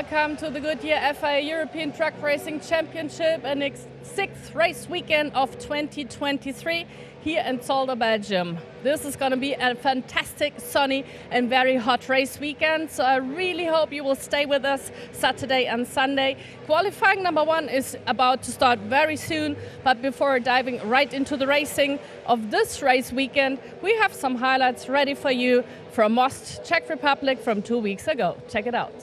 welcome to the Goodyear FIA European Truck Racing Championship and its 6th race weekend of 2023 here in Zolder, Belgium. This is going to be a fantastic, sunny and very hot race weekend, so I really hope you will stay with us Saturday and Sunday. Qualifying number 1 is about to start very soon, but before diving right into the racing of this race weekend, we have some highlights ready for you from Most, Czech Republic from 2 weeks ago. Check it out.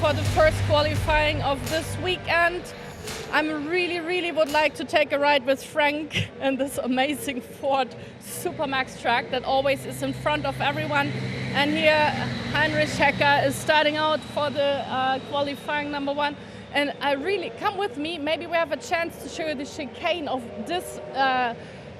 For the first qualifying of this weekend, I really would like to take a ride with Frank in this amazing Ford Supermax truck that always is in front of everyone. And here Heinrich Hecker is starting out for the qualifying number 1. And I really, come with me, maybe we have a chance to show you the chicane of this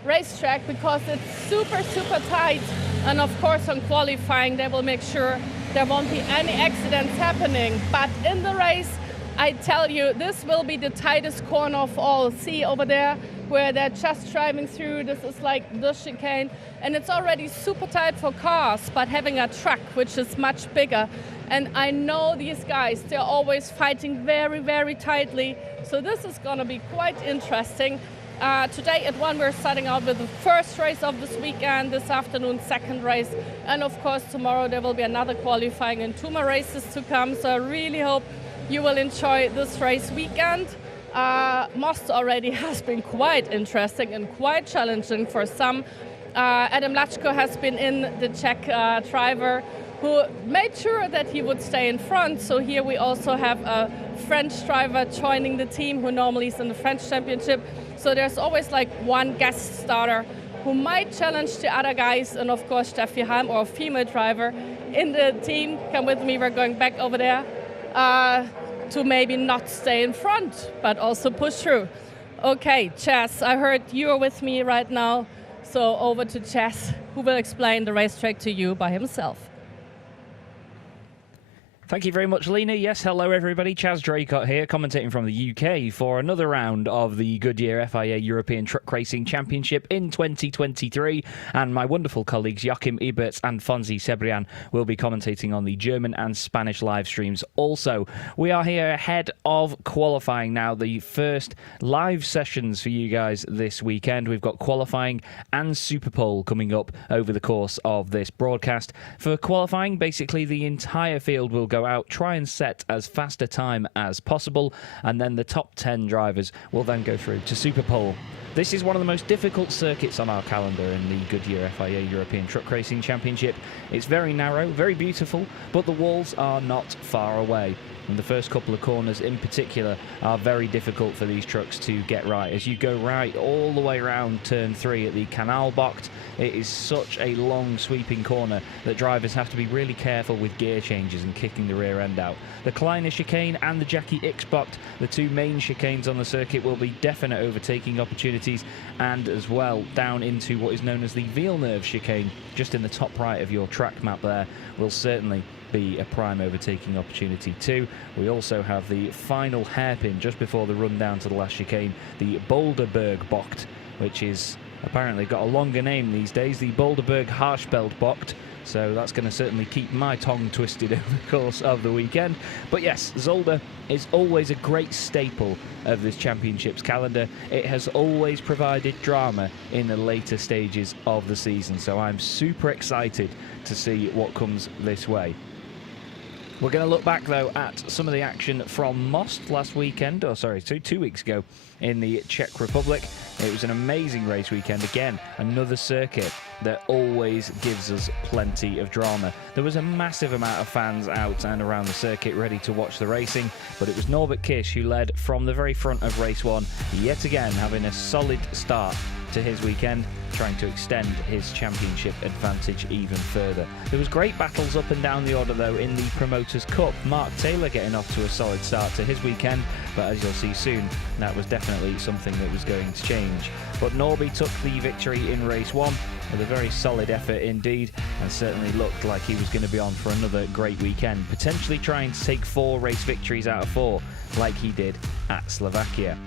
racetrack, because it's super tight. And of course on qualifying they will make sure there won't be any accidents happening. But in the race, I tell you, this will be the tightest corner of all. See over there where they're just driving through, this is like the chicane. And it's already super tight for cars, but having a truck which is much bigger. And I know these guys, they're always fighting very tightly. So this is gonna be quite interesting. Today at 1 we're starting out with the first race of this weekend, this afternoon second race, and of course tomorrow there will be another qualifying and 2 more races to come, so I really hope you will enjoy this race weekend. Most already has been quite interesting and quite challenging for some. Adam Lachko has been in, the Czech driver, who made sure that he would stay in front. So here we also have a French driver joining the team who normally is in the French championship. So there's always like one guest starter who might challenge the other guys, and of course Steffi Halm, or a female driver in the team. Come with me, we're going back over there to maybe not stay in front, but also push through. Okay, Chess, I heard you're with me right now. So over to Chess, who will explain the racetrack to you by himself. Thank you very much, Lena. Yes, hello everybody. Chaz Draycott here, commentating from the UK for another round of the Goodyear FIA European Truck Racing Championship in 2023. And my wonderful colleagues Joachim Eberts and Fonzie Cebrian will be commentating on the German and Spanish live streams also. We are here ahead of qualifying now, the first live sessions for you guys this weekend. We've got qualifying and Superpole coming up over the course of this broadcast. For qualifying, basically the entire field will go out, try and set as fast a time as possible, and then the top 10 drivers will then go through to Superpole. This is one of the most difficult circuits on our calendar in the Goodyear FIA European Truck Racing Championship. It's very narrow, very beautiful, but the walls are not far away. And the first couple of corners in particular are very difficult for these trucks to get right. As you go right all the way around turn 3 at the Kanalbocht, it is such a long sweeping corner that drivers have to be really careful with gear changes and kicking the rear end out. The Kleine chicane and the Jackie Ixbocht, the 2 main chicanes on the circuit, will be definite overtaking opportunities, and as well down into what is known as the Villeneuve chicane, just in the top right of your track map there, will certainly be a prime overtaking opportunity too. We also have the final hairpin just before the run down to the last chicane, the Boulderberg Bocht, which is apparently got a longer name these days, the Boulderberg Harshbeld Bocht. So that's going to certainly keep my tongue twisted over the course of the weekend. But yes, Zolder is always a great staple of this championship's calendar. It has always provided drama in the later stages of the season. So I'm super excited to see what comes this way. We're going to look back, though, at some of the action from Most last weekend, or sorry, 2 weeks ago in the Czech Republic. It was an amazing race weekend. Again, another circuit that always gives us plenty of drama. There was a massive amount of fans out and around the circuit ready to watch the racing, but it was Norbert Kiss who led from the very front of race 1, yet again having a solid start to his weekend, trying to extend his championship advantage even further. There was great battles up and down the order, though, in the Promoters' Cup. Mark Taylor getting off to a solid start to his weekend, but as you'll see soon, that was definitely something that was going to change. But Norby took the victory in race 1 with a very solid effort indeed, and certainly looked like he was going to be on for another great weekend, potentially trying to take 4 race victories out of 4 like he did at Slovakia.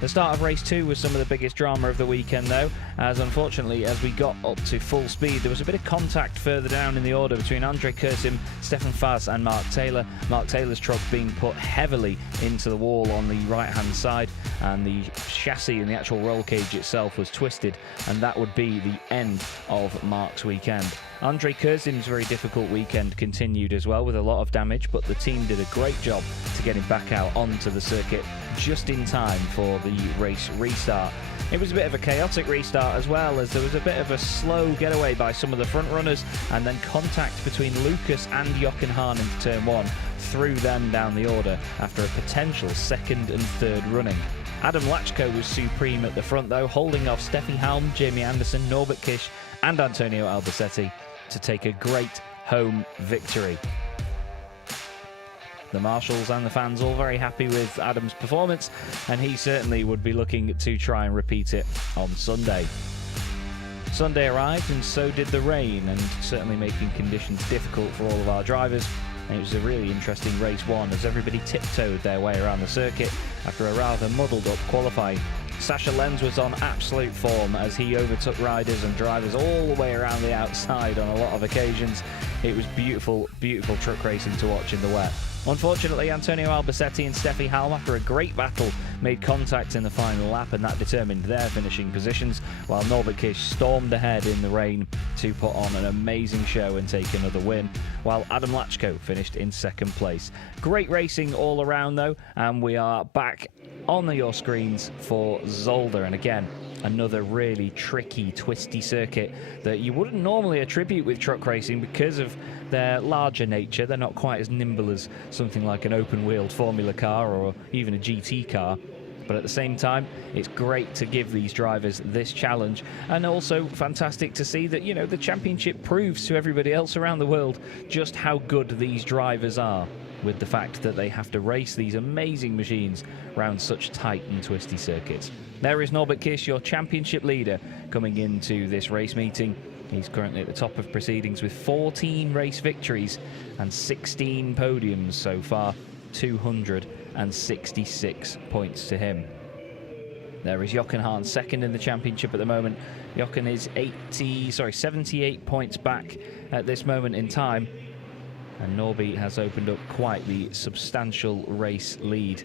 The start of race 2 was some of the biggest drama of the weekend, though, as unfortunately, as we got up to full speed, there was a bit of contact further down in the order between Andrei Kursim, Stefan Faz and Mark Taylor. Mark Taylor's truck being put heavily into the wall on the right-hand side, and the chassis and the actual roll cage itself was twisted, and that would be the end of Mark's weekend. Andrei Kursim's very difficult weekend continued as well with a lot of damage, but the team did a great job to get him back out onto the circuit just in time for the race restart. It was a bit of a chaotic restart as well, as there was a bit of a slow getaway by some of the front runners, and then contact between Lucas and Jochen Hahn into turn 1 threw them down the order after a potential second and third running. Adam Lachko was supreme at the front, though, holding off Steffi Halm, Jamie Anderson, Norbert Kish and Antonio Albacete to take a great home victory. The marshals and the fans all very happy with Adam's performance, and he certainly would be looking to try and repeat it on Sunday. Sunday arrived, and so did the rain, and certainly making conditions difficult for all of our drivers. And it was a really interesting race 1 as everybody tiptoed their way around the circuit after a rather muddled up qualifying. Sasha Lenz was on absolute form as he overtook riders and drivers all the way around the outside on a lot of occasions. It was beautiful, beautiful truck racing to watch in the wet. Unfortunately, Antonio Albacete and Steffi Halm, after a great battle, made contact in the final lap, and that determined their finishing positions, while Norbert Kish stormed ahead in the rain to put on an amazing show and take another win, while Adam Lachko finished in second place. Great racing all around, though, and we are back on your screens for Zolder, and again, another really tricky, twisty circuit that you wouldn't normally attribute with truck racing because of their larger nature. They're not quite as nimble as something like an open-wheeled Formula car or even a GT car. But at the same time, it's great to give these drivers this challenge, and also fantastic to see that, you know, the championship proves to everybody else around the world just how good these drivers are, with the fact that they have to race these amazing machines around such tight and twisty circuits. There is Norbert Kish, your championship leader, coming into this race meeting. He's currently at the top of proceedings with 14 race victories and 16 podiums so far, 266 points to him. There is Jochen Hahn second in the championship at the moment. Jochen is 78 points back at this moment in time, and Norby has opened up quite the substantial race lead.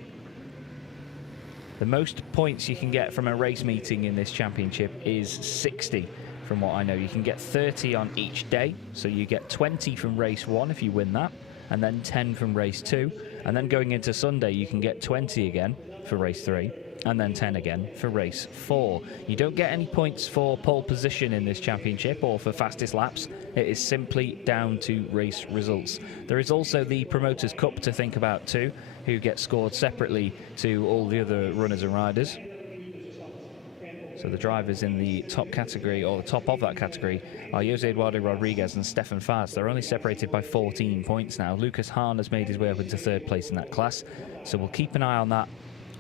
The most points you can get from a race meeting in this championship is 60. From what I know, you can get 30 on each day, so you get 20 from race 1 if you win that, and then 10 from race 2, and then going into Sunday you can get 20 again for race 3, and then 10 again for race 4. You don't get any points for pole position in this championship or for fastest laps. It is simply down to race results. There is also the Promoters' Cup to think about too, who gets scored separately to all the other runners and riders. So the drivers in the top category, or the top of that category, are Jose Eduardo Rodriguez and Stefan Faz. They're only separated by 14 points now. Lucas Hahn has made his way up into third place in that class, so we'll keep an eye on that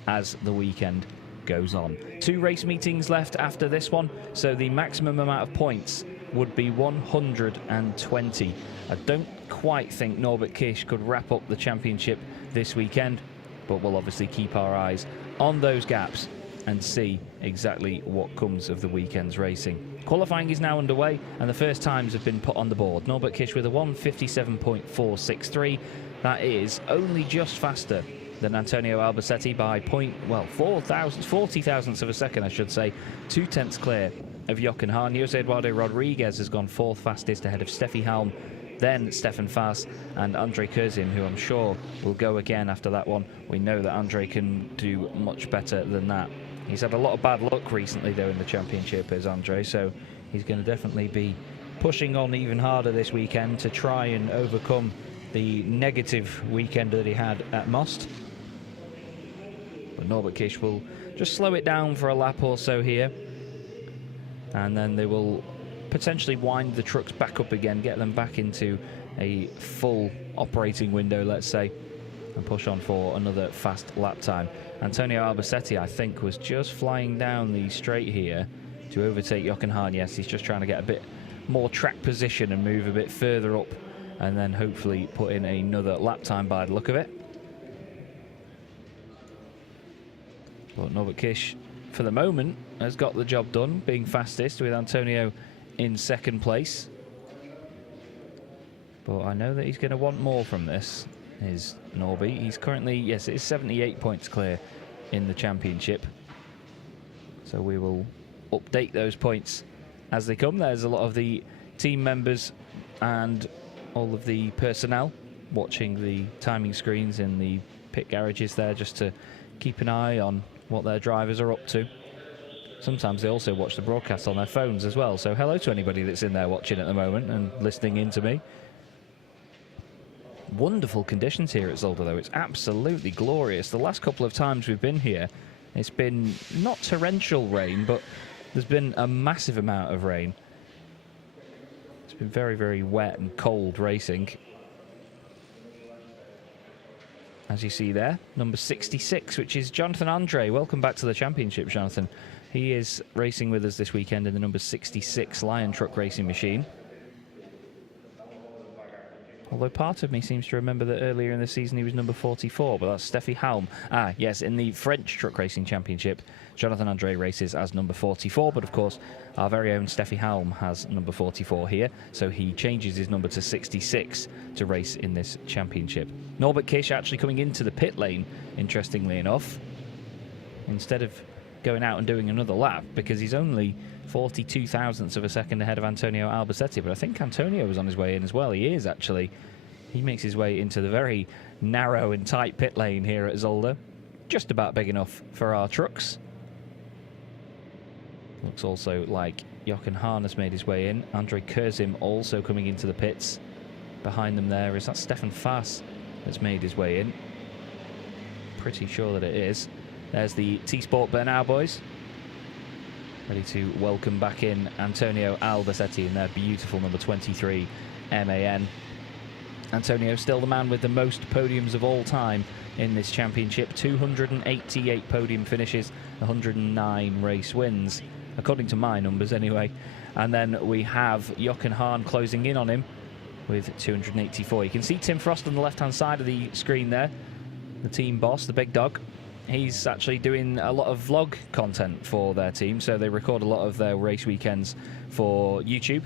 as the weekend goes on. 2 race meetings left after this one, so the maximum amount of points would be 120. I don't quite think Norbert Kish could wrap up the championship this weekend, but we'll obviously keep our eyes on those gaps and see exactly what comes of the weekend's racing. Qualifying is now underway, and the first times have been put on the board. Norbert Kish with a 1:57.463. That is only just faster than Antonio Albacete by 40 thousandths of a second, I should say. 2/10 clear of Jochen Hahn. Jose Eduardo Rodriguez has gone 4th fastest ahead of Steffi Halm, then Stefan Faas and Andre Kurzim, who I'm sure will go again after that one. We know that Andre can do much better than that. He's had a lot of bad luck recently, though, in the championship as Andre, so he's going to definitely be pushing on even harder this weekend to try and overcome the negative weekend that he had at Most. But Norbert Kish will just slow it down for a lap or so here, and then they will potentially wind the trucks back up again, get them back into a full operating window, let's say, and push on for another fast lap time. Antonio Albacete, I think, was just flying down the straight here to overtake Jochen Hahn. Yes, he's just trying to get a bit more track position and move a bit further up, and then hopefully put in another lap time by the look of it. But Norbert Kish, for the moment, has got the job done, being fastest, with Antonio in second place. But I know that he's going to want more from this, is Norby. He's currently, yes, it is 78 points clear in the championship. So we will update those points as they come. There's a lot of the team members and all of the personnel watching the timing screens in the pit garages there, just to keep an eye on what their drivers are up to. Sometimes they also watch the broadcast on their phones as well. So hello to anybody that's in there watching at the moment and listening in to me. Wonderful conditions here at Zolder, though. It's absolutely glorious. The last couple of times we've been here, it's been not torrential rain, but there's been a massive amount of rain. It's been very, very wet and cold racing. As you see there, number 66, which is Jonathan Andre. Welcome back to the championship, Jonathan. He is racing with us this weekend in the number 66 Lion Truck Racing machine. Although part of me seems to remember that earlier in the season he was number 44, but that's Steffi Halm. Ah, yes, in the French Truck Racing Championship, Jonathan Andre races as number 44, but of course our very own Steffi Halm has number 44 here, so he changes his number to 66 to race in this championship. Norbert Kish actually coming into the pit lane, interestingly enough, instead of going out and doing another lap, because he's only 42 thousandths of a second ahead of Antonio Albacete, but I think Antonio was on his way in as well. He is, actually. He makes his way into the very narrow and tight pit lane here at Zolder. Just about big enough for our trucks. Looks also like Jochen Hahn has made his way in. Andre Kurzim also coming into the pits. Behind them there is that Stefan Faas that's made his way in. Pretty sure that it is. There's the T-Sport Bernal boys, ready to welcome back in Antonio Albacete in their beautiful number 23 MAN. Antonio still the man with the most podiums of all time in this championship. 288 podium finishes, 109 race wins, according to my numbers anyway. And then we have Jochen Hahn closing in on him with 284. You can see Tim Frost on the left-hand side of the screen there, the team boss, the big dog. He's actually doing a lot of vlog content for their team, so they record a lot of their race weekends for YouTube,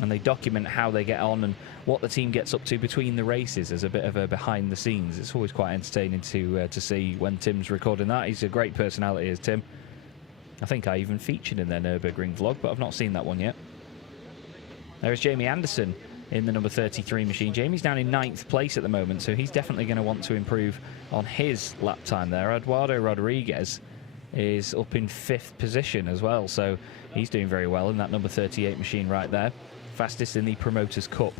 and they document how they get on and what the team gets up to between the races as a bit of a behind the scenes. It's always quite entertaining to see when Tim's recording that. He's a great personality, is Tim. I think I even featured in their Nürburgring vlog, but I've not seen that one yet. There's Jamie Anderson in the number 33 machine. Jamie's down in 9th place at the moment, so he's definitely going to want to improve on his lap time there. Eduardo Rodriguez is up in 5th position as well, so he's doing very well in that number 38 machine right there. Fastest in the Promoters Cup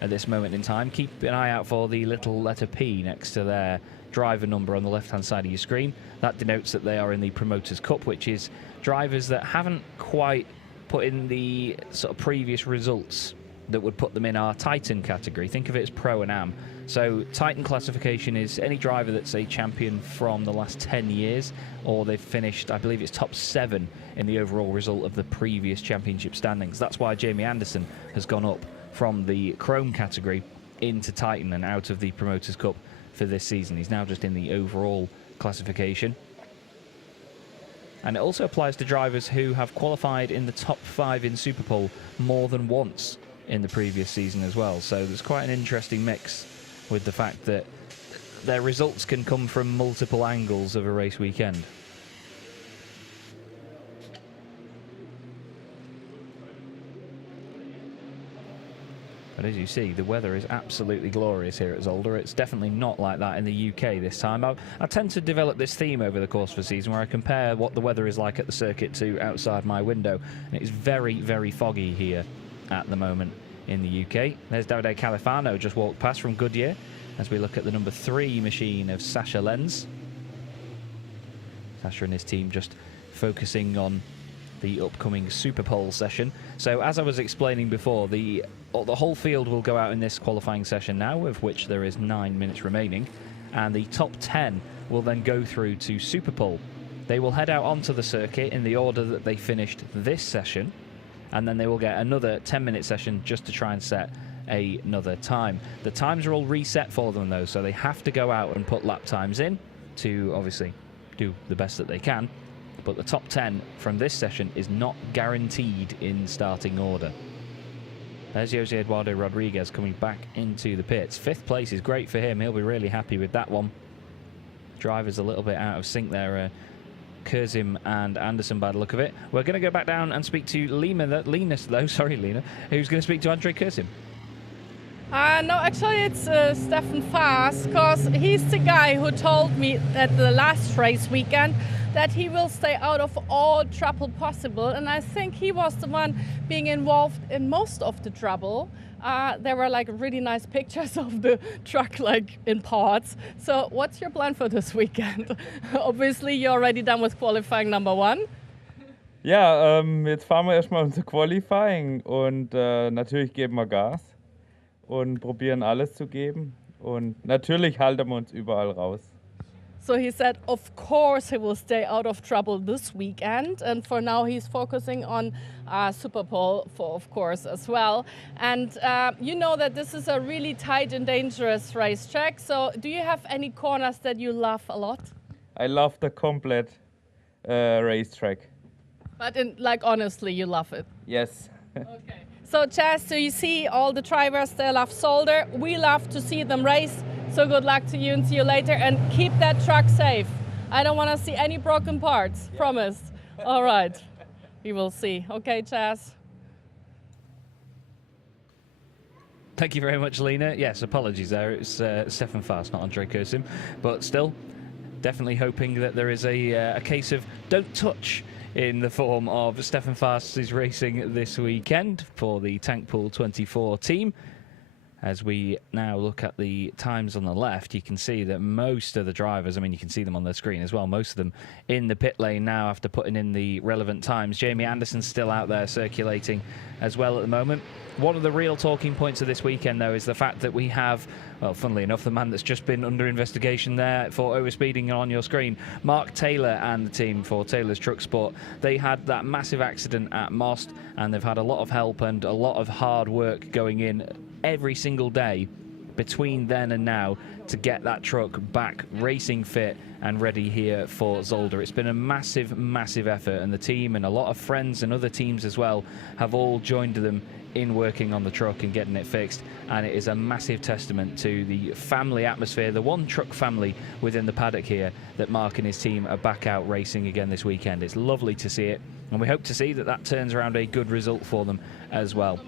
at this moment in time. Keep an eye out for the little letter P next to their driver number on the left-hand side of your screen. That denotes that they are in the Promoters Cup, which is drivers that haven't quite put in the sort of previous results that would put them in our Titan category. Think of it as Pro and Am. So Titan classification is any driver that's a champion from the last 10 years, or they've finished, I believe it's top 7 in the overall result of the previous championship standings. That's why Jamie Anderson has gone up from the Chrome category into Titan and out of the Promoters Cup for this season. He's now just in the overall classification. And it also applies to drivers who have qualified in the top 5 in Superpole more than once in the previous season as well. So there's quite an interesting mix with the fact that their results can come from multiple angles of a race weekend. But as you see, the weather is absolutely glorious here at Zolder. It's definitely not like that in the UK this time. I tend to develop this theme over the course of the season where I compare what the weather is like at the circuit to outside my window. And it's very, very foggy here at the moment in the UK. There's Davide Califano just walked past from Goodyear as we look at the number 3 machine of Sasha Lenz. Sasha and his team just focusing on the upcoming Super Pole session. So as I was explaining before, the whole field will go out in this qualifying session now, of which there is 9 minutes remaining, and the top 10 will then go through to Super Pole. They will head out onto the circuit in the order that they finished this session, and then they will get another 10-minute session just to try and set another time. The times are all reset for them though, so they have to go out and put lap times in to obviously do the best that they can. But the top 10 from this session is not guaranteed in starting order. There's Jose Eduardo Rodriguez coming back into the pits. 5th place is great for him. He'll be really happy with that one. Driver's a little bit out of sync there. Kurzim and Anderson by the look of it. We're going to go back down and speak to Lena, who's going to speak to Andre Kurzim. No, actually it's Stefan Faas, because he's the guy who told me at the last race weekend that he will stay out of all trouble possible, and I think he was the one being involved in most of the trouble. There were like really nice pictures of the truck like in parts. So what's your plan for this weekend? Obviously you're already done with qualifying number 1. Ja, jetzt fahren wir erstmal unser Qualifying und natürlich geben wir Gas und probieren alles zu geben und natürlich halten wir uns überall raus. So he said, of course, he will stay out of trouble this weekend. And for now, he's focusing on Super Pole, of course, as well. And you know that this is a really tight and dangerous racetrack. So do you have any corners that you love a lot? I love the complete racetrack. But honestly, you love it? Yes. Okay. So, Chaz, so you see all the drivers, they love Zolder. We love to see them race. So good luck to you and see you later. And keep that truck safe. I don't want to see any broken parts. Yeah. Promise. All right. We will see. Okay, Chaz. Thank you very much, Lena. Yes, apologies there. It's Stefan Faas, not Andre Kurzim. But still, definitely hoping that there is a case of don't touch in the form of Stefan Faas is racing this weekend for the Tank Pool 24 team. As we now look at the times on the left, you can see that most of the drivers, I mean, you can see them on the screen as well, most of them in the pit lane now after putting in the relevant times. Jamie Anderson's still out there circulating as well at the moment. One of the real talking points of this weekend, though, is the fact that we have, well, funnily enough, the man that's just been under investigation there for overspeeding on your screen, Mark Taylor and the team for Taylor's Truck Sport. They had that massive accident at Most, and they've had a lot of help and a lot of hard work going in every single day between then and now to get that truck back racing fit and ready here for Zolder. It's been a massive, massive effort, and the team and a lot of friends and other teams as well have all joined them in working on the truck and getting it fixed, and it is a massive testament to the family atmosphere, the one truck family within the paddock here, that Mark and his team are back out racing again this weekend. It's lovely to see it, and we hope to see that that turns around a good result for them as well.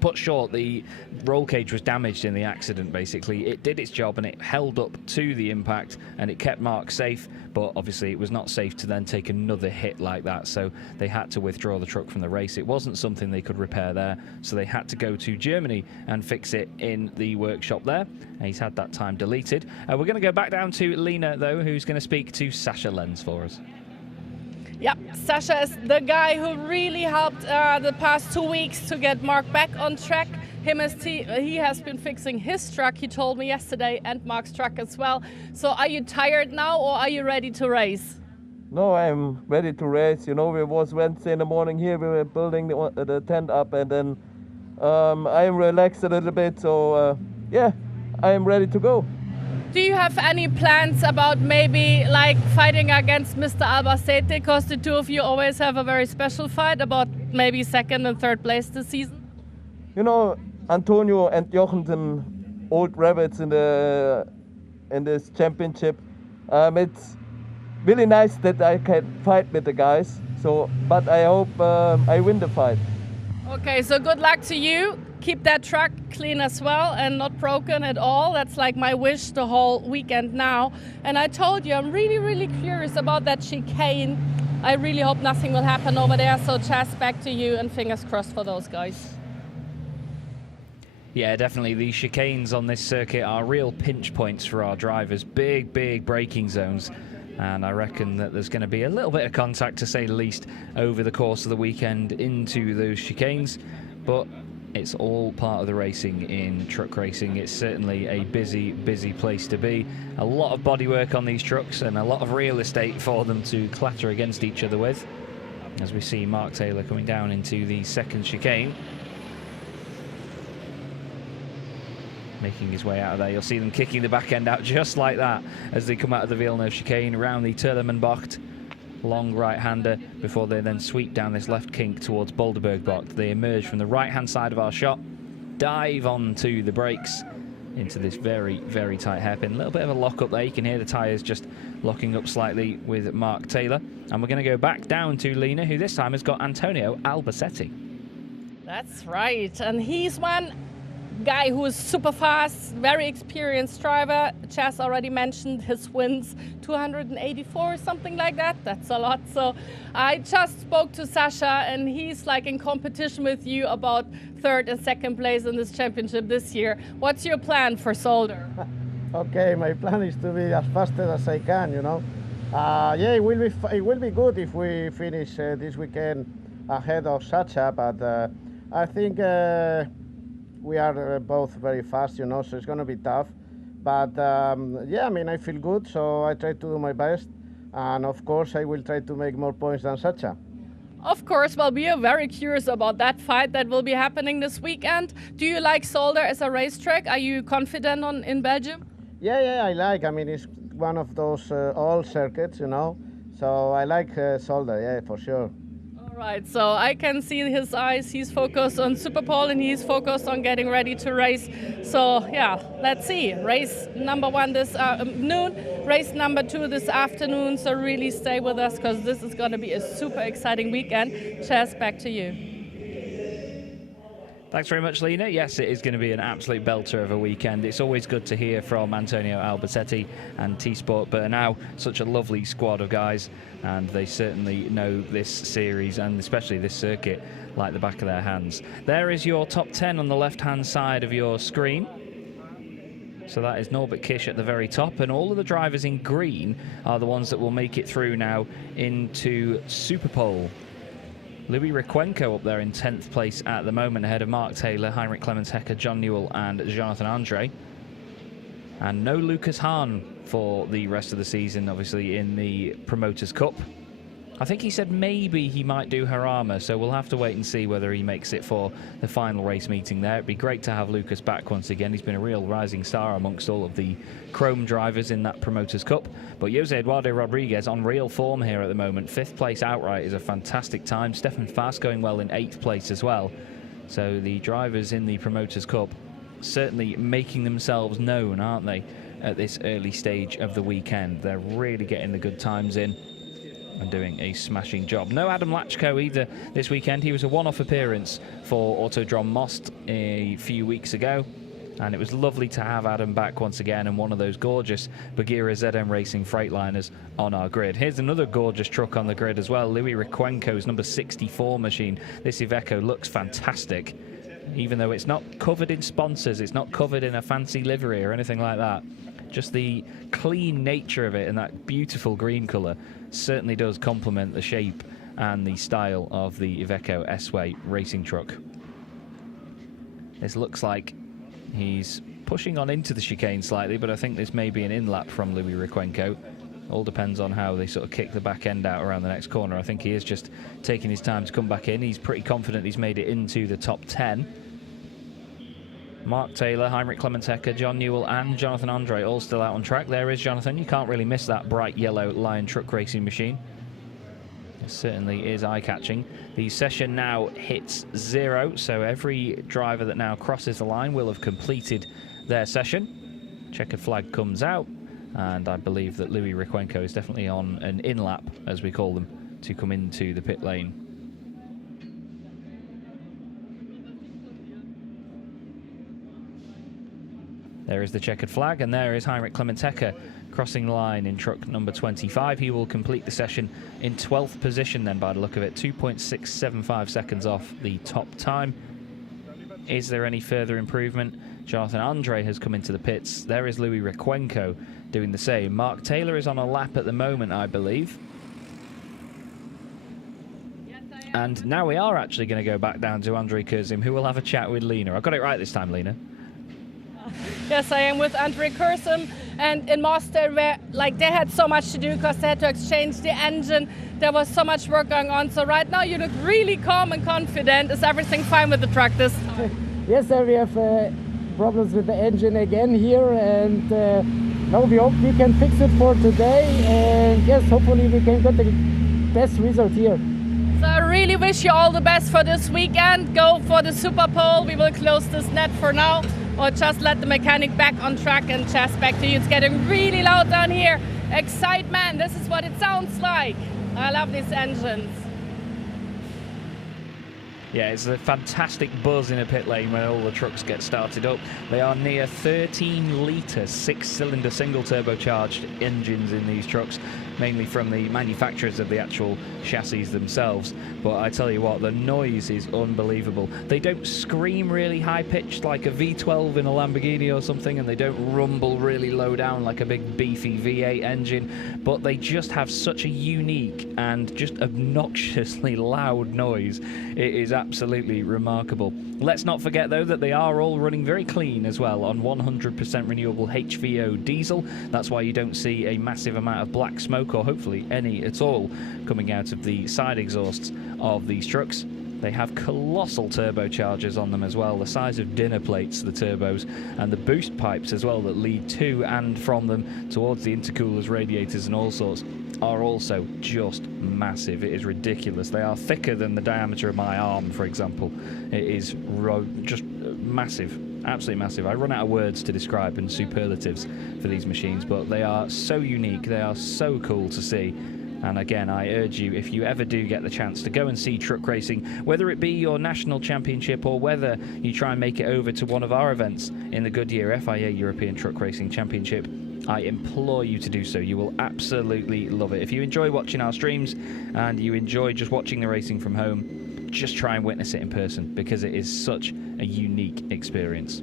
Put short, the roll cage was damaged in the accident. Basically, it did its job and it held up to the impact and it kept Mark safe, but obviously it was not safe to then take another hit like that, so they had to withdraw the truck from the race. It wasn't something they could repair there, so they had to go to Germany and fix it in the workshop there, and he's had that time deleted. We're going to go back down to Lena, though, who's going to speak to Sasha Lenz for us. Yep, Sasha is the guy who really helped the past 2 weeks to get Mark back on track. He has been fixing his truck, he told me yesterday, and Mark's truck as well. So are you tired now, or are you ready to race? No, I'm ready to race. You know, it was Wednesday in the morning here, we were building the tent up, and then I'm relaxed a little bit, so yeah, I am ready to go. Do you have any plans about maybe like fighting against Mr. Albacete? Because the two of you always have a very special fight about maybe second and third place this season. You know, Antonio and Jochen, old rabbits in this championship. It's really nice that I can fight with the guys. So, but I hope I win the fight. Okay, so good luck to you. Keep that truck clean as well and not broken at all. That's like my wish the whole weekend now. And I told you, I'm really, really curious about that chicane. I really hope nothing will happen over there. So Chas, back to you and fingers crossed for those guys. Yeah, definitely. The chicanes on this circuit are real pinch points for our drivers. Big, big braking zones. And I reckon that there's going to be a little bit of contact, to say the least, over the course of the weekend into those chicanes. But it's all part of the racing in truck racing. It's certainly a busy, busy place to be. A lot of bodywork on these trucks and a lot of real estate for them to clatter against each other with. As we see Mark Taylor coming down into the second chicane. Making his way out of there. You'll see them kicking the back end out just like that as they come out of the Villeneuve chicane around the Terlemenbocht. Long right-hander before they then sweep down this left kink towards Boulderberg-Bocht. They emerge from the right-hand side of our shot, dive onto the brakes into this very, very tight hairpin. A little bit of a lock-up there. You can hear the tyres just locking up slightly with Mark Taylor. And we're going to go back down to Lena, who this time has got Antonio Albacete. That's right. And he's one guy who is super fast, very experienced driver. Chas already mentioned his wins, 284 or something like that. That's a lot. So I just spoke to Sasha and he's like in competition with you about third and second place in this championship this year. What's your plan for Zolder? Okay, my plan is to be as fast as I can, you know. Yeah, it will be good if we finish this weekend ahead of Sasha, but I think we are both very fast, you know, so it's going to be tough. But yeah, I mean, I feel good, so I try to do my best. And of course, I will try to make more points than Sacha. Of course, well, we are very curious about that fight that will be happening this weekend. Do you like Zolder as a racetrack? Are you confident in Belgium? Yeah, I like. I mean, it's one of those old circuits, you know. So I like Zolder, yeah, for sure. Right, so I can see his eyes. He's focused on Superpole and he's focused on getting ready to race. So yeah, let's see. Race number 1 this noon, race number 2 this afternoon. So really stay with us because this is going to be a super exciting weekend. Chas, back to you. Thanks very much, Lena. Yes, it is going to be an absolute belter of a weekend. It's always good to hear from Antonio Albacete and T-Sport Bernau, such a lovely squad of guys, and they certainly know this series and especially this circuit like the back of their hands. There is your top 10 on the left-hand side of your screen. So that is Norbert Kish at the very top, and all of the drivers in green are the ones that will make it through now into Superpole. Louis Requenco up there in 10th place at the moment, ahead of Mark Taylor, Heinrich Clemens Hecker, John Newell and Jonathan Andre. And no Lucas Hahn for the rest of the season, obviously, in the Promoters' Cup. I think he said maybe he might do Harama, so we'll have to wait and see whether he makes it for the final race meeting there. It'd be great to have Lucas back once again. He's been a real rising star amongst all of the Chrome drivers in that Promoters' Cup. But Jose Eduardo Rodriguez on real form here at the moment. 5th place outright is a fantastic time. Stefan Fast going well in 8th place as well. So the drivers in the Promoters' Cup certainly making themselves known, aren't they, at this early stage of the weekend. They're really getting the good times in and doing a smashing job. No Adam Lachko either this weekend. He was a one-off appearance for Autodrom Most a few weeks ago, and it was lovely to have Adam back once again and one of those gorgeous Bagheera ZM Racing Freightliners on our grid. Here's another gorgeous truck on the grid as well, Louis Requenco's number 64 machine. This Iveco looks fantastic, even though it's not covered in sponsors, it's not covered in a fancy livery or anything like that. Just the clean nature of it and that beautiful green colour certainly does complement the shape and the style of the Iveco S-Way racing truck. This looks like he's pushing on into the chicane slightly, but I think this may be an in-lap from Louis Requenco. All depends on how they sort of kick the back end out around the next corner. I think he is just taking his time to come back in. He's pretty confident he's made it into the top 10. Mark Taylor, Heinrich Clemens Hecker, John Newell and Jonathan Andre all still out on track. There is Jonathan. You can't really miss that bright yellow Lion truck racing machine. It certainly is eye-catching. The session now hits 0, so every driver that now crosses the line will have completed their session. Checkered flag comes out, and I believe that Louis Requenco is definitely on an in-lap, as we call them, to come into the pit lane. There is the checkered flag, and there is Heinrich Clementecker crossing the line in truck number 25. He will complete the session in 12th position then, by the look of it, 2.675 seconds off the top time. Is there any further improvement? Jonathan Andre has come into the pits. There is Louis Requenco doing the same. Mark Taylor is on a lap at the moment, I believe. And now we are actually going to go back down to Andre Kurzim, who will have a chat with Lena. I got it right this time, Lena. Yes, I am with Andre Kurzim, and in Mostar, where they had so much to do because they had to exchange the engine. There was so much work going on. So right now you look really calm and confident. Is everything fine with the truck this time? Yes, sir, we have problems with the engine again here, and now we hope we can fix it for today, and yes, hopefully we can get the best result here. So I really wish you all the best for this weekend. Go for the Super Pole. We will close this net for now, or just let the mechanic back on track and chest back to you. It's getting really loud down here. Excitement, this is what it sounds like. I love these engines. Yeah, it's a fantastic buzz in a pit lane when all the trucks get started up. They are near 13-litre 6-cylinder single turbocharged engines in these trucks, mainly from the manufacturers of the actual chassis themselves. But I tell you what, the noise is unbelievable. They don't scream really high-pitched like a V12 in a Lamborghini or something, and they don't rumble really low down like a big beefy V8 engine, but they just have such a unique and just obnoxiously loud noise. It is absolutely remarkable. Let's not forget, though, that they are all running very clean as well on 100% renewable HVO diesel. That's why you don't see a massive amount of black smoke, or hopefully any at all, coming out of the side exhausts of these trucks. They have colossal turbochargers on them as well, the size of dinner plates, the turbos, and the boost pipes as well that lead to and from them towards the intercoolers, radiators and all sorts are also just massive. It is ridiculous. They are thicker than the diameter of my arm, for example. It is just massive, absolutely massive. I run out of words to describe and superlatives for these machines, but they are so unique, they are so cool to see. And again, I urge you, if you ever do get the chance to go and see truck racing, whether it be your national championship or whether you try and make it over to one of our events in the Goodyear FIA European Truck Racing Championship, I implore you to do so. You will absolutely love it. If you enjoy watching our streams and you enjoy just watching the racing from home, just try and witness it in person, because it is such a unique experience.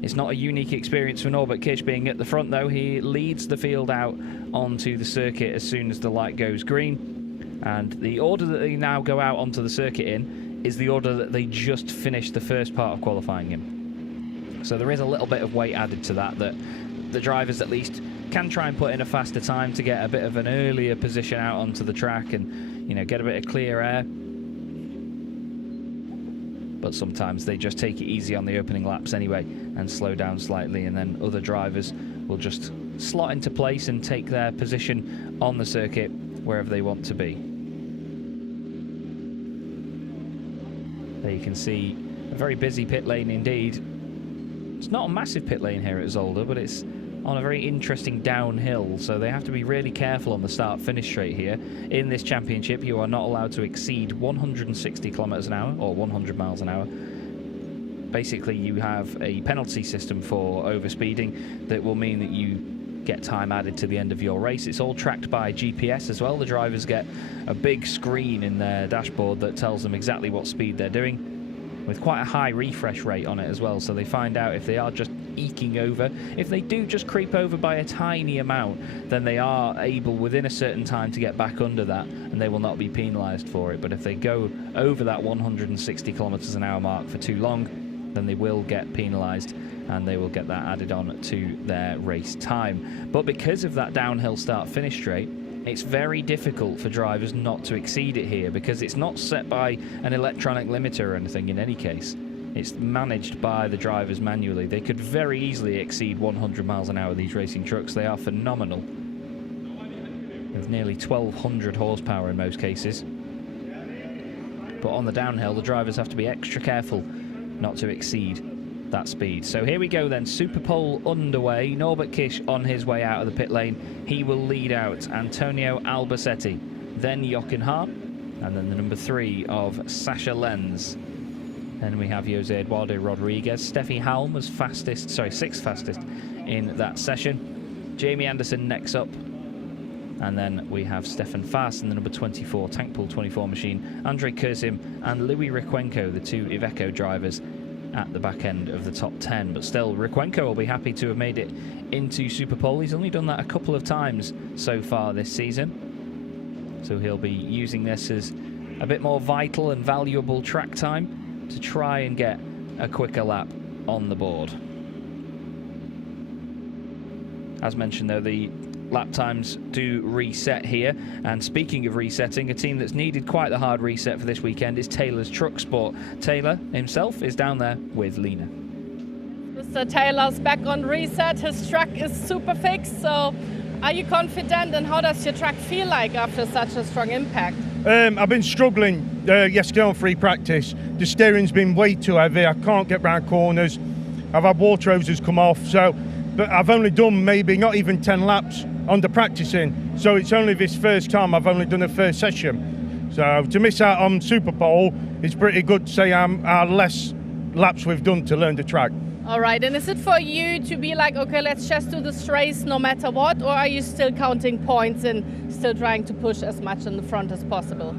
It's not a unique experience for Norbert Kish being at the front, though. He leads the field out onto the circuit as soon as the light goes green. And the order that they now go out onto the circuit in is the order that they just finished the first part of qualifying in. So there is a little bit of weight added to that the drivers at least can try and put in a faster time to get a bit of an earlier position out onto the track and, you know, get a bit of clear air. But sometimes they just take it easy on the opening laps anyway and slow down slightly, and then other drivers will just slot into place and take their position on the circuit wherever they want to be. There you can see a very busy pit lane indeed. It's not a massive pit lane here at Zolder, but it's on a very interesting downhill, so they have to be really careful on the start-finish straight here. In this championship, you are not allowed to exceed 160 kilometers an hour, or 100 miles an hour. Basically, you have a penalty system for overspeeding that will mean that you get time added to the end of your race. It's all tracked by GPS as well. The drivers get a big screen in their dashboard that tells them exactly what speed they're doing, with quite a high refresh rate on it as well, so they find out if they are just eking over. If they do just creep over by a tiny amount, then they are able within a certain time to get back under that, and they will not be penalised for it. But if they go over that 160 kilometres an hour mark for too long, then they will get penalised, and they will get that added on to their race time. But because of that downhill start-finish straight, it's very difficult for drivers not to exceed it here, because it's not set by an electronic limiter or anything in any case. It's managed by the drivers manually. They could very easily exceed 100 miles an hour, these racing trucks. They are phenomenal, with nearly 1,200 horsepower in most cases. But on the downhill, the drivers have to be extra careful not to exceed that speed. So here we go then, Super Pole underway. Norbert Kish on his way out of the pit lane. He will lead out Antonio Albacetti, then Jochen Hahn, and then the number 3 of Sascha Lenz. Then we have Jose Eduardo Rodriguez. Steffi Halm was sixth fastest in that session. Jamie Anderson next up. And then we have Stefan Fast in the number 24 Tank Pool 24 machine. Andrei Kurzim and Louis Rikwenko, the two Iveco drivers, at the back end of the top 10. But still, Rikwenko will be happy to have made it into Super Pole. He's only done that a couple of times so far this season. So he'll be using this as a bit more vital and valuable track time to try and get a quicker lap on the board. As mentioned, though, the lap times do reset here. And speaking of resetting, a team that's needed quite the hard reset for this weekend is Taylor's Truck Sport. Taylor himself is down there with Lena. Mr. Taylor's back on reset. His truck is super fixed. So are you confident, and how does your truck feel like after such a strong impact? I've been struggling yesterday on free practice. The steering's been way too heavy. I can't get round corners. I've had water hoses come off. But I've only done maybe not even 10 laps under practicing. So it's only this first time I've only done a first session. So to miss out on Super Pole, it's pretty good to say how less laps we've done to learn the track. All right, and is it for you to be like, okay, let's just do this race no matter what, or are you still counting points and still trying to push as much in the front as possible?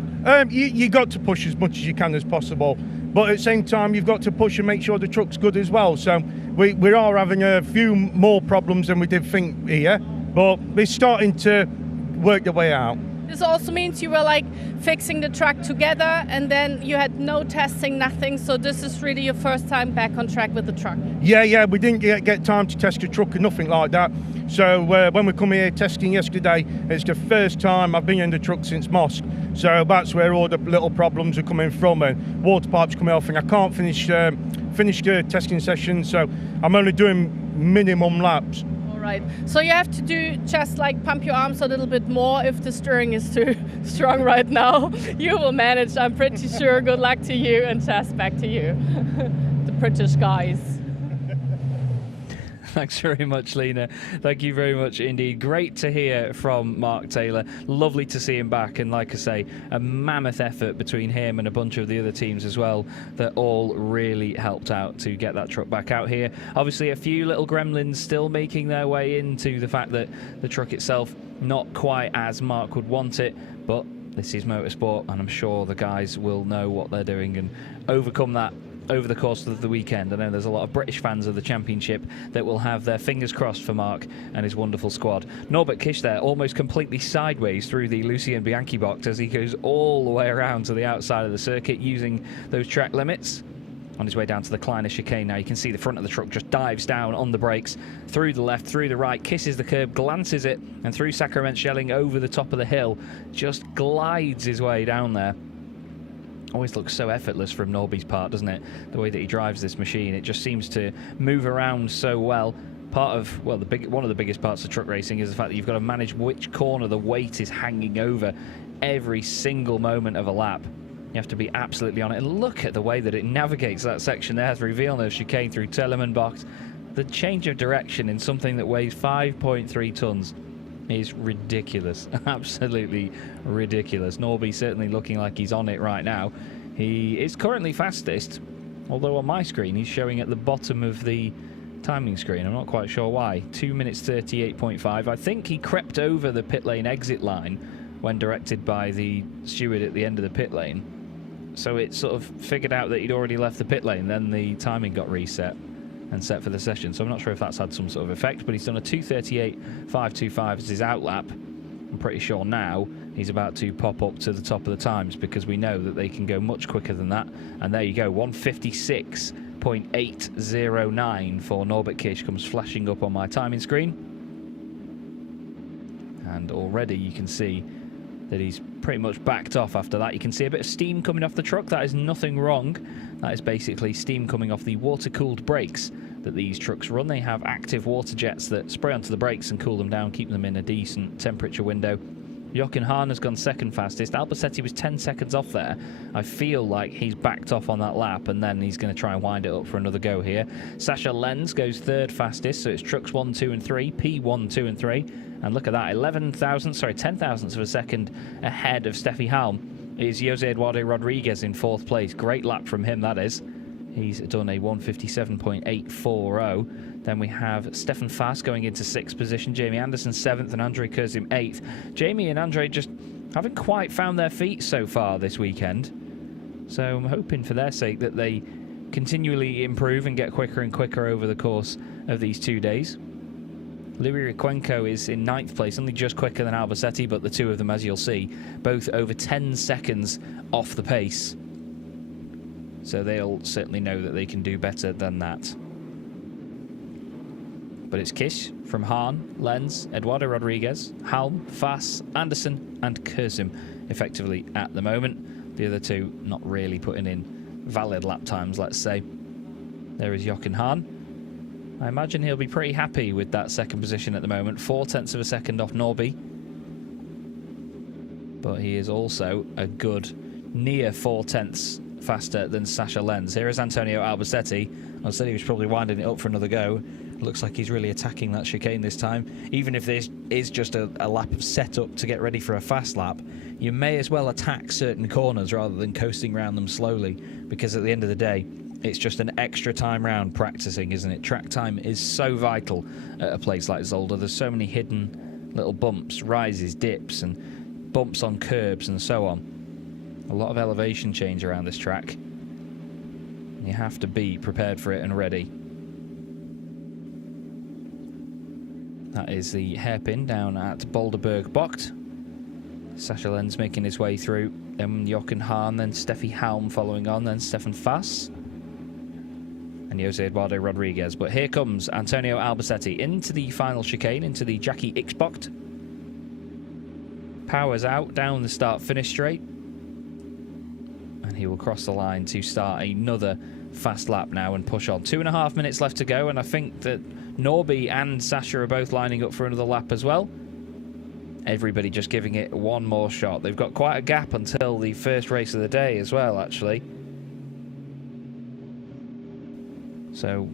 You got to push as much as you can as possible, but at the same time you've got to push and make sure the truck's good as well. So we are having a few more problems than we did think here, but we're starting to work the way out. This also means you were like fixing the truck together and then you had no testing, nothing. So this is really your first time back on track with the truck. Yeah, we didn't get time to test the truck or nothing like that. So when we come here testing yesterday, it's the first time I've been in the truck since Mosque. So that's where all the little problems are coming from, and water pipes coming off, and I can't finish the testing session. So I'm only doing minimum laps. Right, so you have to do just like pump your arms a little bit more. If the steering is too strong right now, you will manage, I'm pretty sure. Good luck to you, and Chas, back to you. The British guys. Thanks very much, Lena. Thank you very much indeed. Great to hear from Mark Taylor. Lovely to see him back. And like I say, a mammoth effort between him and a bunch of the other teams as well that all really helped out to get that truck back out here. Obviously, a few little gremlins still making their way into the fact that the truck itself not quite as Mark would want it. But this is motorsport, and I'm sure the guys will know what they're doing and overcome that over the course of the weekend. I know there's a lot of British fans of the championship that will have their fingers crossed for Mark and his wonderful squad. Norbert Kish there, almost completely sideways through the Lucien Bianchi box as he goes all the way around to the outside of the circuit using those track limits. On his way down to the Kleiner chicane now, you can see the front of the truck just dives down on the brakes, through the left, through the right, kisses the curb, glances it, and through Sacrament Schelling over the top of the hill, just glides his way down there. Always looks so effortless from Norby's part, doesn't it? The way that he drives this machine, it just seems to move around so well. Part of, well, one of the biggest parts of truck racing is the fact that you've got to manage which corner the weight is hanging over every single moment of a lap. You have to be absolutely on it. And look at the way that it navigates that section there through Villeneuve chicane, through Tellermann-Box. The change of direction in something that weighs 5.3 tons is ridiculous. Absolutely ridiculous. Norby certainly looking like he's on it right now. He is currently fastest, although on my screen he's showing at the bottom of the timing screen. I'm not quite sure why. 2 minutes 38.5. I think he crept over the pit lane exit line when directed by the steward at the end of the pit lane. So it sort of figured out that he'd already left the pit lane, then the timing got reset and set for the session. So I'm not sure if that's had some sort of effect, but he's done a 2:38.525 as his outlap. I'm pretty sure now he's about to pop up to the top of the times, because we know that they can go much quicker than that. And there you go, 1:56.809 for Norbert Kish comes flashing up on my timing screen. And already you can see that he's pretty much backed off after that. You can see a bit of steam coming off the truck. That is nothing wrong. That is basically steam coming off the water-cooled brakes that these trucks run. They have active water jets that spray onto the brakes and cool them down, keep them in a decent temperature window. Jochen Hahn has gone second fastest. Albacete was 10 seconds off there. I feel like he's backed off on that lap, and then he's going to try and wind it up for another go here. Sascha Lenz goes third fastest, so it's trucks 1, 2 and 3, P1, 2 and 3. And look at that, 10 thousandths of a second ahead of Steffi Halm is Jose Eduardo Rodriguez in fourth place. Great lap from him, that is. He's done a 157.840. Then we have Stefan Fass going into 6th position, Jamie Anderson 7th, and Andrei Kurzim 8th. Jamie and Andrei just haven't quite found their feet so far this weekend. So I'm hoping for their sake that they continually improve and get quicker and quicker over the course of these 2 days. Louis Riquenco is in 9th place, only just quicker than Albacetti, but the two of them, as you'll see, both over 10 seconds off the pace. So they'll certainly know that they can do better than that. But it's Kish from Hahn, Lenz, Eduardo Rodriguez, Halm, Fass, Anderson and Kurzim effectively at the moment. The other two not really putting in valid lap times, let's say. There is Jochen Hahn. I imagine he'll be pretty happy with that second position at the moment. 0.4 of a second off Norby. But he is also a good near 0.4 faster than Sasha Lenz. Here is Antonio Albacetti. I said he was probably winding it up for another go. Looks like he's really attacking that chicane this time. Even if this is just a lap of setup to get ready for a fast lap, you may as well attack certain corners rather than coasting around them slowly, because at the end of the day, it's just an extra time round practicing, isn't it? Track time is so vital at a place like Zolder. There's so many hidden little bumps, rises, dips, and bumps on curbs and so on. A lot of elevation change around this track. You have to be prepared for it and ready. That is the hairpin down at Boulderberg Bocht. Sascha Lenz making his way through. Then Jochen Hahn, then Steffi Halm following on, then Stefan Fass. And Jose Eduardo Rodriguez. But here comes Antonio Albacetti into the final chicane, into the Jackie X Bocht. Powers out down the start-finish straight. And he will cross the line to start another fast lap now and push on. 2.5 minutes left to go, and I think that Norby and Sasha are both lining up for another lap as well. Everybody just giving it one more shot. They've got quite a gap until the first race of the day as well, actually. So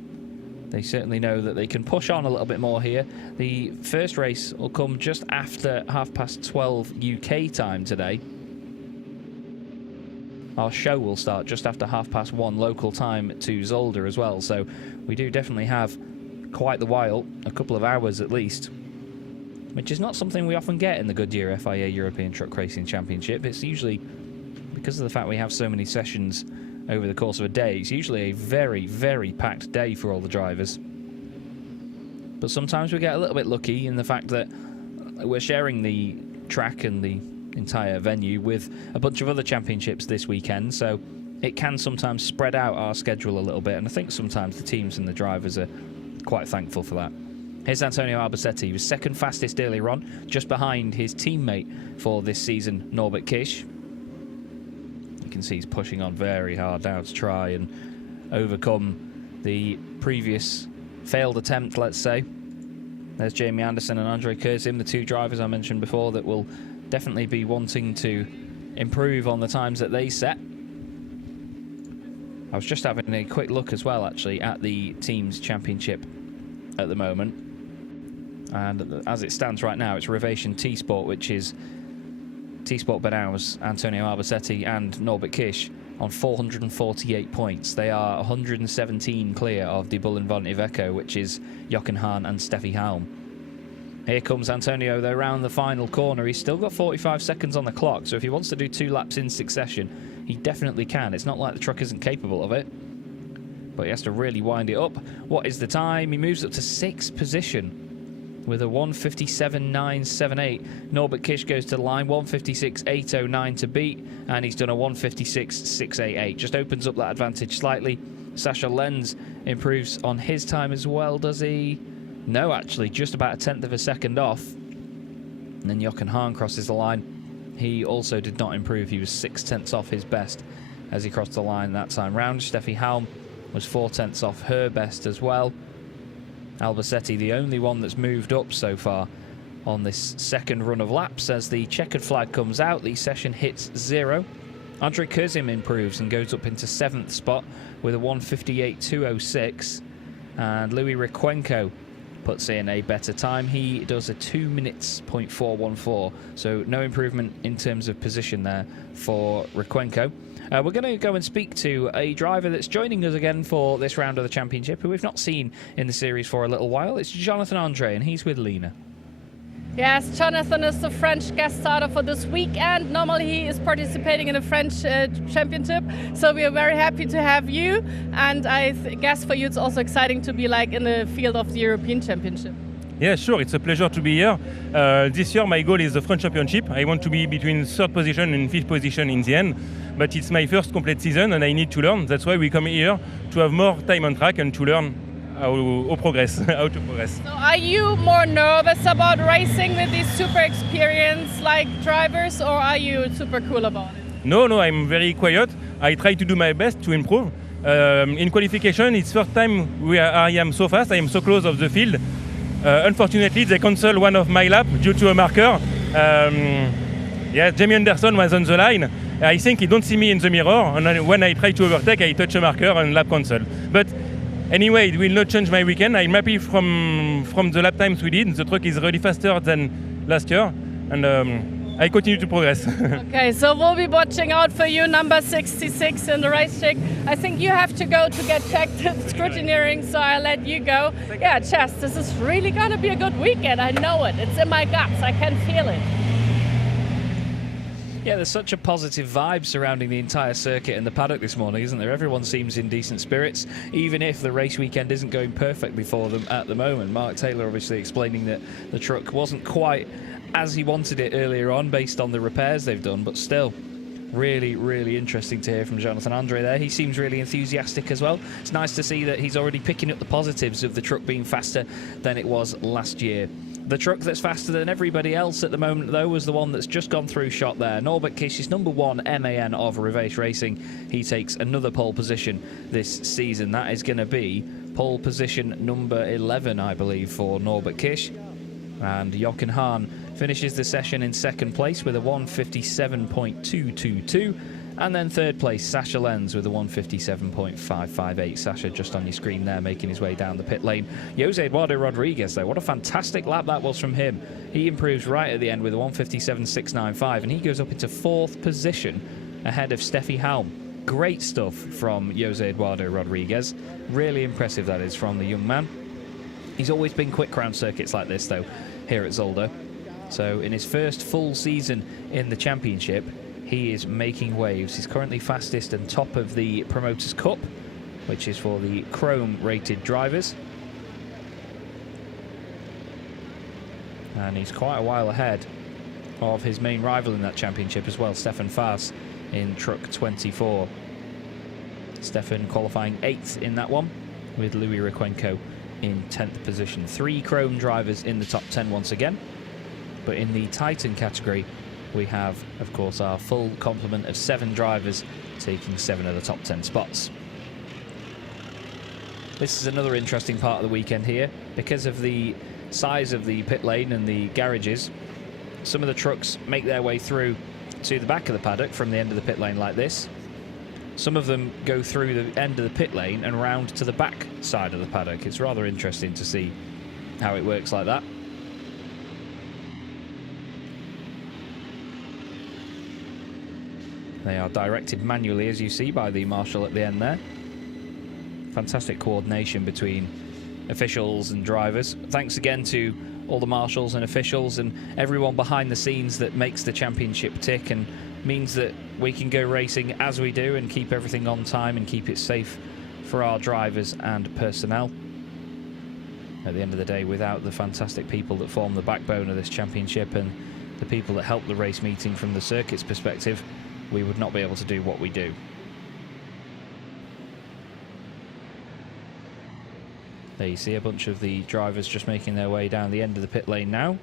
they certainly know that they can push on a little bit more here. The first race will come just after 12:30 UK time today. Our show will start just after 1:30 local time to Zolder as well. So we do definitely have quite the while, a couple of hours at least, which is not something we often get in the Goodyear FIA European Truck Racing Championship. It's usually, because of the fact we have so many sessions over the course of a day, it's usually a very, very packed day for all the drivers. But sometimes we get a little bit lucky in the fact that we're sharing the track and the entire venue with a bunch of other championships this weekend, so it can sometimes spread out our schedule a little bit, and I think sometimes the teams and the drivers are quite thankful for that. Here's Antonio Albacetti. He was second fastest earlier on, just behind his teammate for this season, Norbert Kish. You can see he's pushing on very hard now to try and overcome the previous failed attempt, let's say. There's Jamie Anderson and Andrei Kurzim, the two drivers I mentioned before that will definitely be wanting to improve on the times that they set. I was just having a quick look as well, actually, at the team's championship at the moment. And as it stands right now, it's Revation T-Sport, which is T-Sport Banaus, Antonio Albacetti and Norbert Kish on 448 points. They are 117 clear of the Bullen von Iveco, which is Jochen Hahn and Steffi Halm. Here comes Antonio, though, round the final corner. He's still got 45 seconds on the clock, so if he wants to do 2 laps in succession, he definitely can. It's not like the truck isn't capable of it, but he has to really wind it up. What is the time? He moves up to 6th position with a 1:57.978. Norbert Kish goes to the line, 1:56.809 to beat, and he's done a 1:56.688. Just opens up that advantage slightly. Sasha Lenz improves on his time as well, does he? No, actually, just about 1/10 of a second off. And then Jochen Hahn crosses the line. He also did not improve. He was 0.6 off his best as he crossed the line that time round. Steffi Halm was 0.4 off her best as well. Albacetti, the only one that's moved up so far on this second run of laps. As the checkered flag comes out, the session hits 0. Andrei Kurzim improves and goes up into 7th spot with a 1:58.206. And Louis Riquenco puts in a better time. He does a 2 minutes 0.414, so no improvement in terms of position there for Rykwenko. We're going to go and speak to a driver that's joining us again for this round of the championship, who we've not seen in the series for a little while. It's Jonathan Andre, and he's with Lena. Yes, Jonathan is the French guest starter for this weekend. Normally he is participating in the French championship, so we are very happy to have you. And I guess for you it's also exciting to be like in the field of the European Championship. Yeah, sure, it's a pleasure to be here. This year my goal is the French Championship. I want to be between 3rd position and 5th position in the end, but it's my first complete season and I need to learn. That's why we come here to have more time on track and to learn how to progress. So are you more nervous about racing with these super experienced like drivers, or are you super cool about it? No, I'm very quiet. I try to do my best to improve. In qualification, it's first time I am so fast, I am so close of the field. Unfortunately, they cancelled one of my lap due to a marker. Jamie Anderson was on the line. I think he don't see me in the mirror, and when I try to overtake, I touch a marker and lap cancel. But anyway, it will not change my weekend. I'm happy from the lap times we did. The truck is really faster than last year, and I continue to progress. Okay, so we'll be watching out for you, number 66 in the race check. I think you have to go to get checked at scrutineering, so I'll let you go. Yeah, Chess, this is really going to be a good weekend. I know it. It's in my guts. I can feel it. Yeah, there's such a positive vibe surrounding the entire circuit and the paddock this morning, isn't there? Everyone seems in decent spirits, even if the race weekend isn't going perfectly for them at the moment. Mark Taylor obviously explaining that the truck wasn't quite as he wanted it earlier on based on the repairs they've done, but still really, really interesting to hear from Jonathan Andre there. He seems really enthusiastic as well. It's nice to see that he's already picking up the positives of the truck being faster than it was last year. The truck that's faster than everybody else at the moment, though, was the one that's just gone through shot there. Norbert Kish is number 1 MAN of Revace Racing. He takes another pole position this season. That is going to be pole position number 11, I believe, for Norbert Kish. And Jochen Hahn finishes the session in 2nd place with a 1:57.222. And then 3rd place, Sasha Lenz with a 1:57.558. Sasha just on your screen there, making his way down the pit lane. Jose Eduardo Rodriguez, though, what a fantastic lap that was from him. He improves right at the end with a 1:57.695, and he goes up into 4th position ahead of Steffi Halm. Great stuff from Jose Eduardo Rodriguez. Really impressive, that is, from the young man. He's always been quick round circuits like this, though, here at Zolder. So in his first full season in the championship, he is making waves. He's currently fastest and top of the Promoters' Cup, which is for the Chrome-rated drivers. And he's quite a while ahead of his main rival in that championship as well, Stefan Faas, in Truck 24. Stefan qualifying 8th in that one, with Louis Rykwenko in 10th position. 3 Chrome drivers in the top 10 once again. But in the Titan category, we have, of course, our full complement of 7 drivers taking 7 of the top 10 spots. This is another interesting part of the weekend here. Because of the size of the pit lane and the garages, some of the trucks make their way through to the back of the paddock from the end of the pit lane like this. Some of them go through the end of the pit lane and round to the back side of the paddock. It's rather interesting to see how it works like that. They are directed manually, as you see, by the marshal at the end there. Fantastic coordination between officials and drivers. Thanks again to all the marshals and officials and everyone behind the scenes that makes the championship tick and means that we can go racing as we do and keep everything on time and keep it safe for our drivers and personnel. At the end of the day, without the fantastic people that form the backbone of this championship and the people that help the race meeting from the circuit's perspective, we would not be able to do what we do. There you see a bunch of the drivers just making their way down the end of the pit lane now.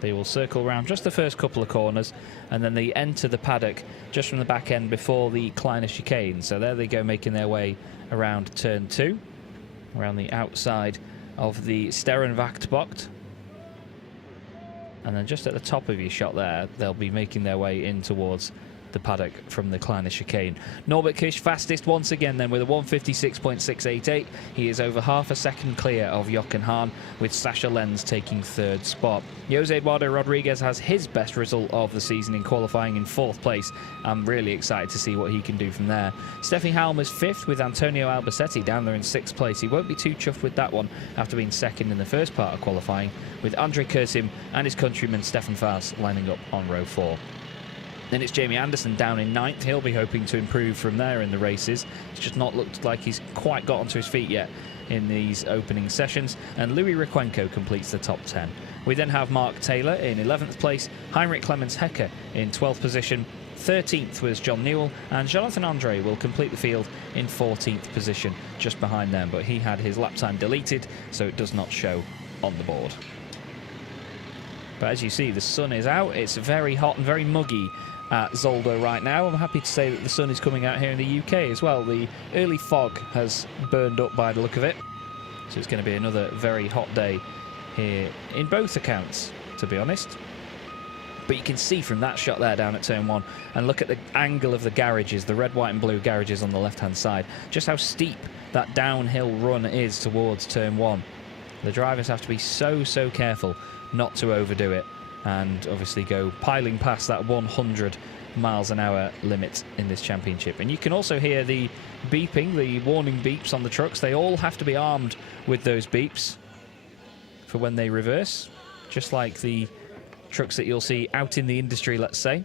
They will circle around just the first couple of corners and then they enter the paddock just from the back end before the Kleiner chicane. So there they go, making their way around turn 2, around the outside of the Sterrenwachtbocht. And then just at the top of your shot there, they'll be making their way in towards the paddock from the Kleine chicane. Norbert Kisch fastest once again then with a 1:56.688. He is over half a second clear of Jochen Hahn, with Sascha Lenz taking third spot. Jose Eduardo Rodriguez has his best result of the season in qualifying in fourth place. I'm really excited to see what he can do from there. Steffi Halmer's fifth, with Antonio Albacete down there in sixth place. He won't be too chuffed with that one after being second in the first part of qualifying, with Andre Kursim and his countryman Stefan Faas lining up on row 4. Then it's Jamie Anderson down in ninth. He'll be hoping to improve from there in the races. It's just not looked like he's quite got onto his feet yet in these opening sessions. And Louis Requenco completes the top 10. We then have Mark Taylor in 11th place, Heinrich Clemens Hecker in 12th position, 13th was John Newell, and Jonathan Andre will complete the field in 14th position, just behind them, but he had his lap time deleted, so it does not show on the board. But as you see, the sun is out. It's very hot and very muggy at Zolder right now. I'm happy to say that the sun is coming out here in the UK as well. The early fog has burned up by the look of it, so it's going to be another very hot day here in both accounts, to be honest. But you can see from that shot there down at turn 1, and look at the angle of the garages, the red, white and blue garages on the left-hand side, just how steep that downhill run is towards turn 1. The drivers have to be so careful not to overdo it, and obviously go piling past that 100 miles an hour limit in this championship. And you can also hear the beeping, the warning beeps on the trucks. They all have to be armed with those beeps for when they reverse, just like the trucks that you'll see out in the industry, let's say.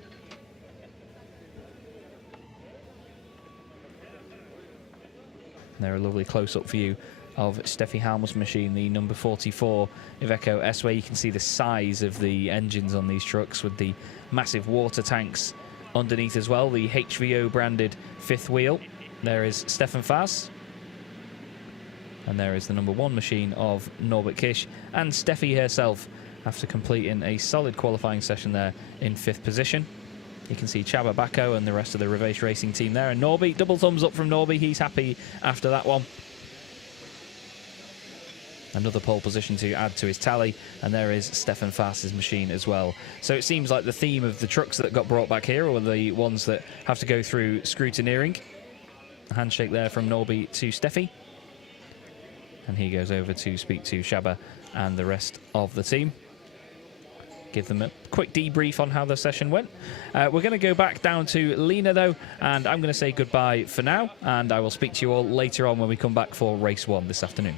And they're a lovely close-up view of Steffi Halmer's machine, the number 44 Iveco S, where you can see the size of the engines on these trucks with the massive water tanks underneath as well, the HVO branded fifth wheel. There is Stefan Faas, and there is the number 1 machine of Norbert Kisch, and Steffi herself, after completing a solid qualifying session there in 5th position. You can see Csaba Bacco and the rest of the Revace Racing team there, and Norby, double thumbs up from Norby, he's happy after that one. Another pole position to add to his tally, and there is Stefan Faas's machine as well. So it seems like the theme of the trucks that got brought back here are the ones that have to go through scrutineering. A handshake there from Norby to Steffi, and he goes over to speak to Csaba and the rest of the team. Give them a quick debrief on how the session went. We're going to go back down to Lena though, and I'm going to say goodbye for now, and I will speak to you all later on when we come back for race 1 this afternoon.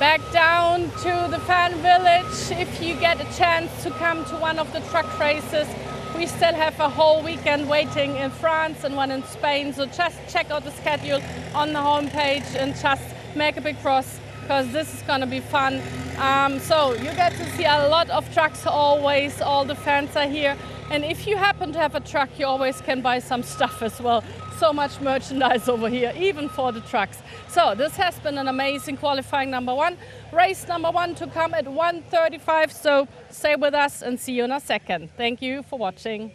Back down to the fan village. If you get a chance to come to one of the truck races, we still have a whole weekend waiting in France and one in Spain, so just check out the schedule on the homepage and just make a big cross, because this is going to be fun. So you get to see a lot of trucks always, all the fans are here, and if you happen to have a truck, you always can buy some stuff as well. So much merchandise over here, even for the trucks. So this has been an amazing qualifying number 1. Race number 1 to come at 1:35, so stay with us and see you in a second. Thank you for watching.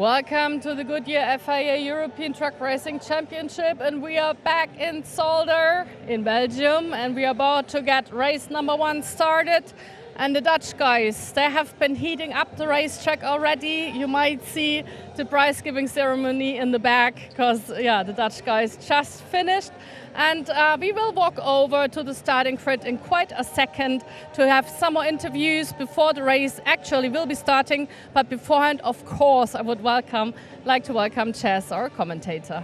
Welcome to the Goodyear FIA European Truck Racing Championship, and we are back in Zolder in Belgium, and we are about to get race number 1 started. And the Dutch guys, they have been heating up the racetrack already. You might see the prize giving ceremony in the back, because the Dutch guys just finished. And we will walk over to the starting grid in quite a second to have some more interviews before the race actually will be starting. But beforehand, of course, I would like to welcome Chaz, our commentator.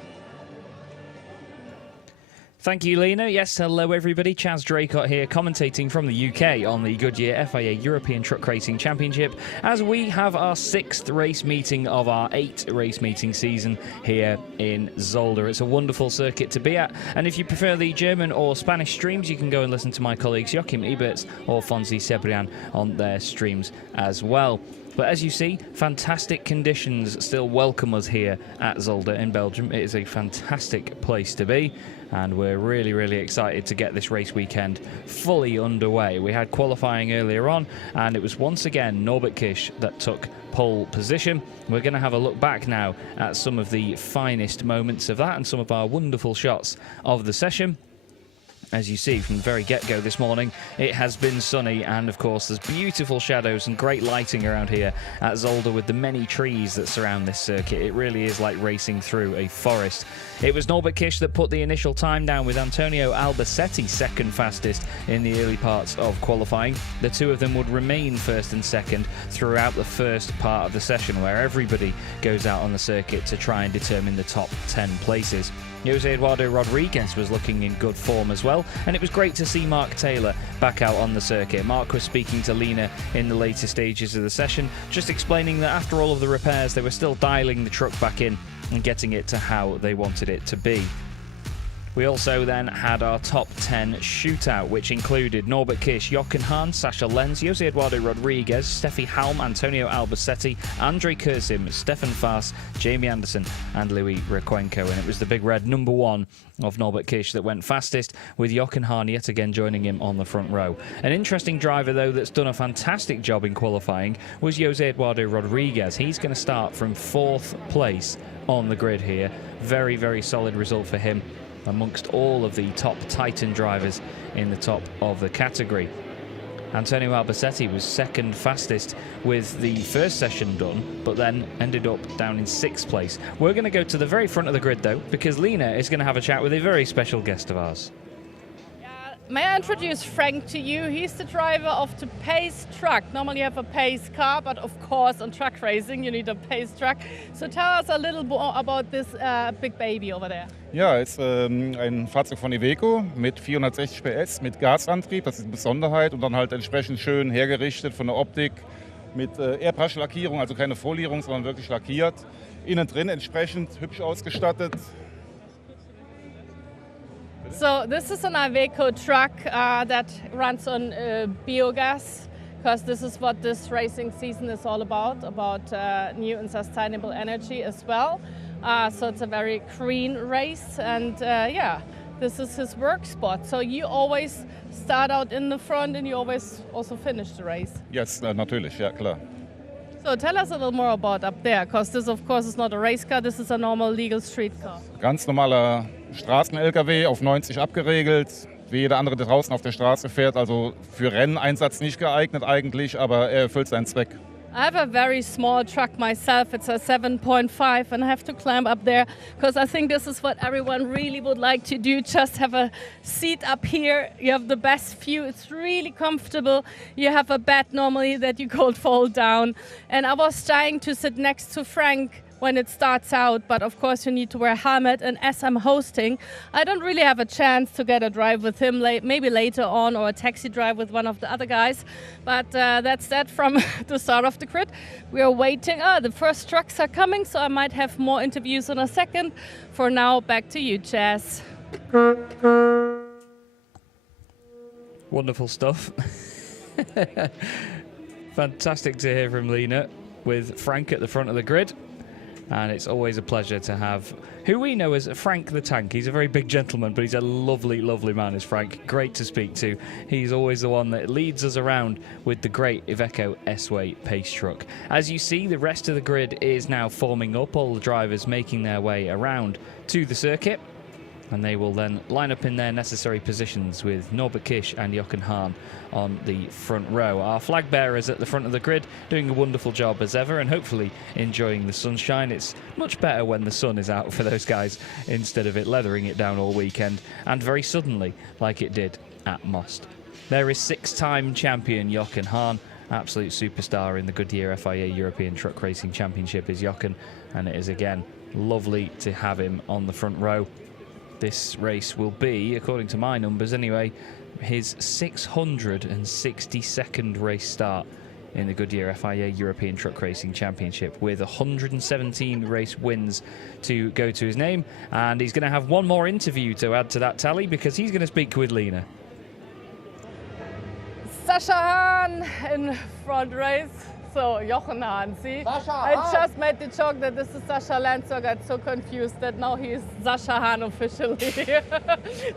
Thank you, Lena. Yes, hello everybody. Chaz Draycott here, commentating from the UK on the Goodyear FIA European Truck Racing Championship, as we have our 6th race meeting of our 8 race meeting season here in Zolder. It's a wonderful circuit to be at, and if you prefer the German or Spanish streams, you can go and listen to my colleagues Joachim Eberts or Fonzie Cebrian on their streams as well. But as you see, fantastic conditions still welcome us here at Zolder in Belgium. It is a fantastic place to be, and we're really, really excited to get this race weekend fully underway. We had qualifying earlier on, and it was once again Norbert Kisch that took pole position. We're going to have a look back now at some of the finest moments of that and some of our wonderful shots of the session. As you see from the very get-go this morning, it has been sunny, and of course there's beautiful shadows and great lighting around here at Zolder with the many trees that surround this circuit. It really is like racing through a forest. It was Norbert Kisch that put the initial time down, with Antonio Albacete second fastest in the early parts of qualifying. The two of them would remain first and second throughout the first part of the session, where everybody goes out on the circuit to try and determine the top 10 places. Jose Eduardo Rodriguez was looking in good form as well, and it was great to see Mark Taylor back out on the circuit. Mark was speaking to Lena in the later stages of the session, just explaining that after all of the repairs, they were still dialing the truck back in and getting it to how they wanted it to be. We also then had our top 10 shootout, which included Norbert Kisch, Jochen Hahn, Sascha Lenz, Jose Eduardo Rodriguez, Steffi Halm, Antonio Albacete, Andre Kursim, Stefan Faas, Jamie Anderson and Louis Requenco. And it was the big red number 1 of Norbert Kisch that went fastest, with Jochen Hahn yet again joining him on the front row. An interesting driver, though, that's done a fantastic job in qualifying was Jose Eduardo Rodriguez. He's going to start from 4th place on the grid here. Very, very solid result for him amongst all of the top Titan drivers in the top of the category. Antonio Albacete was second fastest with the first session done, but then ended up down in 6th place. We're going to go to the very front of the grid, though, because Lena is going to have a chat with a very special guest of ours. May I introduce Frank to you? He's the driver of the Pace truck. Normally you have a Pace car, but of course on truck racing you need a Pace truck. So tell us a little more about this big baby over there. Ja, es ist ein Fahrzeug von Iveco mit 460 PS, mit Gasantrieb, das ist eine Besonderheit, und dann halt entsprechend schön hergerichtet von der Optik mit Airbrush-Lackierung, also keine Folierung, sondern wirklich lackiert. Innen drin entsprechend hübsch ausgestattet. So this is an Iveco truck that runs on biogas, because this is what this racing season is all about new and sustainable energy as well. So it's a very green race, and this is his work spot. So you always start out in the front and you always also finish the race? Yes, natürlich, ja klar. So tell us a little more about up there, because this of course is not a race car, this is a normal legal street car. Ganz normaler Straßen-LKW auf 90 abgeregelt, wie jeder andere, der draußen auf der Straße fährt. Also für Renneinsatz nicht geeignet eigentlich, aber er erfüllt seinen Zweck. I have a very small truck myself. It's a 7.5, and I have to climb up there because I think this is what everyone really would like to do. Just have a seat up here. You have the best view. It's really comfortable. You have a bed normally that you can't fall down. And I was trying to sit next to Frank when it starts out, but of course you need to wear a helmet, and as I'm hosting, I don't really have a chance to get a drive with him, maybe later on, or a taxi drive with one of the other guys, but that's that from the start of the grid. We are waiting. The first trucks are coming, so I might have more interviews in a second. For now, back to you, Chaz. Wonderful stuff. Fantastic to hear from Lena with Frank at the front of the grid. And it's always a pleasure to have who we know as Frank the Tank. He's a very big gentleman, but he's a lovely, lovely man, is Frank. Great to speak to. He's always the one that leads us around with the great Iveco S-Way pace truck. As you see, the rest of the grid is now forming up, all the drivers making their way around to the circuit. And they will then line up in their necessary positions with Norbert Kish and Jochen Hahn on the front row. Our flag bearers at the front of the grid doing a wonderful job as ever and hopefully enjoying the sunshine. It's much better when the sun is out for those guys instead of it leathering it down all weekend and very suddenly like it did at Most. There is six-time champion Jochen Hahn, absolute superstar in the Goodyear FIA European Truck Racing Championship is Jochen, and it is again lovely to have him on the front row. This race will be, according to my numbers anyway, his 662nd race start in the Goodyear FIA European Truck Racing Championship with 117 race wins to go to his name. And he's going to have one more interview to add to that tally because he's going to speak with Lena. Sascha Hahn in front race. So, Jochen Hahn, see? I just made the joke that this is Sascha Lenz, so I got so confused that now he's Sascha Hahn officially.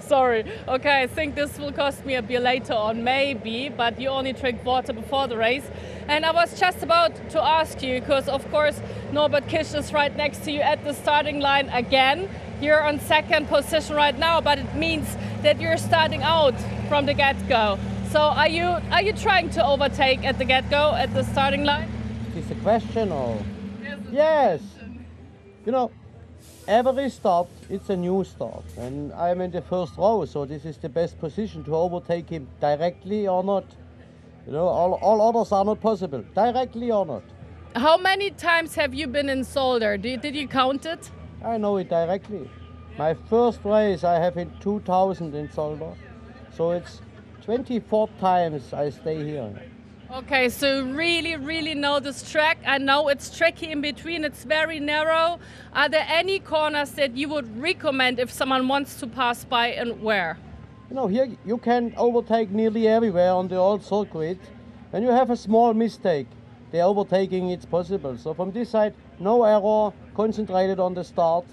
Sorry. Okay, I think this will cost me a beer later on, maybe, but you only drink water before the race. And I was just about to ask you, because of course Norbert Kish is right next to you at the starting line again. You're on second position right now, but it means that you're starting out from the get-go. So are you trying to overtake at the get-go, at the starting line? Is this a question or? Yes. You know, every start, it's a new start. And I'm in the first row, so this is the best position to overtake him directly or not. You know, all others are not possible, directly or not. How many times have you been in Zolder? Did you count it? I know it directly. My first race I have in 2000 in Zolder. So it's 24 times I stay here. Okay, so really, really know this track. I know it's tricky in between, it's very narrow. Are there any corners that you would recommend if someone wants to pass by, and where? You know, here you can overtake nearly everywhere on the old circuit. When you have a small mistake, the overtaking it's possible. So from this side, no error, concentrated on the start,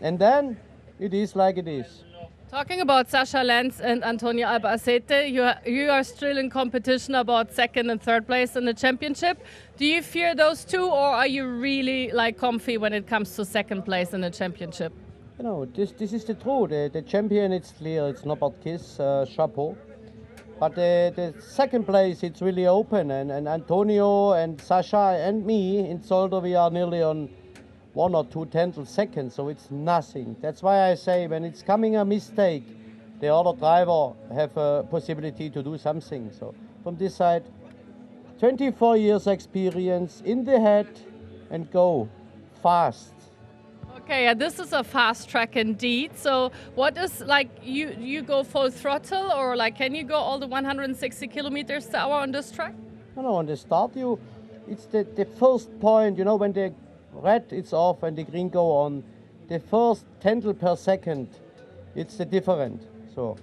and then it is like it is. Talking about Sascha Lenz and Antonio Albacete, you are still in competition about second and third place in the championship. Do you fear those two, or are you really comfy when it comes to second place in the championship? You know, this is the truth. The champion, it's clear, it's Norbert Kish, chapeau. But the second place, it's really open, and Antonio and Sascha and me in Zolder, we are nearly on 1 or 2 seconds, so it's nothing. That's why I say when it's coming a mistake, the other driver have a possibility to do something. So from this side, 24 years experience in the head and go fast. Okay, yeah, this is a fast track indeed. So what is you go full throttle, or can you go all the 160 kilometers per hour on this track? No, on the start it's the first point, you know, when the red it's off and the green go on, the first tenth per second, it's the different. So,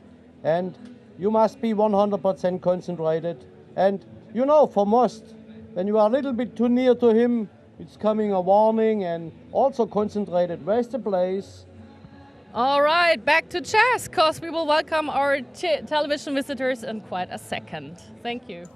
and you must be 100% concentrated. And you know, for Most, when you are a little bit too near to him, it's coming a warning, and also concentrated. Where's the place? All right, back to chess, because we will welcome our television visitors in quite a second. Thank you.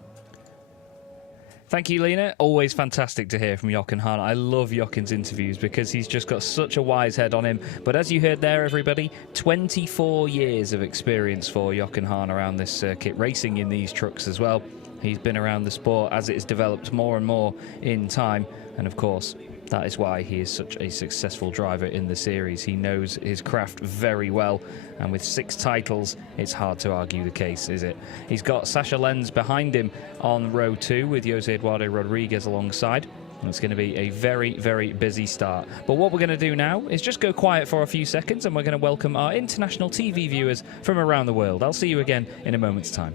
Thank you, Lena. Always fantastic to hear from Jochen Hahn. I love Jochen's interviews because he's just got such a wise head on him. But as you heard there, everybody, 24 years of experience for Jochen Hahn around this circuit, racing in these trucks as well. He's been around the sport as it has developed more and more in time. And of course, that is why he is such a successful driver in the series. He knows his craft very well, and with 6 titles, it's hard to argue the case, is it? He's got Sascha Lenz behind him on row 2 with Jose Eduardo Rodriguez alongside. And it's going to be a very, very busy start. But what we're going to do now is just go quiet for a few seconds, and we're going to welcome our international TV viewers from around the world. I'll see you again in a moment's time.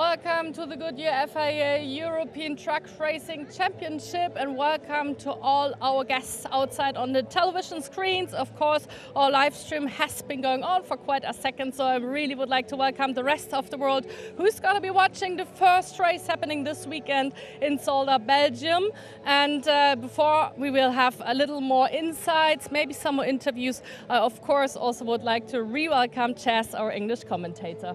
Welcome to the Goodyear FIA European Truck Racing Championship, and welcome to all our guests outside on the television screens. Of course, our live stream has been going on for quite a second, so I really would like to welcome the rest of the world who's going to be watching the first race happening this weekend in Zolder, Belgium. And before we will have a little more insights, maybe some more interviews, I of course also would like to re-welcome Chaz, our English commentator.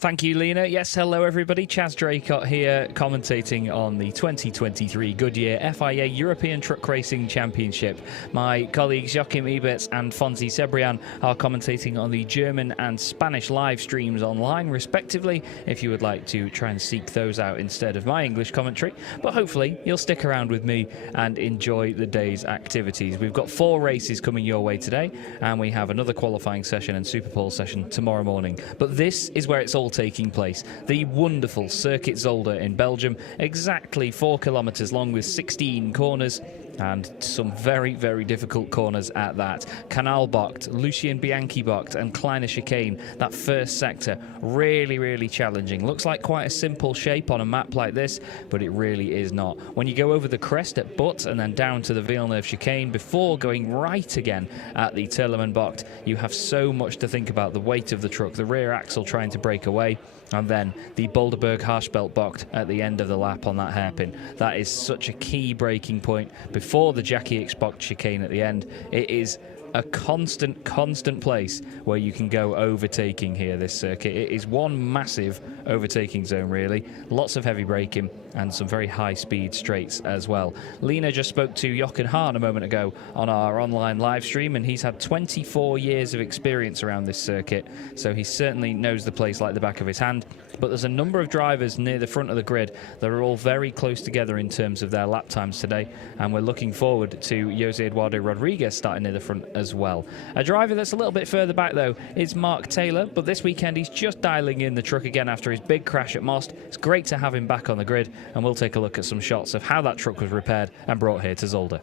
Thank you, Lena. Yes, hello everybody. Chaz Draycott here, commentating on the 2023 Goodyear FIA European Truck Racing Championship. My colleagues Joachim Eberts and Fonzie Cebrian are commentating on the German and Spanish live streams online, respectively, if you would like to try and seek those out instead of my English commentary. But hopefully you'll stick around with me and enjoy the day's activities. We've got 4 races coming your way today, and we have another qualifying session and Super Pole session tomorrow morning. But this is where it's all taking place. The wonderful Circuit Zolder in Belgium, exactly 4 kilometres long with 16 corners and some very, very difficult corners at that. Kanalbocht, Lucien Bianchi Bocht and Kleine Chicane, that first sector, really, really challenging. Looks like quite a simple shape on a map like this, but it really is not. When you go over the crest at Butt and then down to the Villeneuve Chicane before going right again at the Terleman Bocht, you have so much to think about. The weight of the truck, the rear axle trying to break away, and then the Boulderberg Harshbelt Bocht at the end of the lap on that hairpin. That is such a key breaking point before the Jackie X Bocht chicane at the end. It is a constant place where you can go overtaking here, this circuit. It is one massive overtaking zone, really. Lots of heavy braking and some very high speed straights as well. Lena just spoke to Jochen Hahn a moment ago on our online live stream, and he's had 24 years of experience around this circuit, so he certainly knows the place like the back of his hand. But there's a number of drivers near the front of the grid that are all very close together in terms of their lap times today, and we're looking forward to Jose Eduardo Rodriguez starting near the front as well. A driver that's a little bit further back though is Mark Taylor, but this weekend he's just dialing in the truck again after his big crash at Most. It's great to have him back on the grid, and we'll take a look at some shots of how that truck was repaired and brought here to Zolder.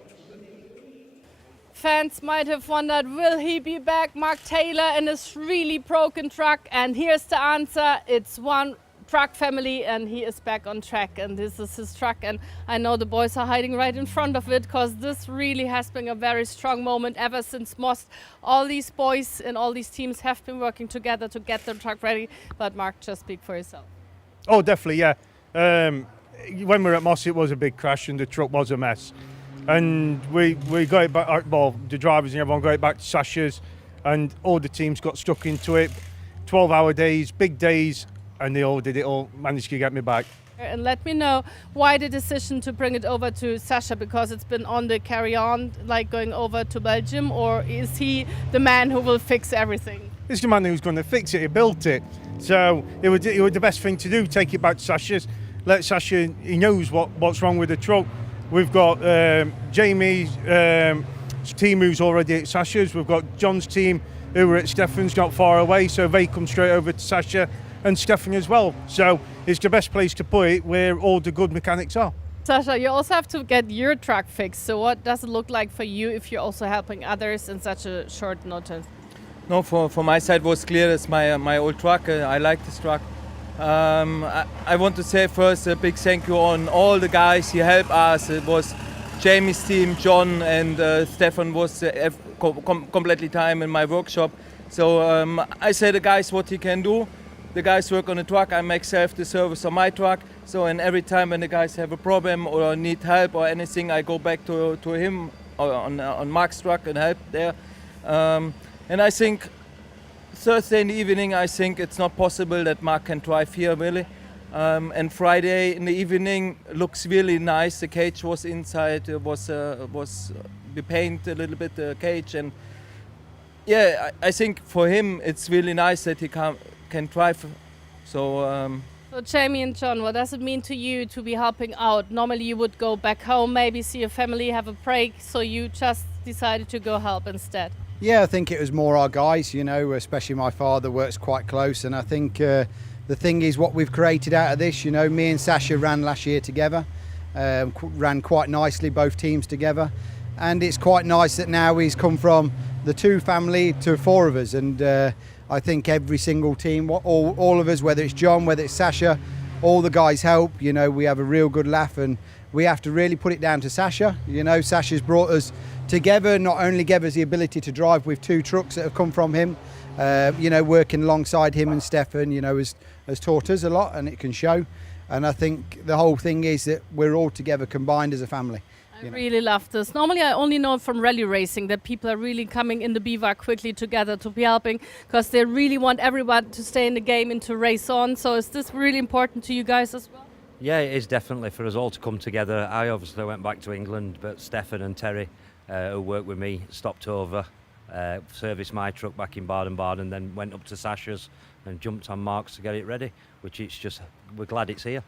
Fans might have wondered, will he be back, Mark Taylor, in this really broken truck? And here's the answer. It's one truck family, and he is back on track, and this is his truck, and I know the boys are hiding right in front of it because this really has been a very strong moment ever since Most. All these boys and all these teams have been working together to get the truck ready, but Mark, just speak for yourself. Oh, definitely, yeah. When we were at Moss, it was a big crash and the truck was a mess. And we got it back, well, the drivers and everyone got it back to Sasha's, and all the teams got stuck into it. 12-hour days, big days, and they all did it all, managed to get me back. And let me know why the decision to bring it over to Sasha, because it's been on the carry-on, like going over to Belgium, or is he the man who will fix everything? He's the man who's going to fix it, he built it. So it was the best thing to do, take it back to Sasha's, let Sasha, he knows what's wrong with the truck. We've got Jamie's team who's already at Sasha's. We've got John's team who were at Stefan's, not far away, so they come straight over to Sasha and Stefan as well. So it's the best place to put it where all the good mechanics are. Sasha, you also have to get your truck fixed. So what does it look like for you if you're also helping others in such a short notice? No, for my side was clear. It's my old truck. I like this truck. I want to say first a big thank you on all the guys who helped us. It was Jamie's team, John and Stefan was completely time in my workshop. So I say the guys what he can do. The guys work on the truck, I make self the service on my truck. So and every time when the guys have a problem or need help or anything, I go back to him or on Mark's truck and help there. And I think Thursday in the evening, I think it's not possible that Mark can drive here really. And Friday in the evening looks really nice. The cage was inside, we paint a little bit the cage, and yeah, I think for him it's really nice that he can drive. So Jamie and John, what does it mean to you to be helping out? Normally you would go back home, maybe see your family, have a break, so you just decided to go help instead. Yeah, I think it was more our guys, you know, especially my father works quite close, and I think the thing is what we've created out of this, you know, me and Sasha ran last year together, ran quite nicely, both teams together, and it's quite nice that now he's come from the 2 family to 4 of us, and I think every single team, all of us, whether it's John, whether it's Sasha, all the guys help. You know, we have a real good laugh, and we have to really put it down to Sasha. You know, Sasha's brought us together, not only gave us the ability to drive with 2 trucks that have come from him, you know, working alongside him and Stefan, you know, has taught us a lot, and it can show. And I think the whole thing is that we're all together combined as a family. I really love this. Normally I only know from rally racing that people are really coming in the bivouac quickly together to be helping, because they really want everyone to stay in the game and to race on. So is this really important to you guys as well? Yeah, it is definitely for us all to come together. I obviously went back to England, but Stefan and Terry, who worked with me, stopped over, serviced my truck back in Baden-Baden, then went up to Sasha's and jumped on Mark's to get it ready, which it's just, we're glad it's here.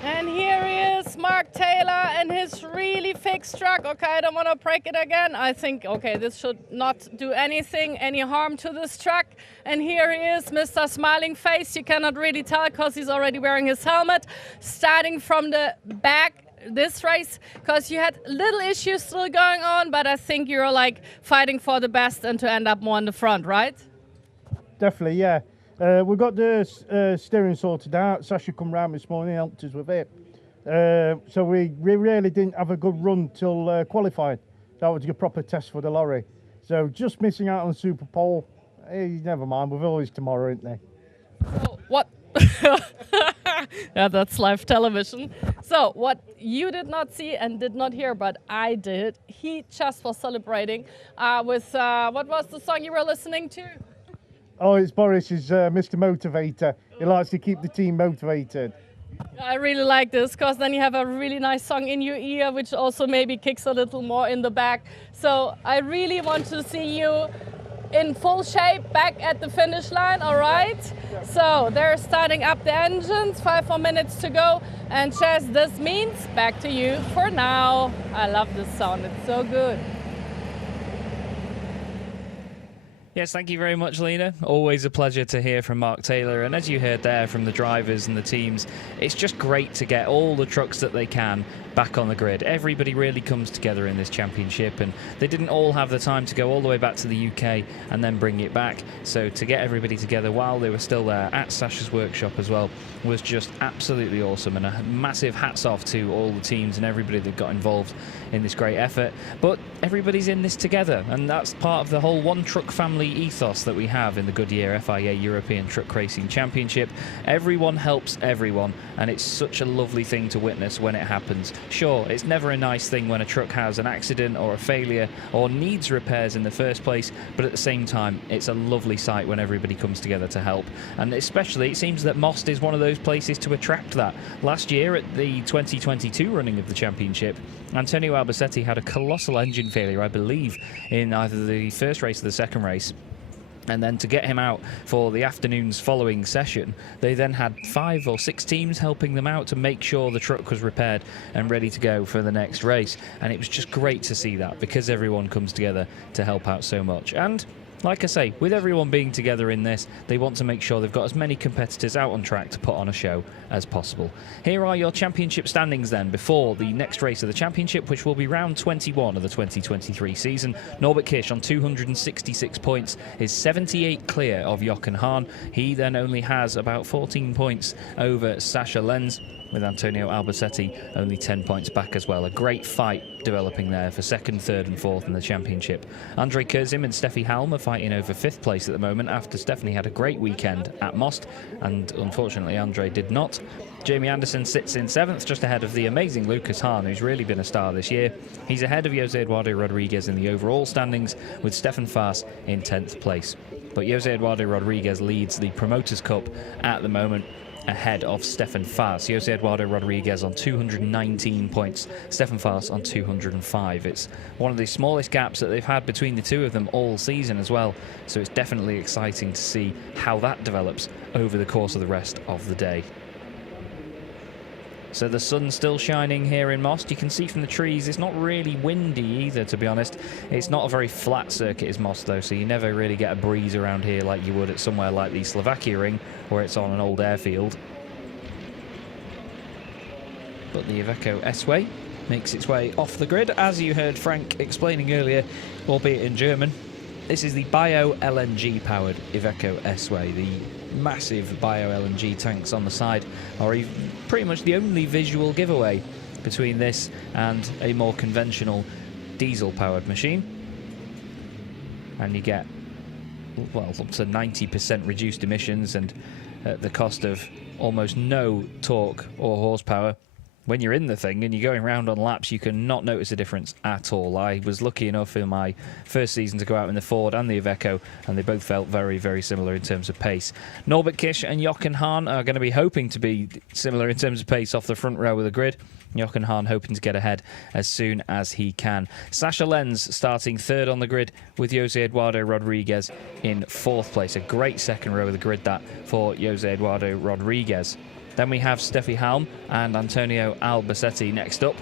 And here he is, Mark Taylor, and his really fixed truck. Okay, I don't want to break it again. I think, okay, this should not do any harm to this truck. And here he is, Mr. Smiling Face. You cannot really tell because he's already wearing his helmet. Starting from the back this race, because you had little issues still going on, but I think you're like fighting for the best and to end up more in the front, right? Definitely, yeah. We got the steering sorted out. Sasha come round this morning, helped us with it. So we really didn't have a good run till qualifying. That was a proper test for the lorry. So just missing out on the Super Pole. Hey, never mind, we've always tomorrow, isn't there? So what? Yeah, that's live television. So what you did not see and did not hear, but I did, he just was celebrating with, what was the song you were listening to? Oh, it's Boris's Mr. Motivator. He likes to keep the team motivated. I really like this, because then you have a really nice song in your ear, which also maybe kicks a little more in the back. So I really want to see you in full shape back at the finish line, all right? Yeah. So they're starting up the engines, 5 more minutes to go. And Chaz, this means back to you for now. I love this sound, it's so good. Yes, thank you very much, Lena. Always a pleasure to hear from Mark Taylor. And as you heard there from the drivers and the teams, it's just great to get all the trucks that they can back on the grid. Everybody really comes together in this championship, and they didn't all have the time to go all the way back to the UK and then bring it back. So to get everybody together while they were still there at Sasha's workshop as well was just absolutely awesome, and a massive hats off to all the teams and everybody that got involved in this great effort. But everybody's in this together, and that's part of the whole one truck family ethos that we have in the Goodyear FIA European Truck Racing Championship. Everyone helps everyone, and it's such a lovely thing to witness when it happens. Sure, it's never a nice thing when a truck has an accident or a failure or needs repairs in the first place, but at the same time, it's a lovely sight when everybody comes together to help. And especially, it seems that Most is one of those places to attract that. Last year at the 2022 running of the championship, Antonio Albacete had a colossal engine failure, I believe, in either the first race or the second race. And then to get him out for the afternoon's following session, they then had 5 or 6 teams helping them out to make sure the truck was repaired and ready to go for the next race. And it was just great to see that, because everyone comes together to help out so much. And like I say, with everyone being together in this, they want to make sure they've got as many competitors out on track to put on a show as possible. Here are your championship standings then before the next race of the championship, which will be round 21 of the 2023 season. Norbert Kish on 266 points is 78 clear of Jochen Hahn. He then only has about 14 points over Sasha Lenz, with Antonio Albacete only 10 points back as well. A great fight developing there for 2nd, 3rd and 4th in the championship. Andre Kurzim and Steffi Halm are fighting over 5th place at the moment, after Stephanie had a great weekend at Most, and unfortunately Andre did not. Jamie Anderson sits in 7th, just ahead of the amazing Lucas Hahn, who's really been a star this year. He's ahead of Jose Eduardo Rodriguez in the overall standings, with Stefan Faas in 10th place. But Jose Eduardo Rodriguez leads the Promoters Cup at the moment, ahead of Stefan Faas. Jose Eduardo Rodriguez on 219 points, Stefan Faas on 205. It's one of the smallest gaps that they've had between the two of them all season as well, so it's definitely exciting to see how that develops over the course of the rest of the day. So the sun's still shining here in Most. You can see from the trees it's not really windy either, to be honest. It's not a very flat circuit is Most though, so you never really get a breeze around here like you would at somewhere like the Slovakia Ring, where it's on an old airfield. But the Iveco S-Way makes its way off the grid. As you heard Frank explaining earlier, albeit in German, this is the bio-LNG powered Iveco S-Way. The massive bio-LNG tanks on the side are pretty much the only visual giveaway between this and a more conventional diesel powered machine. And you get, well, up to 90% reduced emissions, and at the cost of almost no torque or horsepower. When you're in the thing and you're going around on laps, you can not notice a difference at all. I was lucky enough in my first season to go out in the Ford and the Iveco, and they both felt very, very similar in terms of pace. Norbert Kish and Jochen Hahn are going to be hoping to be similar in terms of pace off the front row of the grid. Jochen Hahn hoping to get ahead as soon as he can. Sasha Lenz starting third on the grid with Jose Eduardo Rodriguez in fourth place. A great second row of the grid that for Jose Eduardo Rodriguez. Then we have Steffi Halm and Antonio Albacete next up.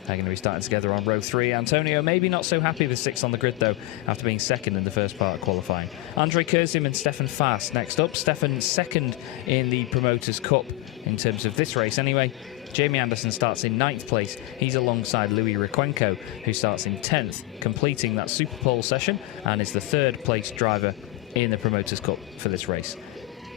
They're going to be starting together on row 3. Antonio maybe not so happy with 6th on the grid, though, after being second in the first part of qualifying. Andre Kurzim and Stefan Fast next up. Stefan second in the Promoters' Cup in terms of this race anyway. Jamie Anderson starts in 9th place. He's alongside Louis Requenco, who starts in 10th, completing that Super Pole session and is the 3rd place driver in the Promoters' Cup for this race.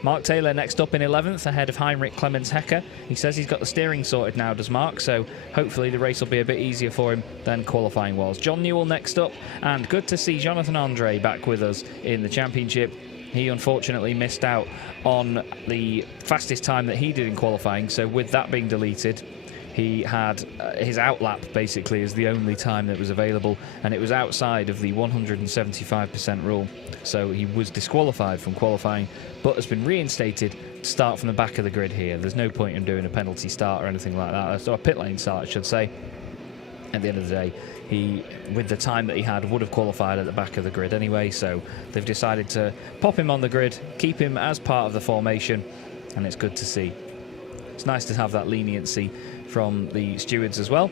Mark Taylor next up in 11th, ahead of Heinrich Clemens Hecker. He says he's got the steering sorted now, does Mark, so hopefully the race will be a bit easier for him than qualifying was. John Newell next up, and good to see Jonathan Andre back with us in the championship. He unfortunately missed out on the fastest time that he did in qualifying, so with that being deleted, he had his outlap basically as the only time that was available, and it was outside of the 175% rule, so he was disqualified from qualifying, but has been reinstated to start from the back of the grid here. There's no point in doing a penalty start or anything like that, so a pit lane start I should say. At the end of the day, he, with the time that he had, would have qualified at the back of the grid anyway, so they've decided to pop him on the grid, keep him as part of the formation, and it's good to see. It's nice to have that leniency from the stewards as well.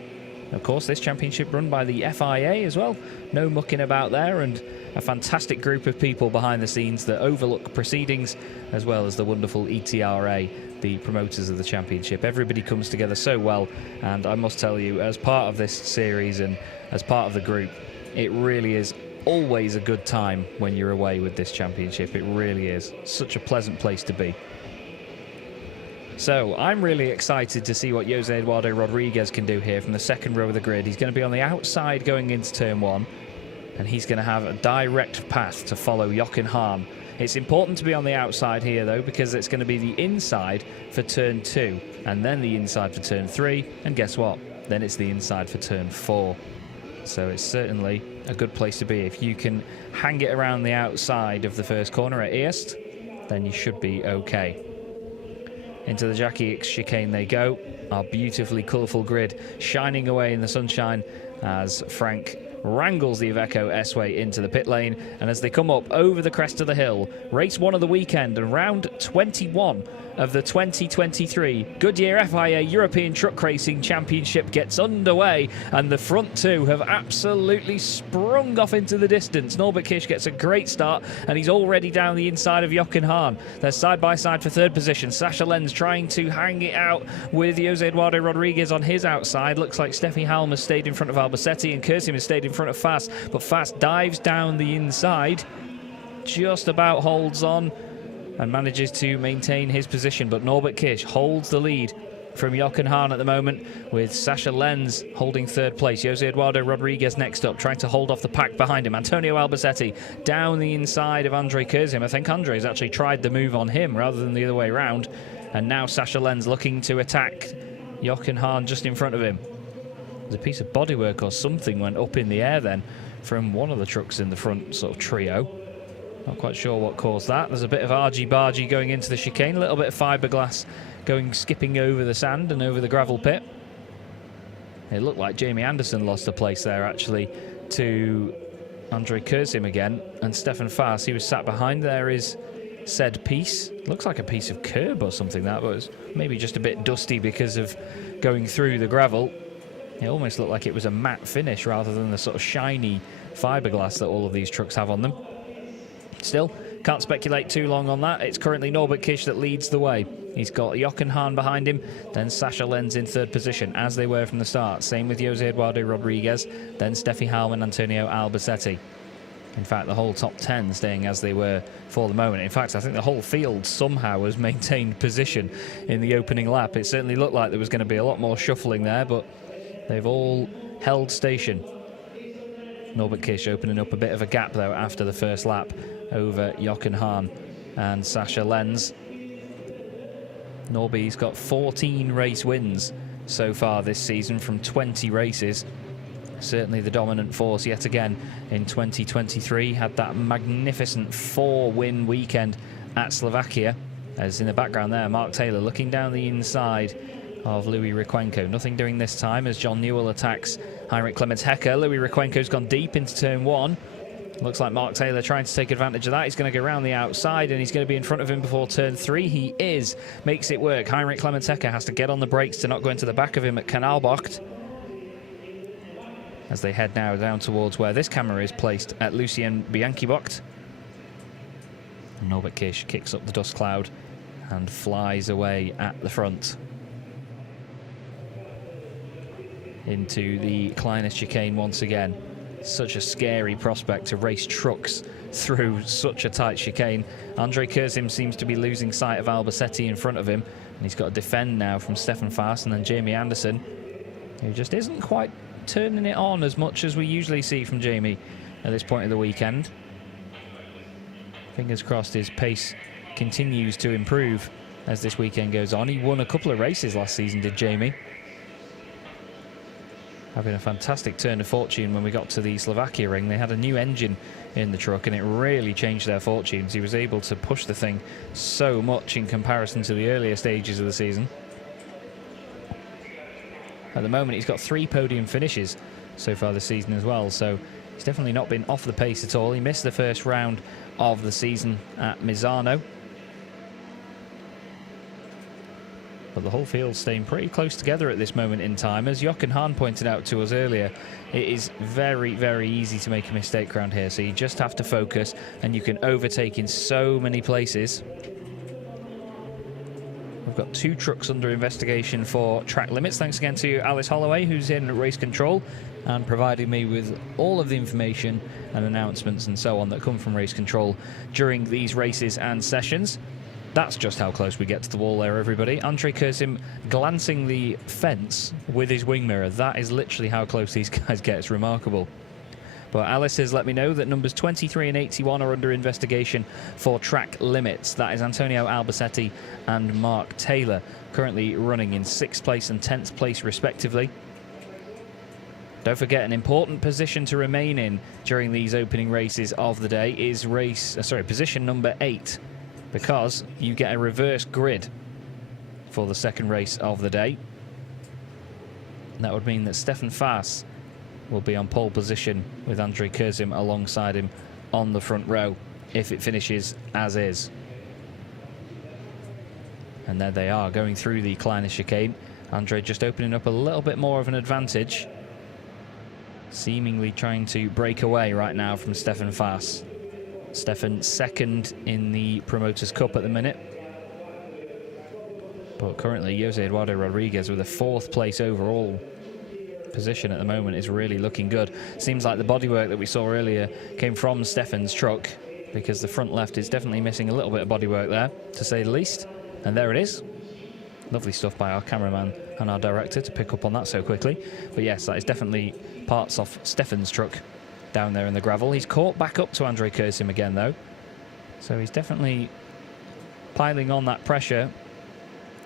Of course, this championship run by the FIA as well. No mucking about there, and a fantastic group of people behind the scenes that overlook proceedings, as well as the wonderful ETRA, the promoters of the championship. Everybody comes together so well, and I must tell you, as part of this series and as part of the group, it really is always a good time when you're away with this championship. It really is. Such a pleasant place to be. So I'm really excited to see what Jose Eduardo Rodriguez can do here from the second row of the grid. He's going to be on the outside going into turn 1, and he's going to have a direct path to follow Jochen Hahn. It's important to be on the outside here though, because it's going to be the inside for turn 2, and then the inside for turn 3, and guess what? Then it's the inside for turn 4. So it's certainly a good place to be. If you can hang it around the outside of the first corner at Eerst, then you should be okay. Into the Jackie X chicane they go. Our beautifully colourful grid shining away in the sunshine as Frank wrangles the Iveco S-Way into the pit lane. And as they come up over the crest of the hill, race 1 of the weekend and round 21 of the 2023 Goodyear FIA European Truck Racing Championship gets underway, and the front two have absolutely sprung off into the distance. Norbert Kish gets a great start, and he's already down the inside of Jochen Hahn. They're side by side for third position. Sasha Lenz trying to hang it out with Jose Eduardo Rodriguez on his outside. Looks like Steffi Halm has stayed in front of Albacete, and Kurzim has stayed in front of Fast, but Fast dives down the inside, just about holds on and manages to maintain his position, but Norbert Kish holds the lead from Jochen Hahn at the moment, with Sasha Lenz holding third place. Jose Eduardo Rodriguez next up, trying to hold off the pack behind him. Antonio Albacete down the inside of Andre Kurzim. I think Andre's actually tried the move on him rather than the other way around, and now Sasha Lenz looking to attack Jochen Hahn just in front of him. There's a piece of bodywork or something went up in the air then from one of the trucks in the front sort of trio. Not quite sure what caused that. There's a bit of argy-bargy going into the chicane, a little bit of fiberglass skipping over the sand and over the gravel pit. It looked like Jamie Anderson lost a place there actually to Andre Kurzim again, and Stefan Fast, he was sat behind. There is said piece. Looks like a piece of curb or something, that was maybe just a bit dusty because of going through the gravel. It almost looked like it was a matte finish rather than the sort of shiny fiberglass that all of these trucks have on them. Still, Can't speculate too long on that. It's currently Norbert Kish that leads the way. He's got Jochen Hahn behind him, then Sascha Lenz in third position, as they were from the start. Same with Jose Eduardo Rodriguez, then Steffi Hallman, Antonio Albacete. In fact, the whole top 10 staying as they were for the moment. In fact, I think the whole field somehow has maintained position in the opening lap. It certainly looked like there was going to be a lot more shuffling there, but they've all held station. Norbert Kish opening up a bit of a gap, though, after the first lap over Jochen Hahn and Sascha Lenz. Norby's got 14 race wins so far this season from 20 races. Certainly the dominant force yet again in 2023. Had that magnificent 4-win weekend at Slovakia. As in the background there, Mark Taylor looking down the inside of Louis Requenco. Nothing doing this time as John Newell attacks Heinrich Clemens-Hecker. Louis Requenco's gone deep into turn 1. Looks like Mark Taylor trying to take advantage of that. He's going to go around the outside and he's going to be in front of him before turn 3. He is. Makes it work. Heinrich Clemens-Hecker has to get on the brakes to not go into the back of him at Kanalbocht. As they head now down towards where this camera is placed at Lucien Bianchi-Bocht. Norbert Kish kicks up the dust cloud and flies away at the front into the Kleinest chicane once again. Such a scary prospect to race trucks through such a tight chicane. Andre Kurzim seems to be losing sight of Albacete in front of him, and he's got to defend now from Stefan Faas and then Jamie Anderson, who just isn't quite turning it on as much as we usually see from Jamie at this point of the weekend. Fingers crossed his pace continues to improve as this weekend goes on. He won a couple of races last season, did Jamie. Having a fantastic turn of fortune when we got to the Slovakia ring. They had a new engine in the truck and it really changed their fortunes. He was able to push the thing so much in comparison to the earlier stages of the season. At the moment, he's got 3 podium finishes so far this season as well, so he's definitely not been off the pace at all. He missed the first round of the season at Misano, but the whole field's staying pretty close together at this moment in time. As Jochen Hahn pointed out to us earlier, it is very, very easy to make a mistake around here, so you just have to focus, and you can overtake in so many places. We've got 2 trucks under investigation for track limits. Thanks again to Alice Holloway, who's in race control and providing me with all of the information and announcements and so on that come from race control during these races and sessions. That's just how close we get to the wall there, everybody. Andre Kurzim glancing the fence with his wing mirror. That is literally how close these guys get. It's remarkable. But Alice has let me know that numbers 23 and 81 are under investigation for track limits. That is Antonio Albacete and Mark Taylor, currently running in 6th place and 10th place respectively. Don't forget, an important position to remain in during these opening races of the day is position number 8, because you get a reverse grid for the second race of the day. And that would mean that Stefan Faas will be on pole position with Andre Kurzim alongside him on the front row if it finishes as is. And there they are, going through the Kleinest chicane. Andre just opening up a little bit more of an advantage, seemingly trying to break away right now from Stefan Faas. Stefan second in the Promoters' Cup at the minute, but currently Jose Eduardo Rodriguez with a 4th place overall position at the moment is really looking good. Seems like the bodywork that we saw earlier came from Stefan's truck, because the front left is definitely missing a little bit of bodywork there, to say the least. And there it is. Lovely stuff by our cameraman and our director to pick up on that so quickly. But yes, that is definitely parts of Stefan's truck down there in the gravel. He's caught back up to Andre Kurzim again though, so he's definitely piling on that pressure.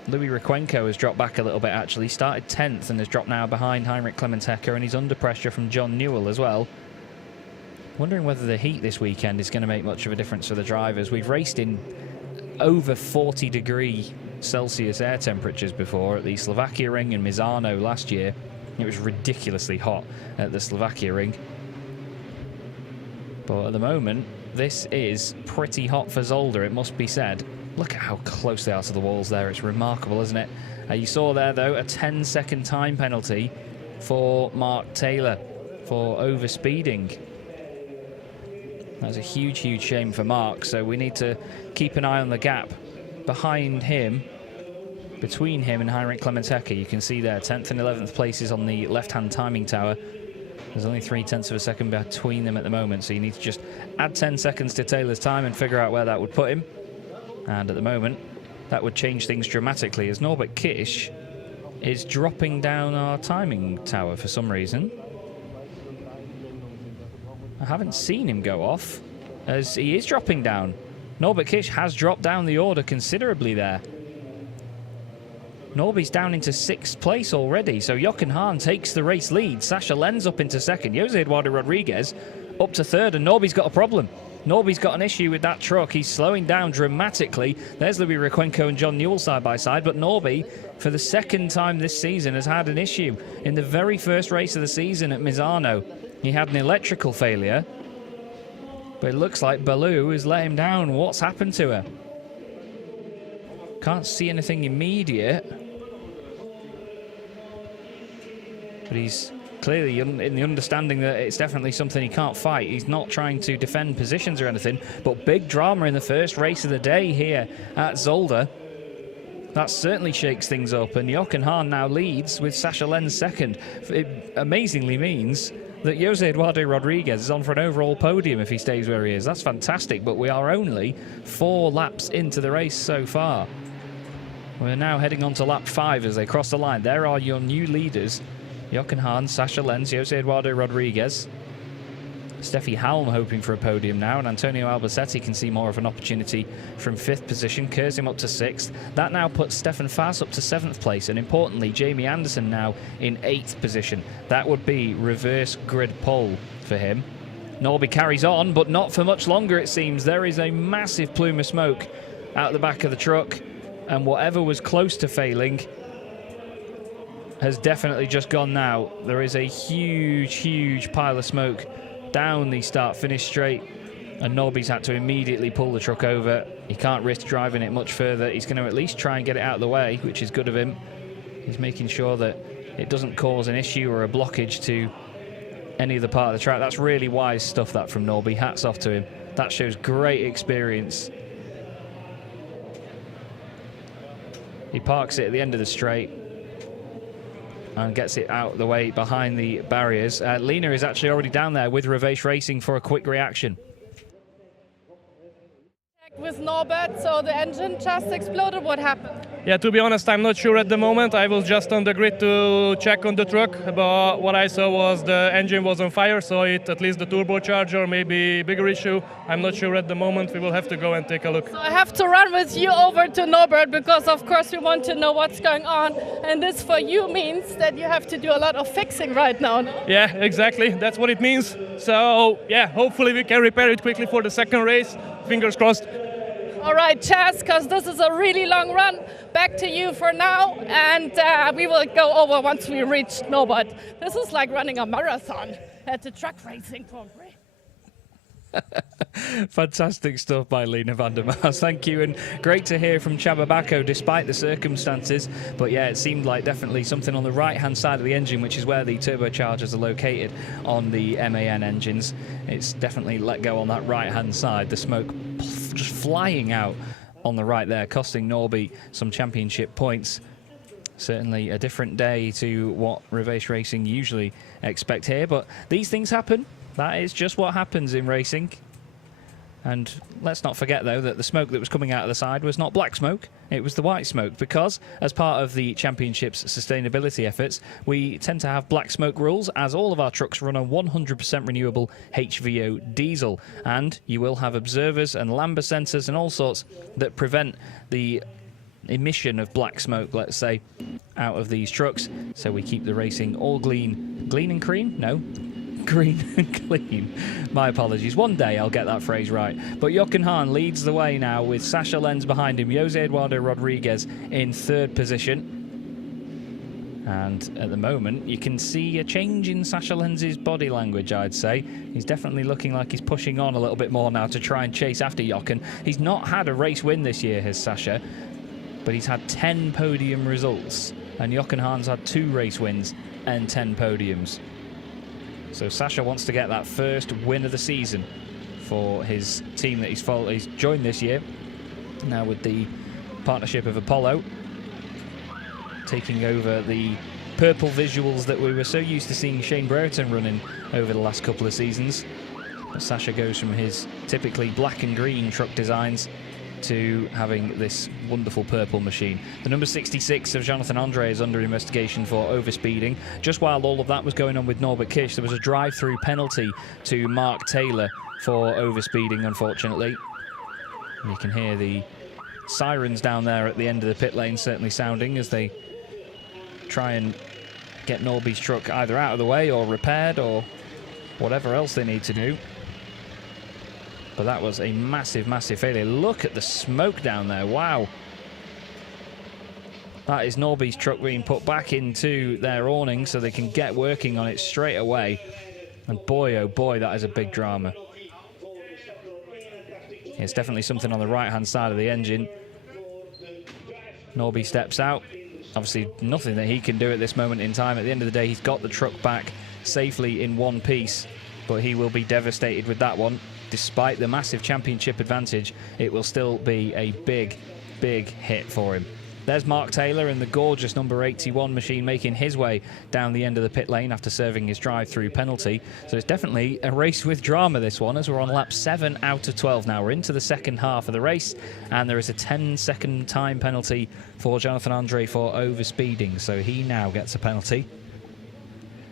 Louis Requenco has dropped back a little bit actually, started 10th and has dropped now behind Heinrich Clemens-Hecker, and he's under pressure from John Newell as well. Wondering whether the heat this weekend is going to make much of a difference for the drivers. We've raced in over 40-degree Celsius air temperatures before at the Slovakia ring and Misano last year. It was ridiculously hot at the Slovakia ring. But at the moment, this is pretty hot for Zolder, it must be said. Look at how close they are to the walls there. It's remarkable, isn't it? You saw there, though, a 10-second time penalty for Mark Taylor for overspeeding. That's a huge, huge shame for Mark, so we need to keep an eye on the gap behind him, between him and Heinrich Clementecchi. You can see there, 10th and 11th places on the left-hand timing tower. There's only 0.3 of a second between them at the moment, so you need to just add 10 seconds to Taylor's time and figure out where that would put him. And at the moment, that would change things dramatically, as Norbert Kish is dropping down our timing tower for some reason. I haven't seen him go off, as he is dropping down. Norbert Kish has dropped down the order considerably there. Norby's down into 6th place already, so Jochen Hahn takes the race lead. Sasha Lenz up into 2nd. Jose Eduardo Rodriguez up to 3rd, and Norby's got a problem. Norby's got an issue with that truck. He's slowing down dramatically. There's Louis Requenco and John Newell side by side, but Norby, for the 2nd time this season, has had an issue. In the very first race of the season at Misano, he had an electrical failure, but it looks like Baloo has let him down. What's happened to her? Can't see anything immediate, but he's clearly in the understanding that it's definitely something he can't fight. He's not trying to defend positions or anything, but big drama in the first race of the day here at Zolder. That certainly shakes things up, and Jochen Hahn now leads with Sasha Lenz 2nd. It amazingly means that Jose Eduardo Rodriguez is on for an overall podium if he stays where he is. That's fantastic, but we are only 4 laps into the race so far. We're now heading on to lap 5 as they cross the line. There are your new leaders: Jochen Hahn, Sasha Lenz, Jose Eduardo Rodriguez. Steffi Halm hoping for a podium now, and Antonio Albacete can see more of an opportunity from 5th position. Kurzim up to 6th. That now puts Stefan Faas up to 7th place, and importantly, Jamie Anderson now in 8th position. That would be reverse grid pole for him. Norby carries on, but not for much longer it seems. There is a massive plume of smoke out the back of the truck, and whatever was close to failing has definitely just gone now. There is a huge, huge pile of smoke down the start-finish straight, and Norby's had to immediately pull the truck over. He can't risk driving it much further. He's going to at least try and get it out of the way, which is good of him. He's making sure that it doesn't cause an issue or a blockage to any other part of the track. That's really wise stuff, that, from Norby. Hats off to him. That shows great experience. He parks it at the end of the straight and gets it out the way behind the barriers. Lena is actually already down there with Revesh Racing for a quick reaction. With Norbert, so the engine just exploded. What happened? Yeah, to be honest, I'm not sure at the moment. I was just on the grid to check on the truck, but what I saw was the engine was on fire, so at least the turbocharger may be a bigger issue. I'm not sure at the moment. We will have to go and take a look. So I have to run with you over to Norbert, because of course we want to know what's going on, and this for you means that you have to do a lot of fixing right now. No? Yeah, exactly. That's what it means. So yeah, hopefully we can repair it quickly for the 2nd race. Fingers crossed. All right, Chaz, because this is a really long run. Back to you for now, and we will go over once we reach Norbert. This is like running a marathon at the truck racing program. Fantastic stuff by Lena van der Maas. Thank you, and great to hear from Csaba Bacco despite the circumstances. But yeah, it seemed like definitely something on the right-hand side of the engine, which is where the turbochargers are located on the MAN engines. It's definitely let go on that right-hand side. The smoke just flying out on the right there, costing Norby some championship points. Certainly a different day to what Revesh Racing usually expect here, but these things happen. That is just what happens in racing. And let's not forget, though, that the smoke that was coming out of the side was not black smoke, it was the white smoke, because as part of the championship's sustainability efforts, we tend to have black smoke rules, as all of our trucks run on 100% renewable HVO diesel. And you will have observers and lambda sensors and all sorts that prevent the emission of black smoke, let's say, out of these trucks. So we keep the racing all clean and cream? No. Green and clean. My apologies. One day I'll get that phrase right. But Jochen Hahn leads the way now with Sasha Lenz behind him. Jose Eduardo Rodriguez in 3rd position. And at the moment, you can see a change in Sasha Lenz's body language, I'd say. He's definitely looking like he's pushing on a little bit more now to try and chase after Jochen. He's not had a race win this year, has Sasha, but he's had 10 podium results. And Jochen Hahn's had 2 race wins and 10 podiums. So Sasha wants to get that first win of the season for his team that he's joined this year, now with the partnership of Apollo, taking over the purple visuals that we were so used to seeing Shane Brereton running over the last couple of seasons. But Sasha goes from his typically black and green truck designs to having this wonderful purple machine. The number 66 of Jonathan Andre is under investigation for overspeeding. Just while all of that was going on with Norbert Kish, there was a drive-through penalty to Mark Taylor for overspeeding, unfortunately. You can hear the sirens down there at the end of the pit lane certainly sounding as they try and get Norby's truck either out of the way or repaired or whatever else they need to do. But that was a massive, massive failure. Look at the smoke down there. Wow. That is Norby's truck being put back into their awning so they can get working on it straight away. And boy, oh boy, that is a big drama. It's definitely something on the right-hand side of the engine. Norby steps out. Obviously, nothing that he can do at this moment in time. At the end of the day, he's got the truck back safely in one piece, but he will be devastated with that one. Despite the massive championship advantage, it will still be a big, big hit for him. There's Mark Taylor in the gorgeous number 81 machine making his way down the end of the pit lane after serving his drive-through penalty. So it's definitely a race with drama, this one, as we're on lap 7 out of 12 now. We're into the second half of the race, and there is a 10-second time penalty for Jonathan Andre for overspeeding. So he now gets a penalty.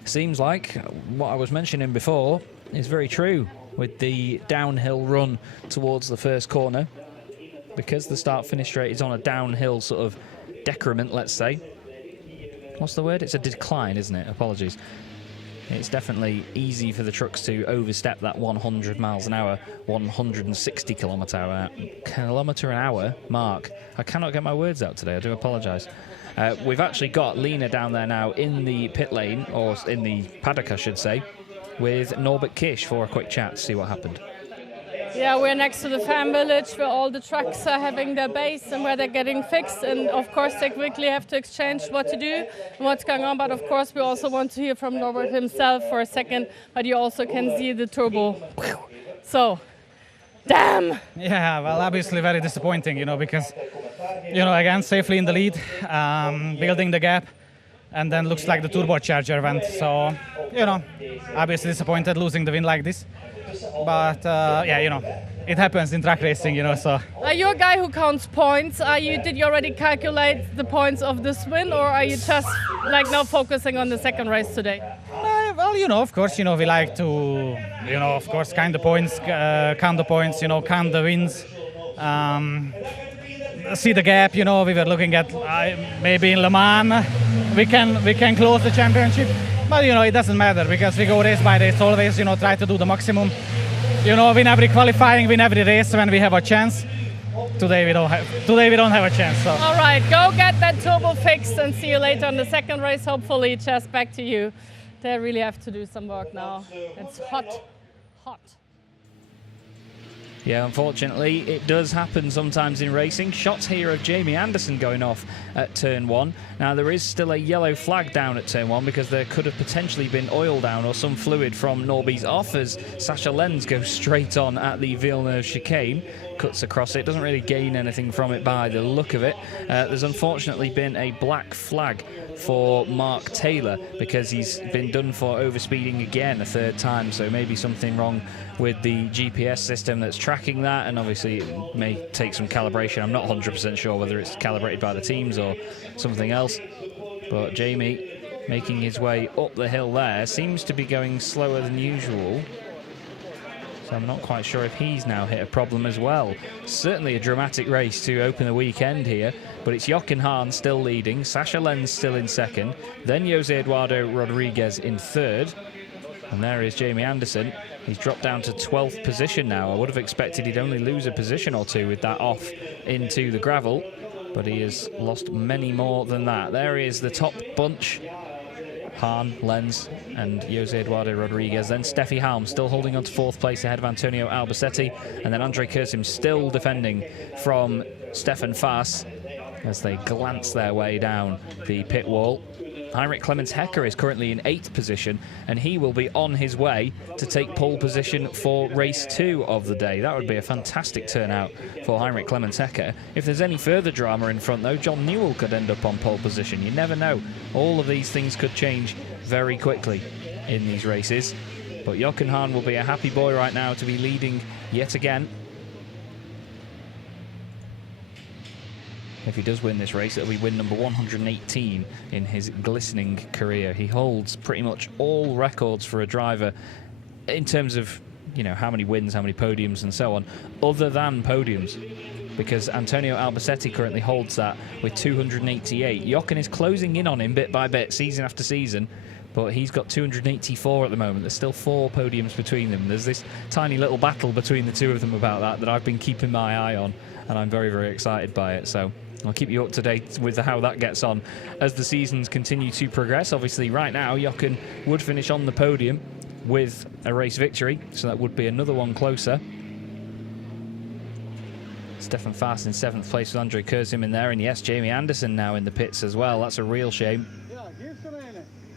Seems like what I was mentioning before is very true with the downhill run towards the first corner. Because the start-finish straight is on a downhill sort of decrement, let's say. What's the word? It's a decline, isn't it? Apologies. It's definitely easy for the trucks to overstep that 100 miles an hour, 160 kilometre an hour mark. I cannot get my words out today. I do apologise. We've actually got Lena down there now in the pit lane, or in the paddock, I should say, with Norbert Kish for a quick chat to see what happened. Yeah, we're next to the fan village where all the trucks are having their base and where they're getting fixed. And of course, they quickly have to exchange what to do and what's going on. But of course, we also want to hear from Norbert himself for a second. But you also can see the turbo. So, damn! Yeah, well, obviously very disappointing, because, again, safely in the lead, building the gap. And then looks like the turbocharger went. So, obviously disappointed losing the win like this. But it happens in track racing, so. Are you a guy who counts points? Did you already calculate the points of this win, or are you just now focusing on the second race today? Well, of course, we like to, of course, count the points, count the wins, see the gap. We were looking at maybe in Le Mans we can close the championship. But, it doesn't matter because we go race by race always, try to do the maximum. Win every qualifying, win every race when we have a chance. Today we don't have a chance. So. All right, go get that turbo fixed and see you later on the second race, hopefully. Just back to you. They really have to do some work now. It's hot, hot. Yeah, unfortunately, it does happen sometimes in racing. Shots here of Jamie Anderson going off at turn 1. Now, there is still a yellow flag down at turn 1 because there could have potentially been oil down or some fluid from Norby's off as Sasha Lenz goes straight on at the Villeneuve chicane. Cuts across it, doesn't really gain anything from it by the look of it. There's unfortunately been a black flag for Mark Taylor because he's been done for overspeeding again a third time, so maybe something wrong with the GPS system that's tracking that, and obviously it may take some calibration. I'm not 100% sure whether it's calibrated by the teams or something else, but Jamie making his way up the hill there seems to be going slower than usual. So I'm not quite sure if he's now hit a problem as well. Certainly a dramatic race to open the weekend here, but it's Jochen Hahn still leading, Sasha Lenz still in second, then Jose Eduardo Rodriguez in third, and there is Jamie Anderson. He's dropped down to 12th position now. I would have expected he'd only lose a position or two with that off into the gravel, but he has lost many more than that. There is the top bunch. Hahn, Lenz, and Jose Eduardo Rodriguez. Then Steffi Halm still holding on to 4th place ahead of Antonio Albacete. And then Andre Kursim still defending from Stefan Faas as they glance their way down the pit wall. Heinrich Clemens Hecker is currently in 8th position, and he will be on his way to take pole position for race 2 of the day. That would be a fantastic turnout for Heinrich Clemens Hecker. If there's any further drama in front, though, John Newell could end up on pole position. You never know. All of these things could change very quickly in these races. But Jochen Hahn will be a happy boy right now to be leading yet again. If he does win this race, it'll be win number 118 in his glistening career. He holds pretty much all records for a driver in terms of, you know, how many wins, how many podiums and so on, other than podiums, because Antonio Albacete currently holds that with 288. Jochen is closing in on him bit by bit, season after season, but he's got 284 at the moment. There's still 4 podiums between them. There's this tiny little battle between the two of them about that I've been keeping my eye on, and I'm very, very excited by it. So I'll keep you up to date with how that gets on as the seasons continue to progress. Obviously, right now, Jochen would finish on the podium with a race victory, so that would be another one closer. Stefan Fast in 7th place with Andre Kurzim in there, and yes, Jamie Anderson now in the pits as well. That's a real shame.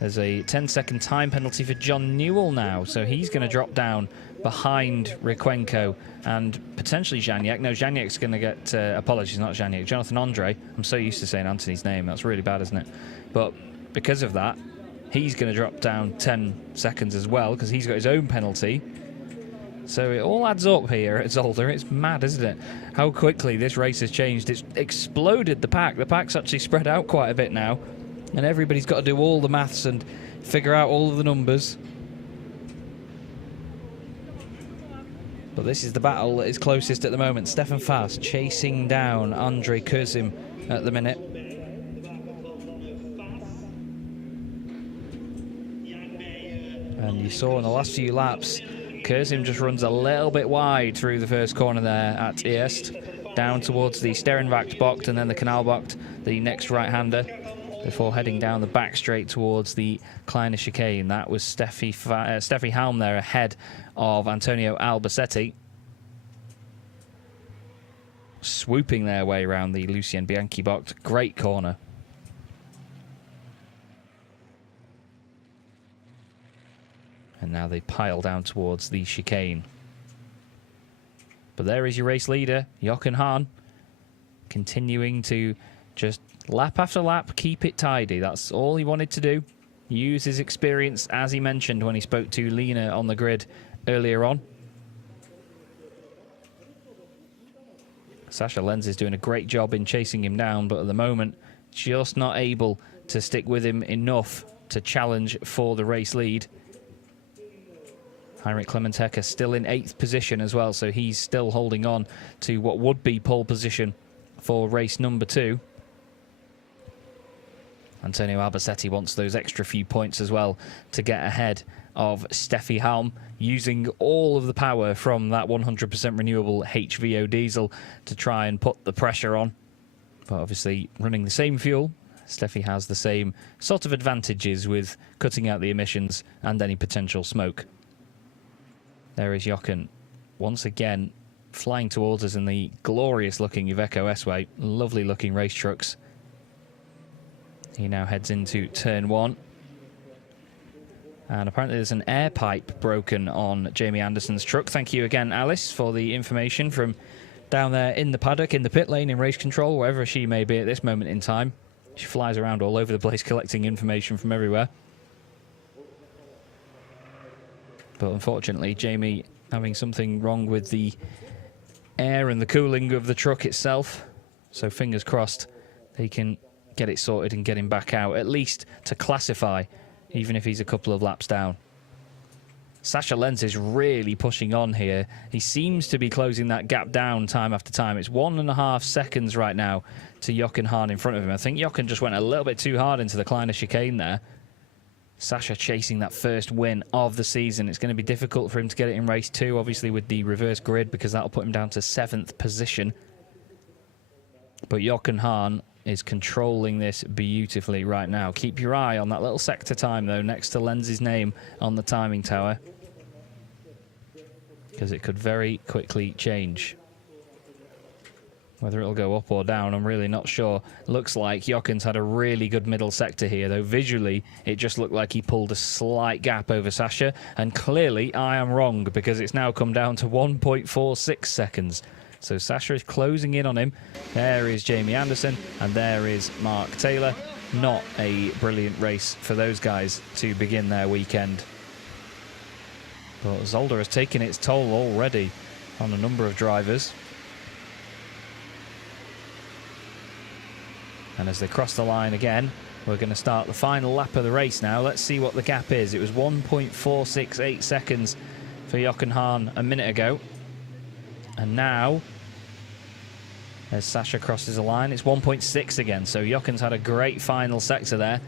There's a 10-second time penalty for John Newell now, so he's going to drop down behind Rykwenko and potentially Janiak. No, Janiak's going to get, apologies, not Janiak, Jonathan Andre. I'm so used to saying Anthony's name, that's really bad, isn't it? But because of that, he's going to drop down 10 seconds as well, because he's got his own penalty. So it all adds up here at Zolder. It's mad, isn't it? How quickly this race has changed. It's exploded the pack. The pack's actually spread out quite a bit now, and everybody's got to do all the maths and figure out all of the numbers. But this is the battle that is closest at the moment. Stefan Fast chasing down Andre Kurzim at the minute. And you saw in the last few laps, Kurzim just runs a little bit wide through the first corner there at Eerst, down towards the Sterrenwacht bocht and then the Kanalbocht, the next right-hander, before heading down the back straight towards the Kleine chicane. That was Steffi Halm there ahead of Antonio Albacete, swooping their way around the Lucien Bianchi box. Great corner. And now they pile down towards the chicane. But there is your race leader, Jochen Hahn, continuing to just lap after lap keep it tidy. That's all he wanted to do. Use his experience, as he mentioned when he spoke to Lena on the grid earlier on. Sascha Lenz is doing a great job in chasing him down, but at the moment just not able to stick with him enough to challenge for the race lead. Heinrich Clemens Hecker still in 8th position as well, so he's still holding on to what would be pole position for race number 2. Antonio Albacete wants those extra few points as well to get ahead of Steffi Halm, using all of the power from that 100% renewable HVO diesel to try and put the pressure on. But obviously, running the same fuel, Steffi has the same sort of advantages with cutting out the emissions and any potential smoke. There is Jochen, once again, flying towards us in the glorious-looking Iveco S-Way. Lovely-looking race trucks. He now heads into turn 1. And apparently there's an air pipe broken on Jamie Anderson's truck. Thank you again, Alice, for the information from down there in the paddock, in the pit lane, in race control, wherever she may be at this moment in time. She flies around all over the place collecting information from everywhere. But unfortunately, Jamie having something wrong with the air and the cooling of the truck itself. So fingers crossed they can get it sorted and get him back out, at least to classify, even if he's a couple of laps down. Sascha Lenz is really pushing on here. He seems to be closing that gap down time after time. It's 1.5 seconds right now to Jochen Hahn in front of him. I think Jochen just went a little bit too hard into the Kleine chicane there. Sascha chasing that first win of the season. It's going to be difficult for him to get it in race 2, obviously with the reverse grid, because that'll put him down to 7th position. But Jochen Hahn is controlling this beautifully right now. Keep your eye on that little sector time, though, next to Lenz's name on the timing tower, because it could very quickly change. Whether it'll go up or down, I'm really not sure. Looks like Jokken's had a really good middle sector here, though visually it just looked like he pulled a slight gap over Sasha, and clearly I am wrong because it's now come down to 1.46 seconds. So Sasha is closing in on him. There is Jamie Anderson, and there is Mark Taylor. Not a brilliant race for those guys to begin their weekend. But Zolder has taken its toll already on a number of drivers. And as they cross the line again, we're going to start the final lap of the race now. Let's see what the gap is. It was 1.468 seconds for Jochen Hahn a minute ago. And now, as Sasha crosses the line, it's 1.6 again. So Jochen's had a great final sector there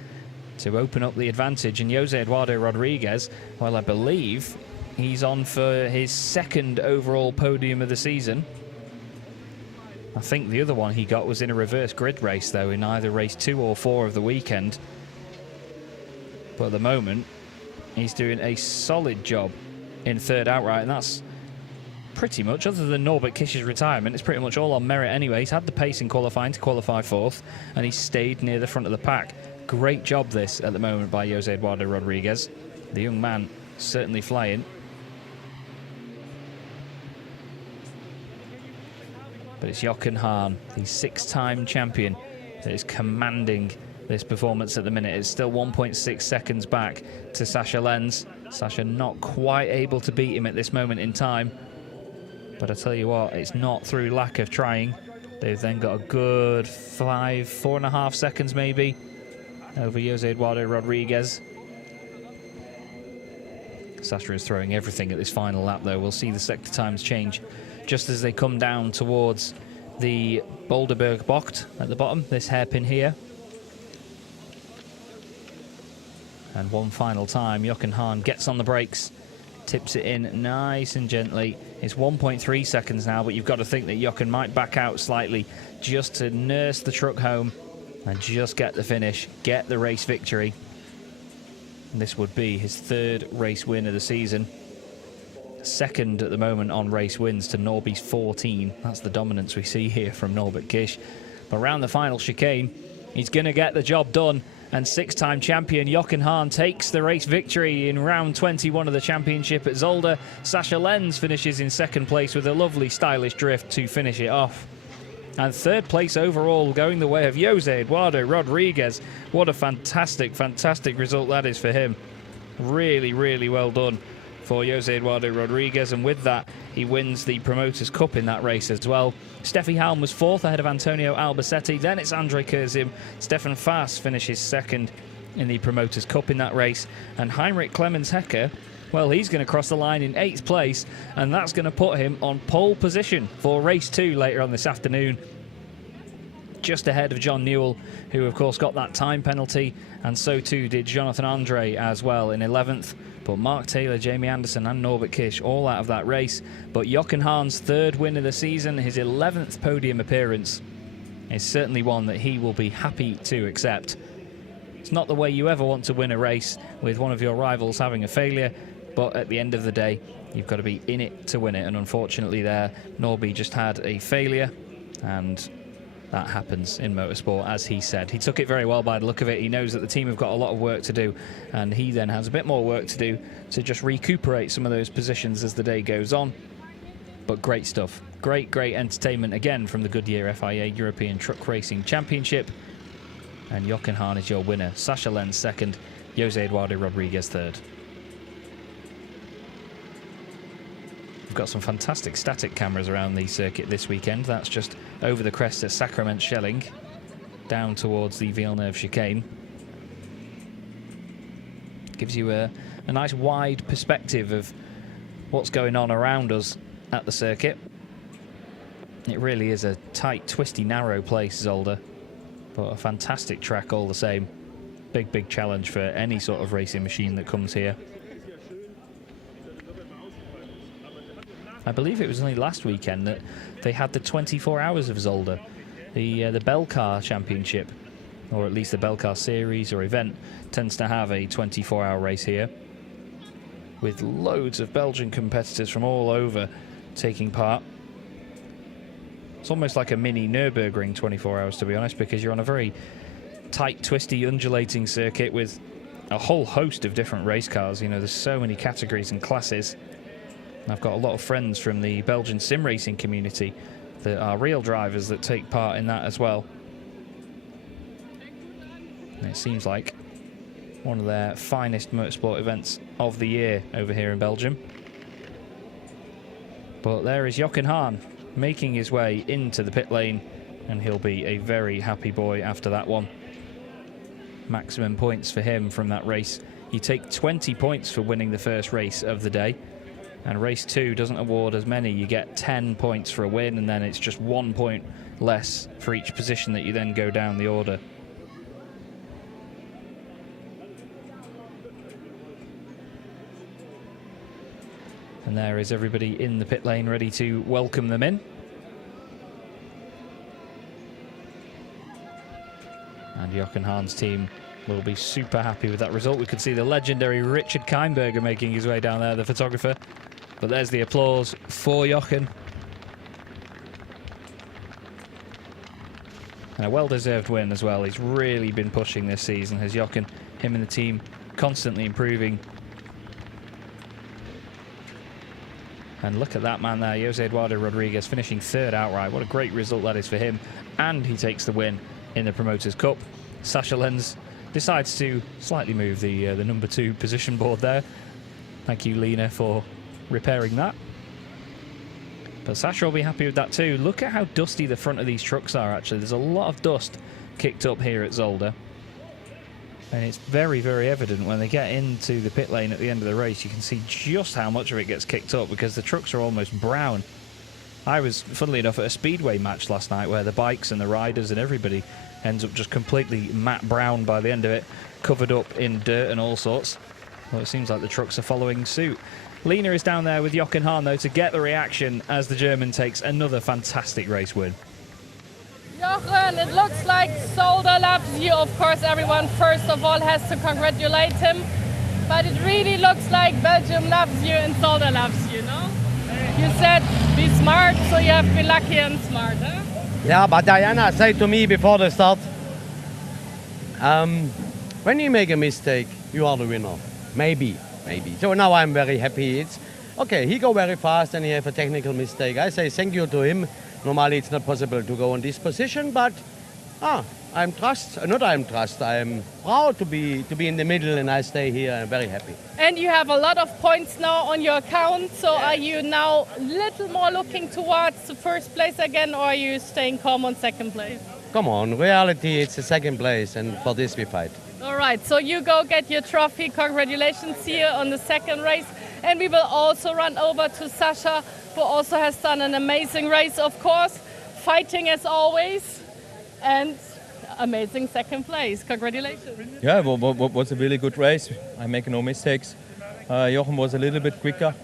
to open up the advantage. And Jose Eduardo Rodriguez, well, I believe he's on for his second overall podium of the season. I think the other one he got was in a reverse grid race, though, in either race 2 or 4 of the weekend. But at the moment, he's doing a solid job in third outright, and that's pretty much, other than Norbert Kisch's retirement, it's pretty much all on merit anyway. He's had the pace in qualifying to qualify 4th, and he's stayed near the front of the pack. Great job this at the moment by Jose Eduardo Rodriguez. The young man certainly flying. But it's Jochen Hahn, the 6-time champion, that is commanding this performance at the minute. It's still 1.6 seconds back to Sasha Lenz. Sasha not quite able to beat him at this moment in time. But I tell you what, it's not through lack of trying. They've then got a good 4.5 seconds maybe over Jose Eduardo Rodriguez. Sasha is throwing everything at this final lap, though. We'll see the sector times change just as they come down towards the Boulderberg Bocht at the bottom, this hairpin here. And one final time, Jochen Hahn gets on the brakes, tips it in nice and gently. It's 1.3 seconds now, but you've got to think that Jochen might back out slightly just to nurse the truck home and just get the finish, get the race victory. And this would be his 3rd race win of the season. 2nd at the moment on race wins to Norby's 14. That's the dominance we see here from Norbert Kisch. But around the final chicane, he's going to get the job done. And 6-time champion Jochen Hahn takes the race victory in round 21 of the championship at Zolder. Sasha Lenz finishes in 2nd place with a lovely stylish drift to finish it off. And 3rd place overall going the way of Jose Eduardo Rodriguez. What a fantastic, fantastic result that is for him. Really, really well done for Jose Eduardo Rodriguez, and with that he wins the Promoters' Cup in that race as well. Steffi Halm was 4th ahead of Antonio Albacetti, then it's Andre Kurzim. Stefan Faas finishes 2nd in the Promoters' Cup in that race, and Heinrich Clemens Hecker, well, he's going to cross the line in 8th place, and that's going to put him on pole position for race 2 later on this afternoon, just ahead of John Newell, who of course got that time penalty, and so too did Jonathan Andre as well in 11th. But Mark Taylor, Jamie Anderson and Norbert Kisch all out of that race. But Jochen Hahn's 3rd win of the season, his 11th podium appearance, is certainly one that he will be happy to accept. It's not the way you ever want to win a race, with one of your rivals having a failure, but at the end of the day, you've got to be in it to win it. And unfortunately there, Norby just had a failure, and that happens in motorsport, as he said. He took it very well by the look of it. He knows that the team have got a lot of work to do, and he then has a bit more work to do to just recuperate some of those positions as the day goes on. But great stuff. Great, great entertainment again from the Goodyear FIA European Truck Racing Championship. And Jochen Hahn is your winner. Sasha Lenz 2nd, Jose Eduardo Rodriguez 3rd. We've got some fantastic static cameras around the circuit this weekend. That's just over the crest at Sacrament Schelling, down towards the Villeneuve chicane. Gives you a nice wide perspective of what's going on around us at the circuit. It really is a tight, twisty, narrow place, Zolder, but a fantastic track all the same. Big, big challenge for any sort of racing machine that comes here. I believe it was only last weekend that they had the 24 hours of Zolder, the Belcar Championship, or at least the Belcar Series or event tends to have a 24-hour race here, with loads of Belgian competitors from all over taking part. It's almost like a mini Nürburgring 24 hours, to be honest, because you're on a very tight, twisty, undulating circuit with a whole host of different race cars. You know, there's so many categories and classes. And I've got a lot of friends from the Belgian sim racing community that are real drivers that take part in that as well. And it seems like one of their finest motorsport events of the year over here in Belgium. But there is Jochen Hahn making his way into the pit lane, and he'll be a very happy boy after that one. Maximum points for him from that race. You take 20 points for winning the first race of the day, and race 2 doesn't award as many. You get 10 points for a win, and then it's just 1 point less for each position that you then go down the order. And there is everybody in the pit lane ready to welcome them in. And Jochen Hahn's team will be super happy with that result. We could see the legendary Richard Keimberger making his way down there, the photographer. But there's the applause for Jochen. And a well-deserved win as well. He's really been pushing this season, has Jochen. Him and the team constantly improving. And look at that man there, Jose Eduardo Rodriguez, finishing third outright. What a great result that is for him. And he takes the win in the Promoters' Cup. Sascha Lenz decides to slightly move the number 2 position board there. Thank you, Lena, for repairing that. But Sascha will be happy with that too. Look at how dusty the front of these trucks are, actually. There's a lot of dust kicked up here at Zolder. And it's very, very evident when they get into the pit lane at the end of the race. You can see just how much of it gets kicked up because the trucks are almost brown. I was, funnily enough, at a speedway match last night where the bikes and the riders and everybody ends up just completely matte brown by the end of it, covered up in dirt and all sorts. Well, it seems like the trucks are following suit. Lena is down there with Jochen Hahn, though, to get the reaction as the German takes another fantastic race win. Jochen, it looks like Zolder loves you. Of course, everyone first of all has to congratulate him. But it really looks like Belgium loves you and Zolder loves you, no? You said be smart, so you have been lucky and smart, huh? Yeah, but Diana said to me before the start, when you make a mistake, you are the winner. Maybe. So now I'm very happy. It's okay, he go very fast and he have a technical mistake. I say thank you to him. Normally it's not possible to go in this position, but I'm proud to be in the middle, and I stay here. I'm very happy. And you have a lot of points now on your account, so are you now a little more looking towards the first place again, or are you staying calm on second place? Come on, reality it's the second place, and for this we fight. All right, so you go get your trophy. Congratulations here on the second race. And we will also run over to Sascha, who also has done an amazing race, of course, fighting as always, and amazing second place. Congratulations. Yeah, was a really good race. I make no mistakes. Jochen was a little bit quicker.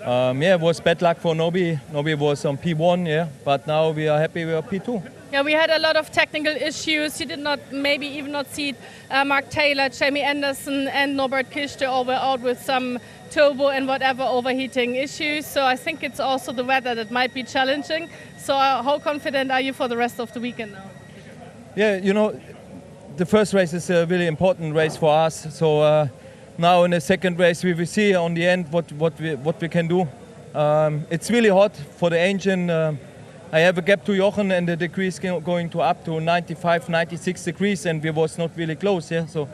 It was bad luck for Nobby. Nobby was on P1, yeah, but now we are happy we are P2. Yeah, we had a lot of technical issues. You did not, maybe even not see Mark Taylor, Jamie Anderson and Norbert Kisch. They all were out with some turbo and whatever overheating issues. So I think it's also the weather that might be challenging. So how confident are you for the rest of the weekend now? Yeah, you know, the first race is a really important race for us. So now in the second race we will see on the end what we can do. It's really hot for the engine. I have a gap to Jochen and the degrees going to up to 95, 96 degrees, and we was not really close, yeah. So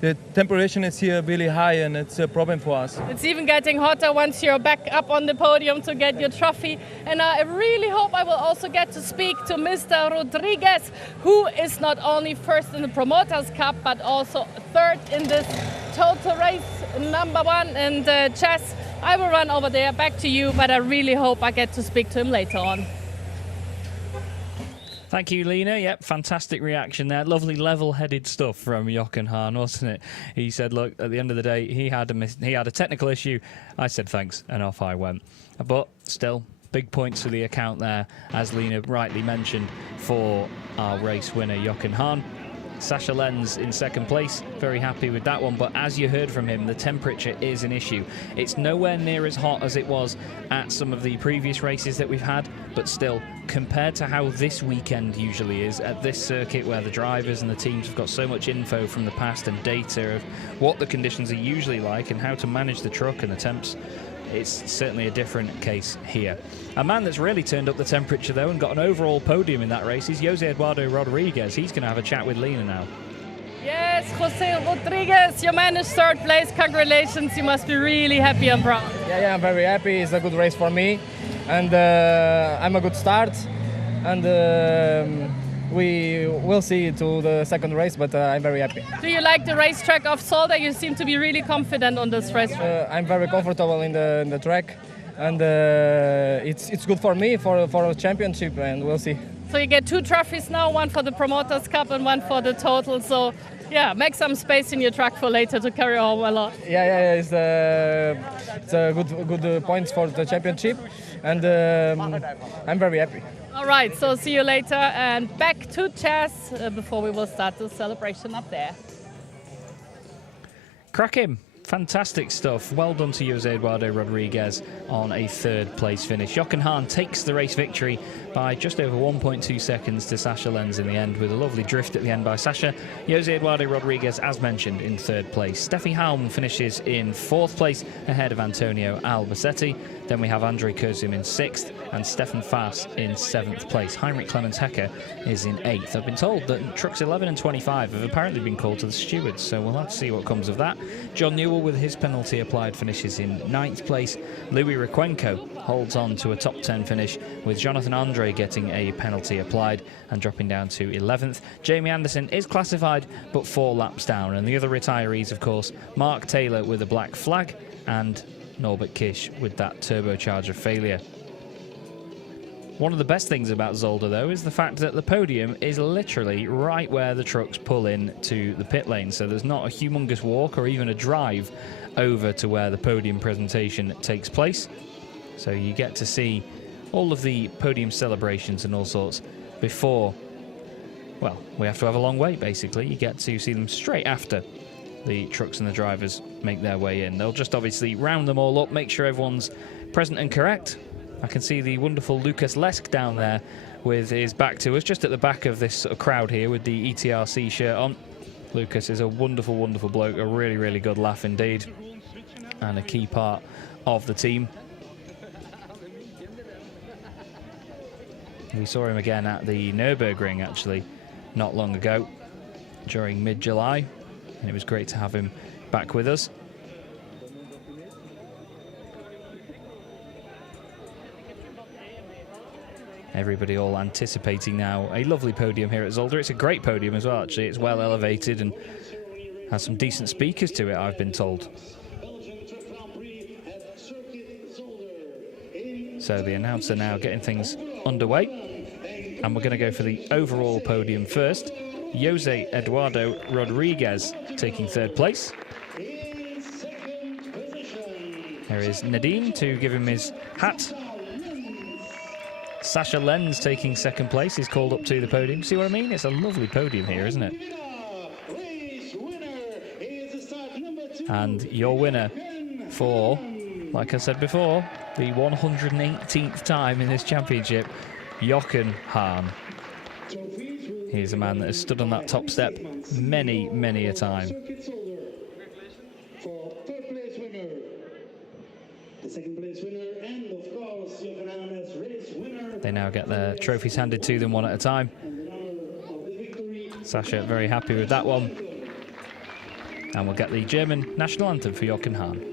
the temperature is here really high, and it's a problem for us. It's even getting hotter once you're back up on the podium to get your trophy. And I really hope I will also get to speak to Mr. Rodriguez, who is not only first in the Promoters' Cup, but also third in this total race, number 1. And Chess, I will run over there, back to you, but I really hope I get to speak to him later on. Thank you, Lena. Yep, fantastic reaction there. Lovely level-headed stuff from Jochen Hahn, wasn't it? He said, look, at the end of the day, he had a technical issue. I said thanks, and off I went. But still, big points for the account there, as Lena rightly mentioned, for our race winner, Jochen Hahn. Sascha Lenz in second place, very happy with that one. But as you heard from him, the temperature is an issue. It's nowhere near as hot as it was at some of the previous races that we've had, but still, compared to how this weekend usually is at this circuit, where the drivers and the teams have got so much info from the past and data of what the conditions are usually like and how to manage the truck and the temps, it's certainly a different case here. A man that's really turned up the temperature, though, and got an overall podium in that race is Jose Eduardo Rodriguez. He's going to have a chat with Lena now. Yes, Jose Rodriguez, you managed third place. Congratulations. You must be really happy and proud. Yeah, I'm very happy. It's a good race for me. And I'm a good start. And we will see to the second race, but I'm very happy. Do you like the racetrack of Zolder? You seem to be really confident on this racetrack. I'm very comfortable in the track, and it's good for me for a championship, and we'll see. So you get 2 trophies now, one for the Promoters Cup and one for the Total. So yeah, make some space in your truck for later to carry home a lot. Yeah, it's a good points for the championship, and I'm very happy. All right, so see you later, and back to Chaz before we will start the celebration up there. Crack him. Fantastic stuff. Well done to Jose Eduardo Rodriguez on a third place finish. Jochen Hahn takes the race victory by just over 1.2 seconds to Sascha Lenz in the end, with a lovely drift at the end by Sascha. Jose Eduardo Rodriguez, as mentioned, in third place. Steffi Halm finishes in fourth place ahead of Antonio Albacete. Then we have Andrei Kurzim in sixth and Stefan Faas in seventh place. Heinrich Clemens Hecker is in eighth. I've been told that trucks 11 and 25 have apparently been called to the stewards, so we'll have to see what comes of that. John Newell, with his penalty applied, finishes in ninth place. Louis Requenco holds on to a top 10 finish, with Jonathan Andre getting a penalty applied and dropping down to 11th. Jamie Anderson is classified, but 4 laps down. And the other retirees, of course, Mark Taylor with a black flag and Norbert Kish with that turbocharger failure. One of the best things about Zolder, though, is the fact that the podium is literally right where the trucks pull in to the pit lane. So there's not a humongous walk or even a drive over to where the podium presentation takes place. So you get to see all of the podium celebrations and all sorts before, well, we have to have a long wait, basically. You get to see them straight after the trucks and the drivers make their way in. They'll just obviously round them all up, make sure everyone's present and correct. I can see the wonderful Lucas Lesk down there with his back to us, just at the back of this sort of crowd here with the ETRC shirt on. Lucas is a wonderful, wonderful bloke, a really, really good laugh indeed, and a key part of the team. We saw him again at the Nürburgring, actually, not long ago, during mid-July, and it was great to have him back with us. Everybody all anticipating now a lovely podium here at Zolder. It's a great podium as well, actually. It's well elevated and has some decent speakers to it, I've been told. So the announcer now getting things underway. And we're going to go for the overall podium first. Jose Eduardo Rodriguez taking third place. There is Nadine to give him his hat. Sascha Lenz taking second place. He's called up to the podium. See what I mean? It's a lovely podium here, isn't it? And your winner for, like I said before, the 118th time in this championship, Jochen Hahn. He's a man that has stood on that top step many, many a time. They now get their trophies handed to them one at a time. Sascha very happy with that one. And we'll get the German national anthem for Jochen Hahn.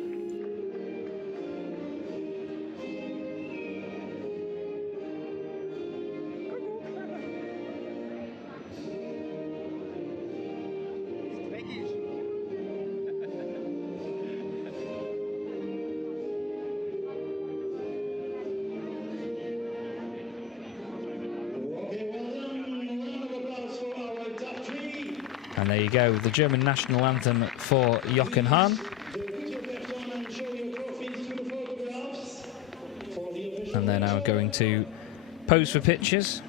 And there you go, the German national anthem for Jochen Hahn. And they're now going to pose for pictures.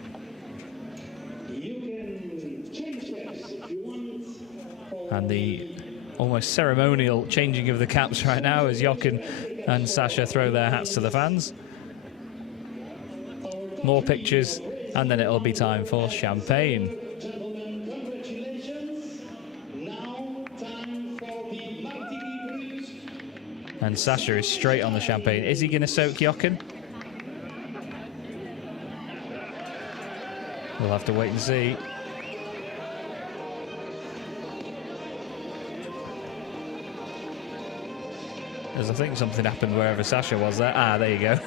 And the almost ceremonial changing of the caps right now as Jochen and Sasha throw their hats to the fans. More pictures, and then it'll be time for champagne. And Sasha is straight on the champagne. Is he going to soak Jochen? We'll have to wait and see. As I think something happened wherever Sasha was there. Ah, there you go.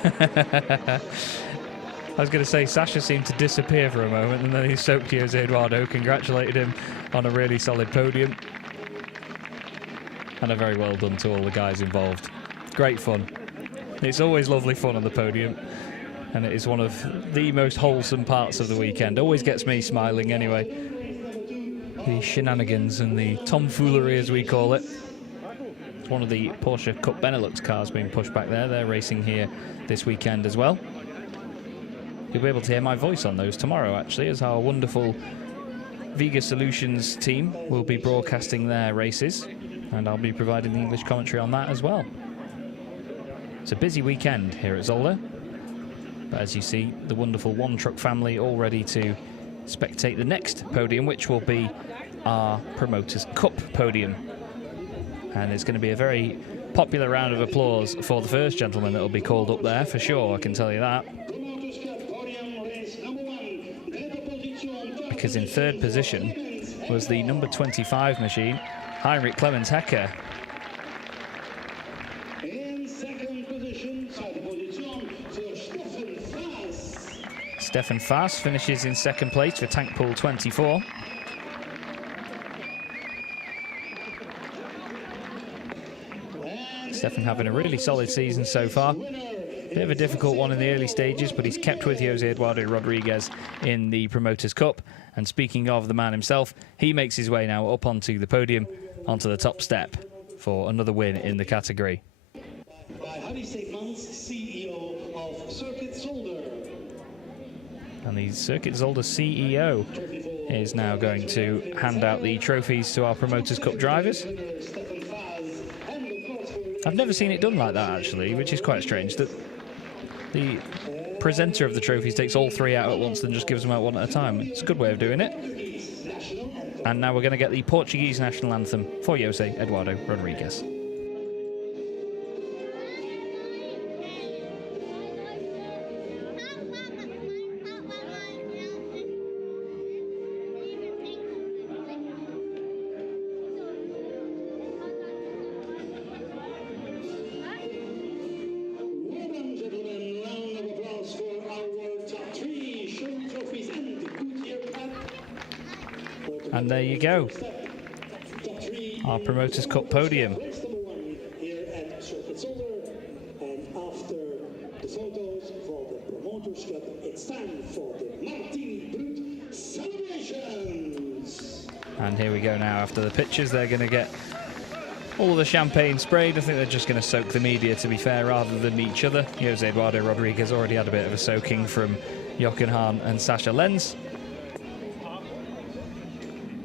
I was going to say, Sasha seemed to disappear for a moment, and then he soaked Jose Eduardo, congratulated him on a really solid podium. And a very well done to all the guys involved. Great fun. It's always lovely fun on the podium, and it is one of the most wholesome parts of the weekend. Always gets me smiling anyway. The shenanigans and the tomfoolery, as we call it. It's one of the Porsche Cup Benelux cars being pushed back there. They're racing here this weekend as well. You'll be able to hear my voice on those tomorrow, actually, as our wonderful Viga Solutions team will be broadcasting their races, and I'll be providing the English commentary on that as well. It's a busy weekend here at Zolder, but as you see, the wonderful One Truck family all ready to spectate the next podium, which will be our Promoters Cup podium. And it's going to be a very popular round of applause for the first gentleman that will be called up there, for sure, I can tell you that. Because in third position was the number 25 machine, Heinrich Clemens Hecker. Stefan Faas finishes in second place for tank pool 24. Stefan having a really solid season so far. Bit of a difficult one in the early stages, but he's kept with Jose Eduardo Rodriguez in the Promoters Cup. And speaking of the man himself, he makes his way now up onto the podium, onto the top step for another win in the category. And the Circuit Zolder CEO is now going to hand out the trophies to our Promoters Cup drivers. I've never seen it done like that, actually, which is quite strange. That the presenter of the trophies takes all three out at once, then just gives them out one at a time. It's a good way of doing it. And now we're going to get the Portuguese national anthem for Jose Eduardo Rodriguez. And there you go, our Promoters Cup podium. And here we go now. After the pictures, they're going to get all of the champagne sprayed. I think they're just going to soak the media, to be fair, rather than each other. Jose Eduardo Rodriguez already had a bit of a soaking from Jochen Hahn and Sascha Lenz.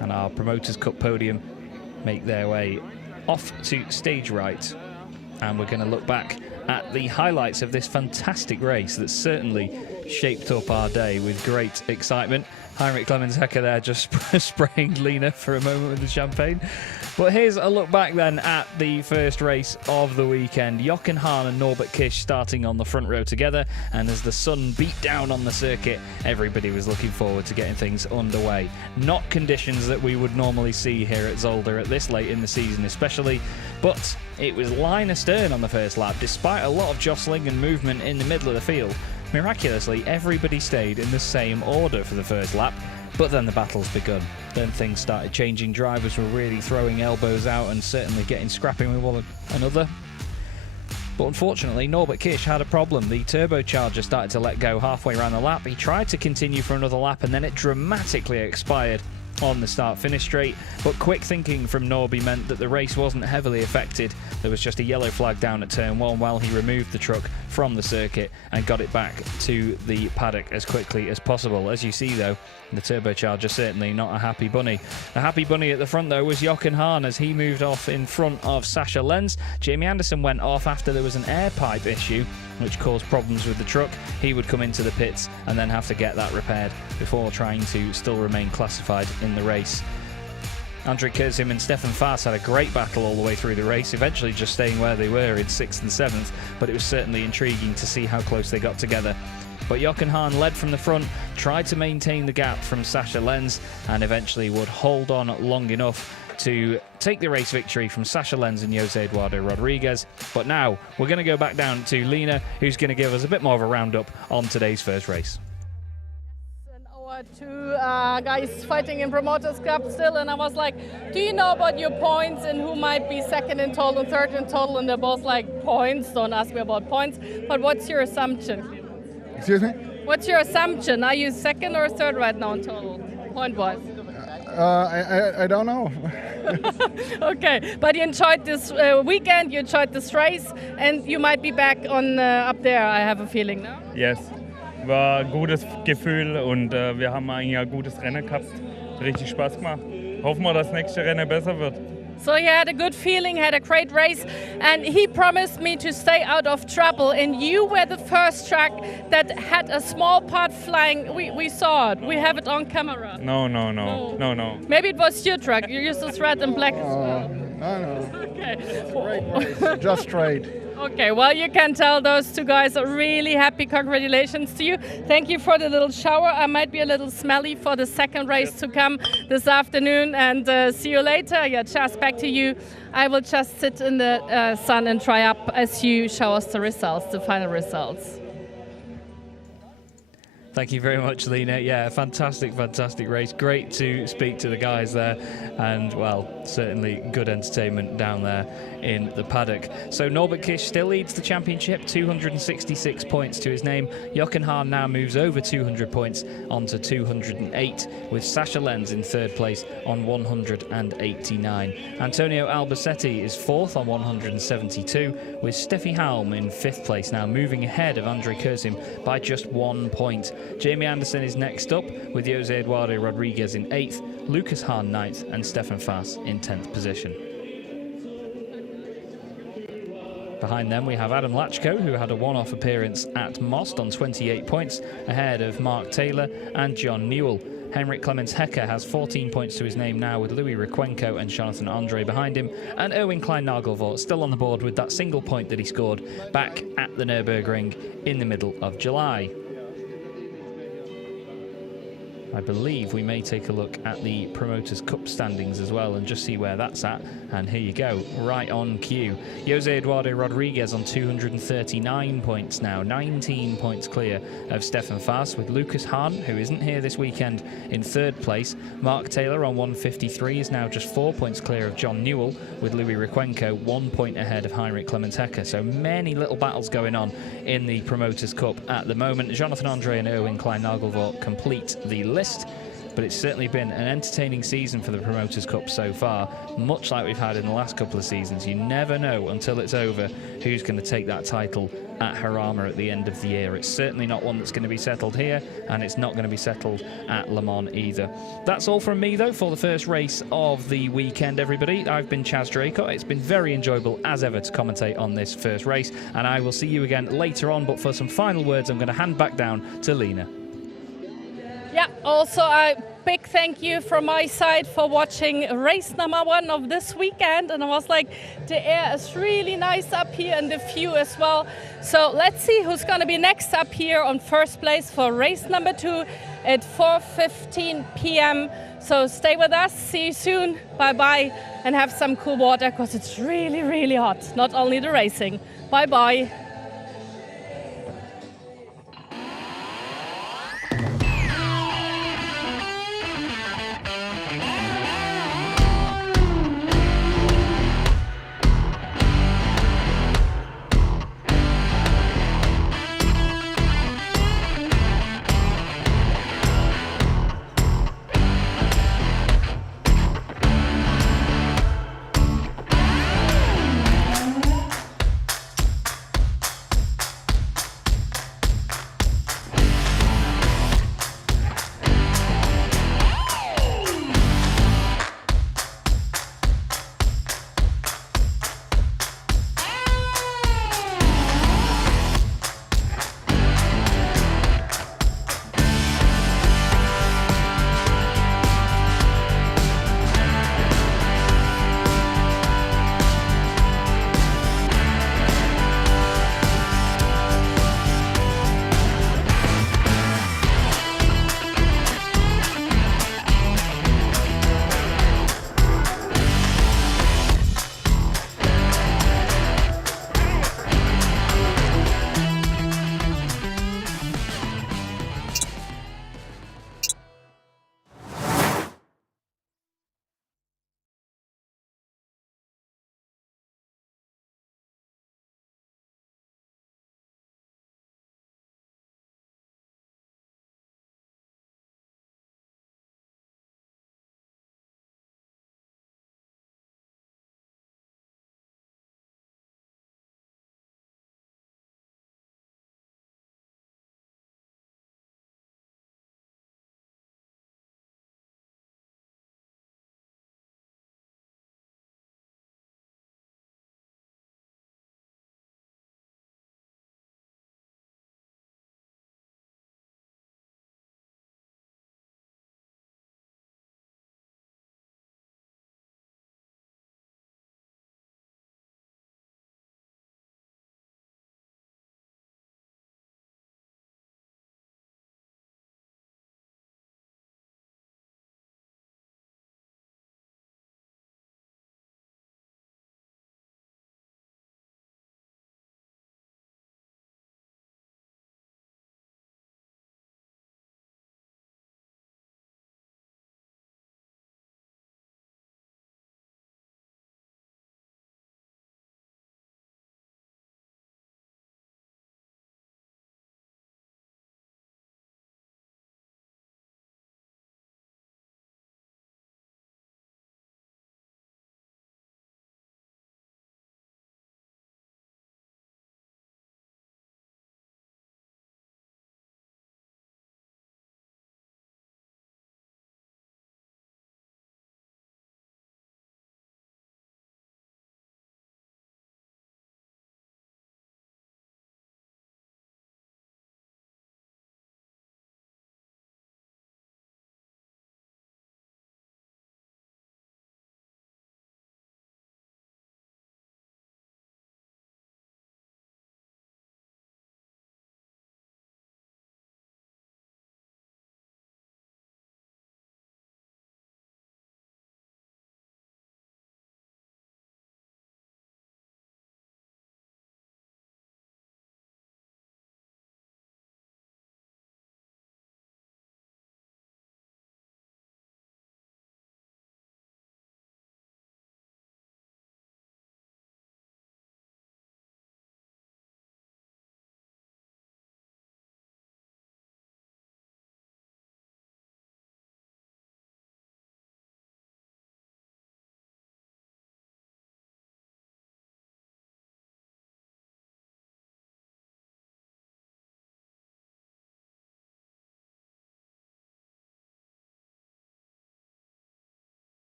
And our Promoters Cup podium make their way off to stage right. And we're going to look back at the highlights of this fantastic race that certainly shaped up our day with great excitement. Heinrich Clemens Hecker there just spraying Lena for a moment with the champagne. But here's a look back then at the first race of the weekend. Jochen Hahn and Norbert Kisch starting on the front row together, and as the sun beat down on the circuit, everybody was looking forward to getting things underway. Not conditions that we would normally see here at Zolder at this late in the season especially, but it was line astern on the first lap. Despite a lot of jostling and movement in the middle of the field, miraculously everybody stayed in the same order for the first lap. But then the battle's begun. Then things started changing. Drivers were really throwing elbows out and certainly getting scrapping with one another. But unfortunately, Norbert Kisch had a problem. The turbocharger started to let go halfway around the lap. He tried to continue for another lap and then it dramatically expired on the start-finish straight, but quick thinking from Norby meant that the race wasn't heavily affected. There was just a yellow flag down at turn 1 while he removed the truck from the circuit and got it back to the paddock as quickly as possible. As you see though, the turbocharger certainly not a happy bunny. The happy bunny at the front though was Jochen Hahn as he moved off in front of Sascha Lenz. Jamie Anderson went off after there was an air pipe issue which caused problems with the truck. He would come into the pits and then have to get that repaired before trying to still remain classified in the race. André Kurzim and Stefan Faas had a great battle all the way through the race, eventually just staying where they were in 6th and 7th, but it was certainly intriguing to see how close they got together. But Jochen Hahn led from the front, tried to maintain the gap from Sascha Lenz, and eventually would hold on long enough to take the race victory from Sascha Lenz and Jose Eduardo Rodriguez. But now we're going to go back down to Lena, who's going to give us a bit more of a roundup on today's first race. Two guys fighting in Promoters Cup still, and I was like, do you know about your points and who might be second in total and third in total? And they're both like, points, don't ask me about points, but what's your assumption? Excuse me? What's your assumption? Are you second or third right now in total, point-wise? I don't know. Okay, but you enjoyed this weekend, you enjoyed this race, and you might be back on up there, I have a feeling, no? Yes. War ein gutes Gefühl und wir haben eigentlich ein gutes Rennen gehabt. Richtig Spaß gemacht. Hoffen wir, dass das nächste Rennen besser wird. So he had a good feeling, had a great race, and he promised me to stay out of trouble. And you were the first track that had a small part flying. We saw it. We have it on camera. No. Maybe it was your truck. You used this red and black as well. No. Okay. Great race. Just straight. Okay, well, you can tell those two guys are really happy. Congratulations to you. Thank you for the little shower. I might be a little smelly for the second race to come this afternoon, and see you later. Yeah, Chas, back to you. I will just sit in the sun and dry up as you show us the results, the final results. Thank you very much, Lena. Yeah, fantastic race. Great to speak to the guys there, and well, certainly good entertainment down there in the paddock. So Norbert Kish still leads the championship, 266 points to his name. Jochen Hahn now moves over 200 points onto 208, with Sascha Lenz in third place on 189. Antonio Albacete is fourth on 172, with Steffi Halm in fifth place, now moving ahead of André Kurzim by just 1 point. Jamie Anderson is next up, with Jose Eduardo Rodriguez in 8th, Lucas Hahn 9th, and Stefan Faas in 10th position. Behind them we have Adam Lachko, who had a one-off appearance at Most on 28 points, ahead of Mark Taylor and John Newell. Henrik Clemens Hecker has 14 points to his name now, with Louis Requenco and Jonathan Andre behind him, and Erwin Klein-Nagelvoort still on the board with that single point that he scored back at the Nürburgring in the middle of July. I believe we may take a look at the Promoters Cup standings as well and just see where that's at. And here you go, right on cue. Jose Eduardo Rodriguez on 239 points now, 19 points clear of Stefan Faas, with Lucas Hahn, who isn't here this weekend, in third place. Mark Taylor on 153 is now just 4 points clear of John Newell, with Louis Requenco 1 point ahead of Heinrich Clemens Hecker. So many little battles going on in the Promoters Cup at the moment. Jonathan Andre and Erwin Klein-Nagelvoort complete the list. But it's certainly been an entertaining season for the Promoters Cup so far, much like we've had in the last couple of seasons. You never know until it's over who's going to take that title at Jarama at the end of the year. It's certainly not one that's going to be settled here, and it's not going to be settled at Le Mans either. That's all from me, though, for the first race of the weekend, everybody. I've been Chaz Draycott. It's been very enjoyable, as ever, to commentate on this first race, and I will see you again later on. But for some final words, I'm going to hand back down to Lena. Yeah, also a big thank you from my side for watching race number 1 of this weekend. And I was like, the air is really nice up here and the view as well. So let's see who's going to be next up here on first place for race number 2 at 4:15 p.m. So stay with us. See you soon. Bye-bye. And have some cool water because it's really, really hot. Not only the racing. Bye-bye.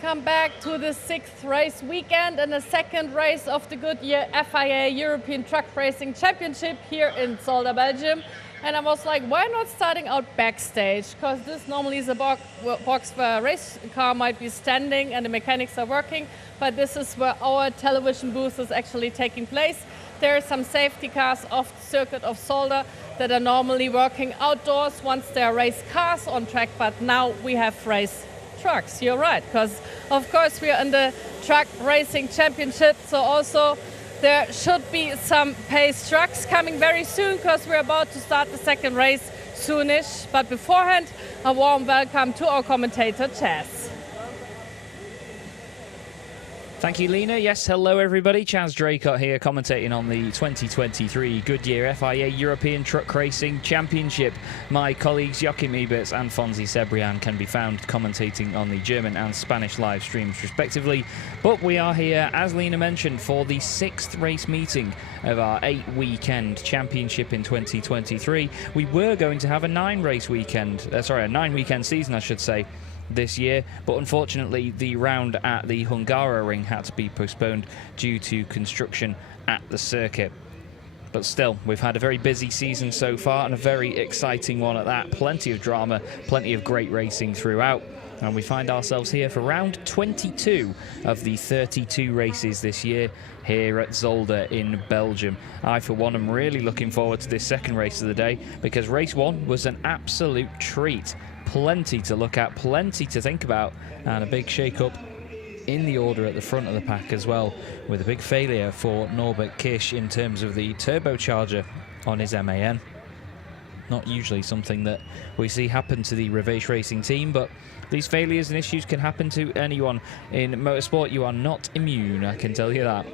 welcome back to the 6th race weekend and the second race of the Goodyear FIA European Truck Racing Championship here in Zolder, Belgium. And I was like, why not starting out backstage? Because this normally is a box where a race car might be standing and the mechanics are working, but this is where our television booth is actually taking place. There are some safety cars off the circuit of Zolder that are normally working outdoors once there are race cars on track, but now we have race trucks. You're right, because of course we are in the Truck Racing Championship, so also there should be some pace trucks coming very soon because we're about to start the second race soonish. But beforehand, a warm welcome to our commentator, Chaz. Thank you, Lena. Yes, hello everybody. Chaz Draycott here, commentating on the 2023 Goodyear FIA European Truck Racing Championship. My colleagues Joachim Eberts and Fonzie Cebrian can be found commentating on the German and Spanish live streams respectively. But we are here, as Lena mentioned, for the 6th race meeting of our 8-weekend championship in 2023. We were going to have a 9-race weekend, a 9-weekend season, I should say, this year, but unfortunately the round at the Hungaroring had to be postponed due to construction at the circuit. But still, we've had a very busy season so far and a very exciting one at that. Plenty of drama, plenty of great racing throughout, and we find ourselves here for round 22 of the 32 races this year here at Zolder in Belgium. I, for one, am really looking forward to this second race of the day because race 1 was an absolute treat. Plenty to look at, plenty to think about, and a big shake-up in the order at the front of the pack as well, with a big failure for Norbert Kisch in terms of the turbocharger on his MAN. Not usually something that we see happen to the Revage Racing team, but these failures and issues can happen to anyone in motorsport. You are not immune, I can tell you that.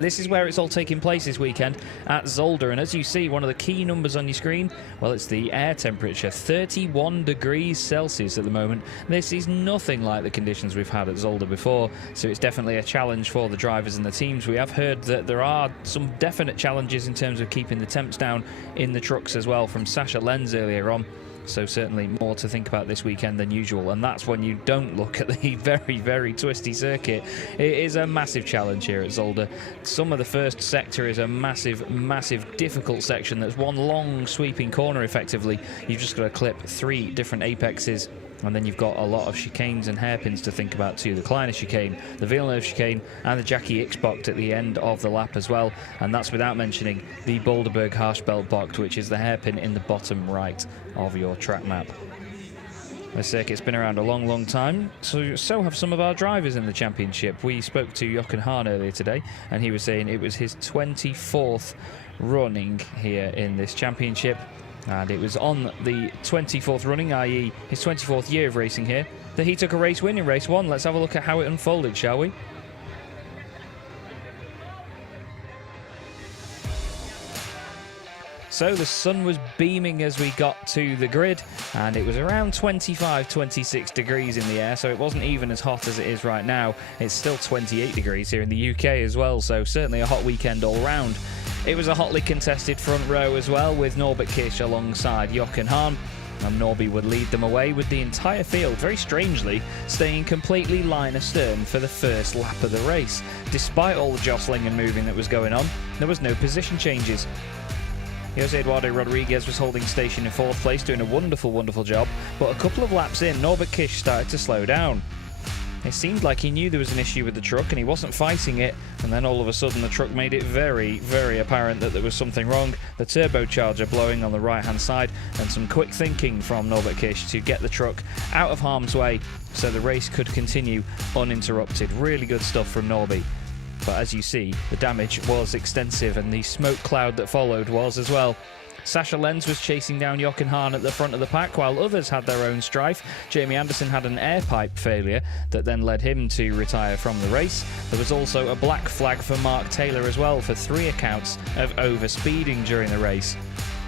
This is where it's all taking place this weekend at Zolder, and as you see, one of the key numbers on your screen, well, it's the air temperature, 31 degrees Celsius at the moment. This is nothing like the conditions we've had at Zolder before, so it's definitely a challenge for the drivers and the teams. We have heard that there are some definite challenges in terms of keeping the temps down in the trucks as well from Sascha Lenz earlier on. So certainly more to think about this weekend than usual, and that's when you don't look at the very, very twisty circuit. It is a massive challenge here at Zolder. Some of the first sector is a massive, massive, difficult section that's one long sweeping corner effectively. You've just got to clip 3 different apexes, and then you've got a lot of chicanes and hairpins to think about too. The Kleiner chicane, the Villeneuve chicane, and the Jackie Ixbocht at the end of the lap as well. And that's without mentioning the Boulderberg Harshbelt Bocht, which is the hairpin in the bottom right of your track map. The circuit's been around a long, long time, so have some of our drivers in the championship. We spoke to Jochen Hahn earlier today, and he was saying it was his 24th running here in this championship. And it was on the 24th running, i.e. his 24th year of racing here, that he took a race win in race 1. Let's have a look at how it unfolded, shall we? So the sun was beaming as we got to the grid, and it was around 25, 26 degrees in the air, so it wasn't even as hot as it is right now. It's still 28 degrees here in the UK as well, so certainly a hot weekend all round. It was a hotly contested front row as well, with Norbert Kisch alongside Jochen Hahn, and Norby would lead them away with the entire field, very strangely, staying completely line astern for the first lap of the race. Despite all the jostling and moving that was going on, there was no position changes. Jose Eduardo Rodriguez was holding station in 4th place, doing a wonderful, wonderful job, but a couple of laps in, Norbert Kisch started to slow down. It seemed like he knew there was an issue with the truck and he wasn't fighting it, and then all of a sudden the truck made it very, very apparent that there was something wrong. The turbocharger blowing on the right-hand side, and some quick thinking from Norbert Kisch to get the truck out of harm's way so the race could continue uninterrupted. Really good stuff from Norby. But as you see, the damage was extensive, and the smoke cloud that followed was as well. Sascha Lenz was chasing down Jochen Hahn at the front of the pack, while others had their own strife. Jamie Anderson had an air pipe failure that then led him to retire from the race. There was also a black flag for Mark Taylor as well for 3 accounts of overspeeding during the race.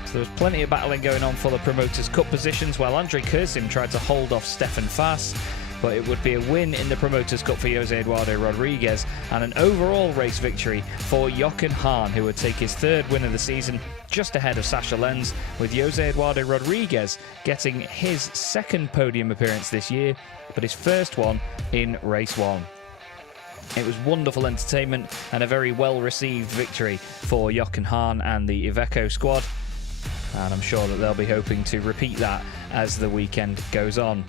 So there was plenty of battling going on for the Promoters' Cup positions, while Andre Kursim tried to hold off Stefan Fass. But it would be a win in the Promoters' Cup for Jose Eduardo Rodriguez, and an overall race victory for Jochen Hahn, who would take his 3rd win of the season just ahead of Sasha Lenz, with Jose Eduardo Rodriguez getting his second podium appearance this year, but his first one in race 1. It was wonderful entertainment and a very well-received victory for Jochen Hahn and the Iveco squad, and I'm sure that they'll be hoping to repeat that as the weekend goes on.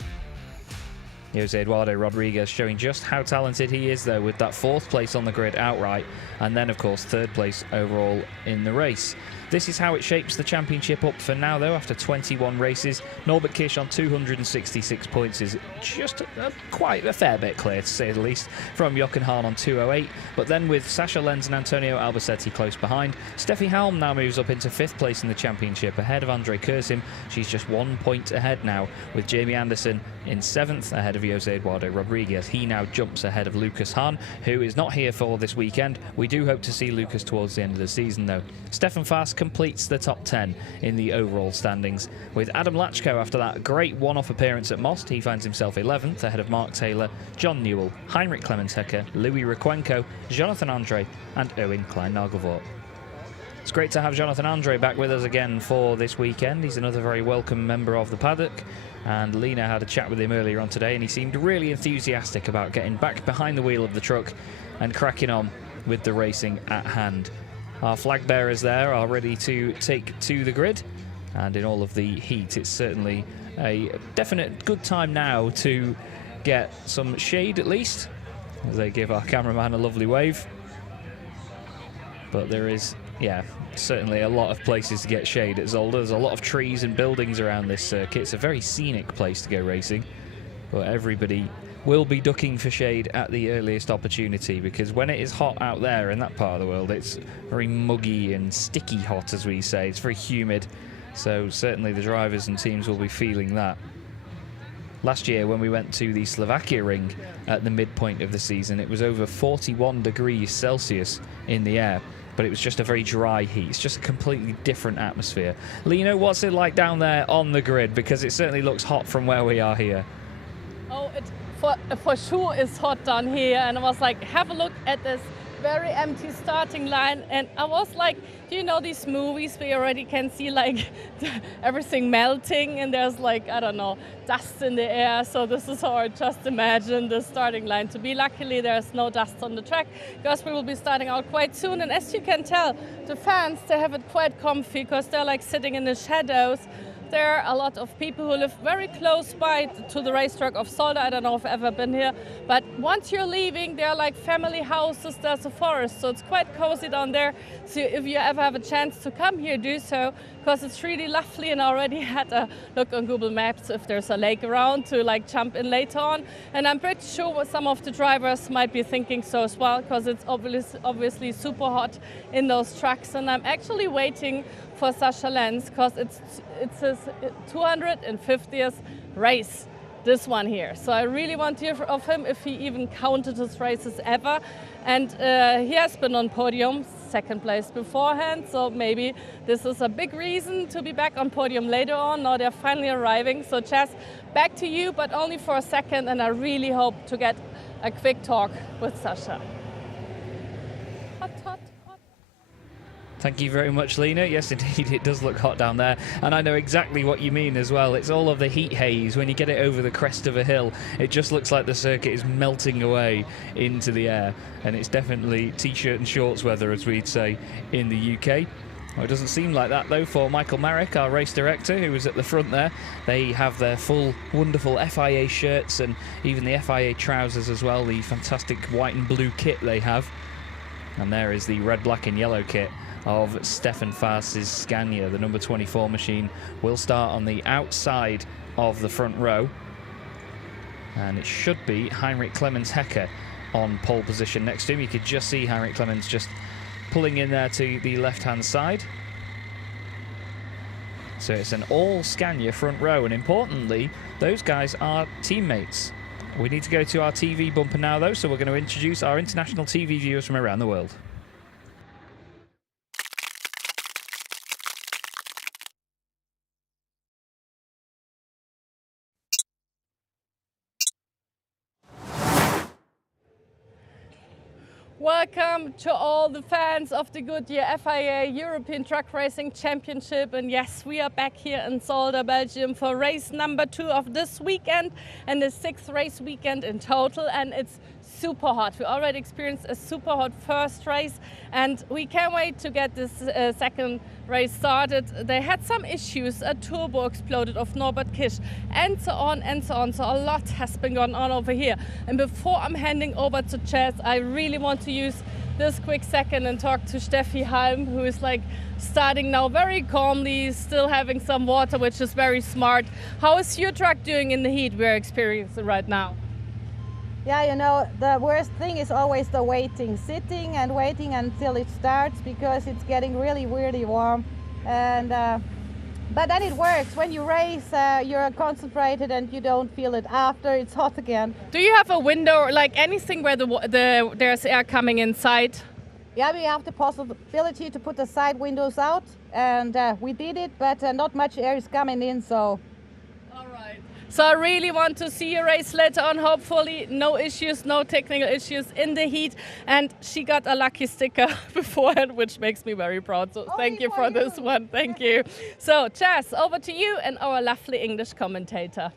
Jose Eduardo Rodriguez showing just how talented he is, though, with that 4th place on the grid outright, and then, of course, 3rd place overall in the race. This is how it shapes the championship up for now, though, after 21 races. Norbert Kish on 266 points is just quite a fair bit clear, to say the least, from Jochen Hahn on 208. But then with Sasha Lenz and Antonio Albacete close behind, Steffi Helm now moves up into 5th place in the championship, ahead of Andre Kursim. She's just 1 point ahead now, with Jamie Anderson in 7th, ahead of Jose Eduardo Rodriguez. He now jumps ahead of Lucas Hahn, who is not here for this weekend. We do hope to see Lucas towards the end of the season, though. Stefan Faas completes the top 10 in the overall standings, with Adam Lachko after that great one-off appearance at Most. He finds himself 11th, ahead of Mark Taylor, John Newell, Heinrich Clemens-Hecker, Louis Requenco, Jonathan Andre and Owen Klein-Nagelvoort. It's great to have Jonathan Andre back with us again for this weekend. He's another very welcome member of the paddock, and Lena had a chat with him earlier on today, and he seemed really enthusiastic about getting back behind the wheel of the truck and cracking on with the racing at hand. Our flag bearers there are ready to take to the grid, and in all of the heat, it's certainly a definite good time now to get some shade, at least, as they give our cameraman a lovely wave. But there is, yeah, certainly a lot of places to get shade at Zolder. There's a lot of trees and buildings around this circuit. It's a very scenic place to go racing, but everybody will be ducking for shade at the earliest opportunity, because when it is hot out there in that part of the world, it's very muggy and sticky hot, as we say. It's very humid, so certainly the drivers and teams will be feeling that. Last year, when we went to the Slovakia ring at the midpoint of the season, it was over 41 degrees Celsius in the air, but it was just a very dry heat. It's just a completely different atmosphere. Lino, what's it like down there on the grid? Because it certainly looks hot from where we are here. Oh, it for sure is hot down here, and I was like, have a look at this very empty starting line, and I was like, do you know these movies where you already can see like everything melting and there's like, I don't know, dust in the air? So this is how I just imagine the starting line to be. Luckily there's no dust on the track, because we will be starting out quite soon, and as you can tell, the fans, they have it quite comfy because they're like sitting in the shadows. There are a lot of people who live very close by to the racetrack of Zolder. I don't know if I've ever been here, but once you're leaving, there are like family houses, there's a forest, so it's quite cozy down there. So if you ever have a chance to come here, do so, because it's really lovely, and I already had a look on Google Maps if there's a lake around to like jump in later on. And I'm pretty sure some of the drivers might be thinking so as well, because it's obviously super hot in those trucks. And I'm actually waiting for Sasha Lenz, because it's his 250th race, this one here. So I really want to hear of him if he even counted his races ever. And he has been on podium, second place beforehand, so maybe this is a big reason to be back on podium later on. Now they're finally arriving. So Chas, back to you, but only for a second, and I really hope to get a quick talk with Sasha. Thank you very much, Lena. Yes, indeed, it does look hot down there. And I know exactly what you mean as well. It's all of the heat haze. When you get it over the crest of a hill, it just looks like the circuit is melting away into the air. And it's definitely T-shirt and shorts weather, as we'd say in the UK. Well, it doesn't seem like that, though, for Michael Marek, our race director, who was at the front there. They have their full, wonderful FIA shirts and even the FIA trousers as well, the fantastic white and blue kit they have. And there is the red, black and yellow kit of Stefan Faas's Scania. The number 24 machine will start on the outside of the front row, and it should be Heinrich Clemens-Hecker on pole position next to him. You could just see Heinrich Clemens just pulling in there to the left-hand side. So it's an all Scania front row, and importantly, those guys are teammates. We need to go to our TV bumper now, though, so we're going to introduce our international TV viewers from around the world. Welcome to all the fans of the Goodyear FIA European Truck Racing Championship. And yes, we are back here in Zolder, Belgium for race number 2 of this weekend and the 6th race weekend in total. And it's super hot. We already experienced a super hot first race and we can't wait to get this second race started. They had some issues, a turbo exploded of Norbert Kisch and so on and so on. So a lot has been going on over here. And before I'm handing over to Chaz, I really want to use this quick second and talk to Steffi Halm, who is like starting now very calmly, still having some water, which is very smart. How is your truck doing in the heat we're experiencing right now? Yeah, you know, the worst thing is always the waiting, sitting and waiting until it starts because it's getting really warm. And but then it works. When you race, you're concentrated and you don't feel it after it's hot again. Do you have a window, like anything where there's air coming inside? Yeah, we have the possibility to put the side windows out, and we did it, but not much air is coming in, so. So I really want to see you race later on, hopefully no issues, no technical issues in the heat. And she got a lucky sticker beforehand, which makes me very proud. So thank you for this one, thank you. So Chaz, over to you and our lovely English commentator.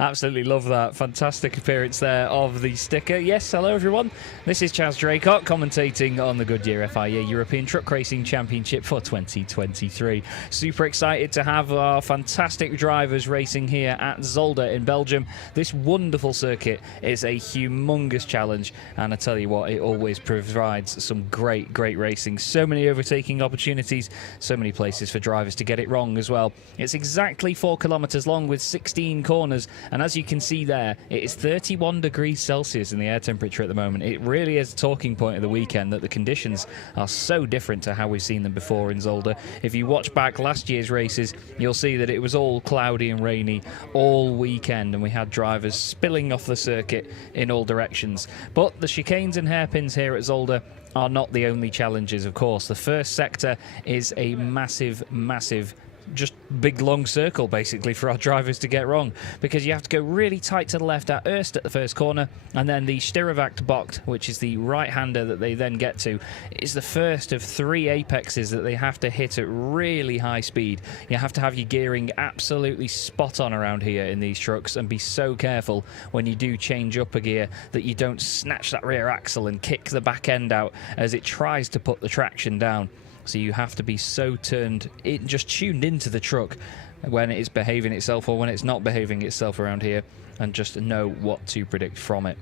Absolutely love that. Fantastic appearance there of the sticker. Yes, hello everyone. This is Chaz Draycott commentating on the Goodyear FIA European Truck Racing Championship for 2023. Super excited to have our fantastic drivers racing here at Zolder in Belgium. This wonderful circuit is a humongous challenge, and I tell you what, it always provides some great racing. So many overtaking opportunities, so many places for drivers to get it wrong as well. It's exactly 4 kilometers long with 16 corners. And as you can see there, it is 31 degrees Celsius in the air temperature at the moment. It really is a talking point of the weekend that the conditions are so different to how we've seen them before in Zolder. If you watch back last year's races, you'll see that it was all cloudy and rainy all weekend, and we had drivers spilling off the circuit in all directions. But the chicanes and hairpins here at Zolder are not the only challenges, of course. The first sector is a massive just big long circle basically for our drivers to get wrong, because you have to go really tight to the left at Erst at the first corner, and then the Stirravacht Bocht, which is the right-hander that they then get to, is the first of 3 apexes that they have to hit at really high speed. You have to have your gearing absolutely spot on around here in these trucks and be so careful when you do change up a gear that you don't snatch that rear axle and kick the back end out as it tries to put the traction down. So you have to be so tuned into the truck when it is behaving itself or when it's not behaving itself around here, and just know what to predict from it.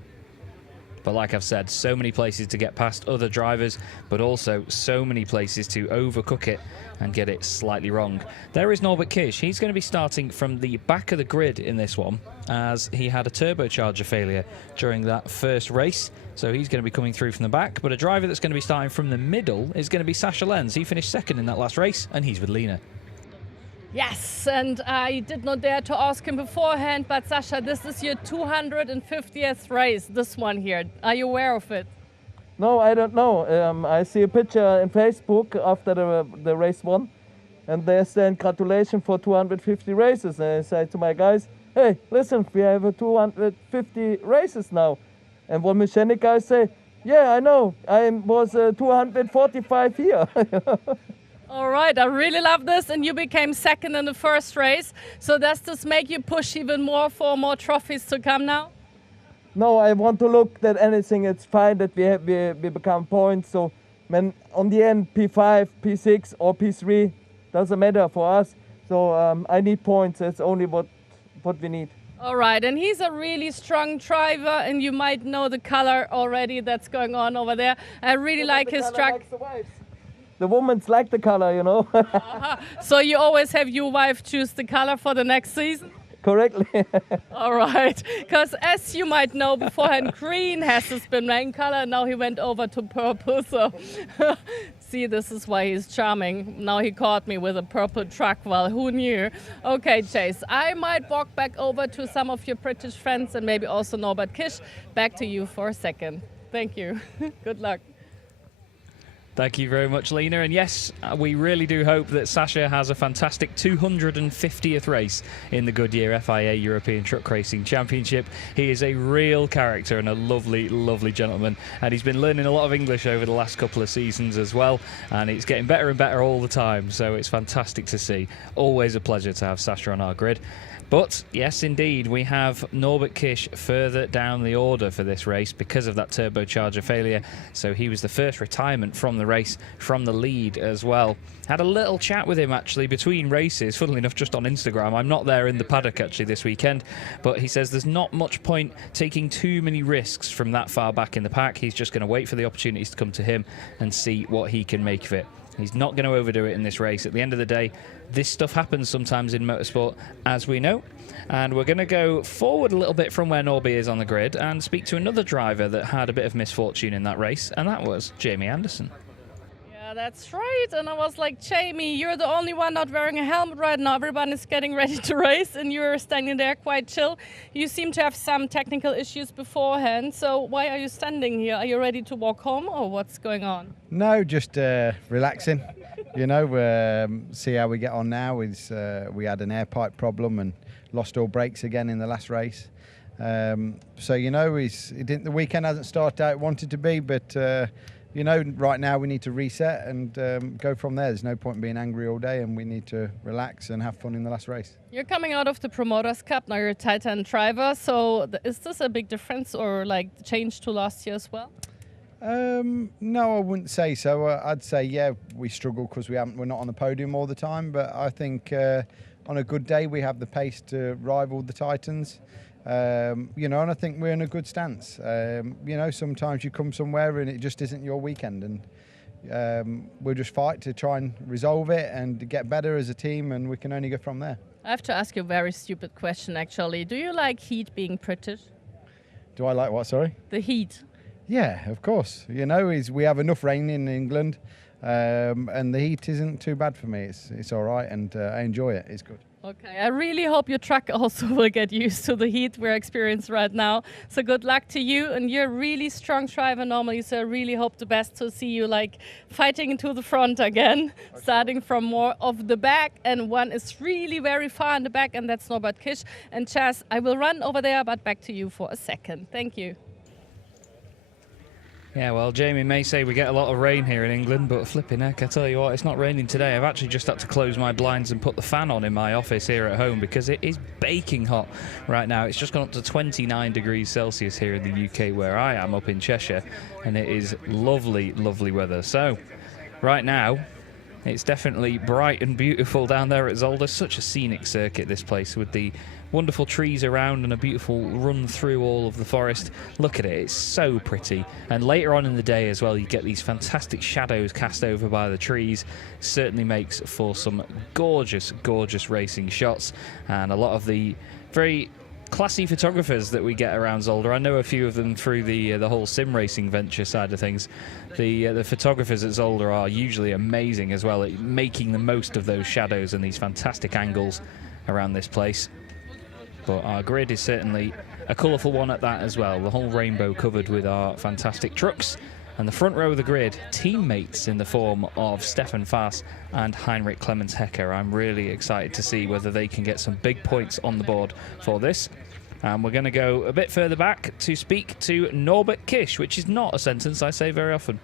But like I've said, so many places to get past other drivers, but also so many places to overcook it and get it slightly wrong. There is Norbert Kisch. He's going to be starting from the back of the grid in this one, as he had a turbocharger failure during that first race. So he's going to be coming through from the back. But a driver that's going to be starting from the middle is going to be Sascha Lenz. He finished second in that last race, and he's with Lena. Yes, and I did not dare to ask him beforehand, but Sascha, this is your 250th race, this one here. Are you aware of it? No, I don't know. I see a picture in Facebook after the race 1, and they're saying congratulations for 250 races. And I say to my guys, hey, listen, we have 250 races now. And one mechanic guy say, yeah, I know, I was 245 here. All right, I really love this, and you became second in the first race. So does this make you push even more for more trophies to come now? No, I want to look that anything, it's fine that we become points. So when on the end P5, P6 or P3 doesn't matter for us. So I need points. That's only what we need. All right, and he's a really strong driver, and you might know the color already that's going on over there. I really like his truck. The women's like the color, you know. So you always have your wife choose the color for the next season? Correctly. All right, because as you might know beforehand, green has his been main color. Now he went over to purple. So see, this is why he's charming. Now he caught me with a purple truck. Well, who knew? Okay, Chase, I might walk back over to some of your British friends and maybe also Norbert Kisch. Back to you for a second. Thank you. Good luck. Thank you very much, Lena. And yes, we really do hope that Sasha has a fantastic 250th race in the Goodyear FIA European Truck Racing Championship. He is a real character and a lovely, lovely gentleman. And he's been learning a lot of English over the last couple of seasons as well. And it's getting better and better all the time. So it's fantastic to see. Always a pleasure to have Sasha on our grid. But yes, indeed, we have Norbert Kish further down the order for this race because of that turbocharger failure. So he was the first retirement from the race, from the lead as well. Had a little chat with him actually between races, funnily enough, just on Instagram. I'm not there in the paddock actually this weekend, but he says there's not much point taking too many risks from that far back in the pack. He's just going to wait for the opportunities to come to him and see what he can make of it. He's not going to overdo it in this race. At the end of the day, this stuff happens sometimes in motorsport, as we know. And we're going to go forward a little bit from where Norby is on the grid and speak to another driver that had a bit of misfortune in that race, and that was Jamie Anderson. Yeah, that's right. And I was like, Jamie, you're the only one not wearing a helmet right now. Everyone is getting ready to race, and you're standing there quite chill. You seem to have some technical issues beforehand. So why are you standing here? Are you ready to walk home, or what's going on? No, just relaxing. You know, see how we get on now. We had an air pipe problem and lost all brakes again in the last race. So, you know, the weekend hasn't started how it wanted to be, but, you know, right now we need to reset and go from there. There's no point in being angry all day, and we need to relax and have fun in the last race. You're coming out of the Promoters Cup, now you're a Titan driver. So is this a big difference or like change to last year as well? No, I wouldn't say so. I'd say, yeah, we struggle because we're not on the podium all the time, but I think on a good day we have the pace to rival the Titans. You know, and I think we're in a good stance. You know, sometimes you come somewhere and it just isn't your weekend, and we'll just fight to try and resolve it and get better as a team, and we can only go from there. I have to ask you a very stupid question, actually. Do you like heat being British? Do I like what, sorry? The heat. Yeah, of course. You know, we have enough rain in England, and the heat isn't too bad for me. It's all right, and I enjoy it. It's good. Okay, I really hope your truck also will get used to the heat we're experiencing right now. So good luck to you, and you're a really strong driver normally, so I really hope the best to see you like fighting into the front again, starting from more of the back, and one is really very far in the back, and that's Norbert Kish. And Chaz, I will run over there, but back to you for a second. Thank you. Yeah, well, Jamie may say we get a lot of rain here in England, but flipping heck, I tell you what, it's not raining today. I've actually just had to close my blinds and put the fan on in my office here at home because it is baking hot right now. It's just gone up to 29 degrees Celsius here in the UK where I am, up in Cheshire, and it is lovely, lovely weather. So, right now, it's definitely bright and beautiful down there at Zolder. Such a scenic circuit, this place, with the wonderful trees around and a beautiful run through all of the forest. Look at it, it's so pretty. And later on in the day as well, you get these fantastic shadows cast over by the trees. Certainly makes for some gorgeous, gorgeous racing shots, and a lot of the very classy photographers that we get around Zolder. I know a few of them through the whole sim racing venture side of things. The photographers at Zolder are usually amazing as well at making the most of those shadows and these fantastic angles around this place. But our grid is certainly a colourful one at that as well. The whole rainbow covered with our fantastic trucks. And the front row of the grid, teammates in the form of Stefan Faas and Heinrich Clemens Hecker. I'm really excited to see whether they can get some big points on the board for this. And we're going to go a bit further back to speak to Norbert Kish, which is not a sentence I say very often.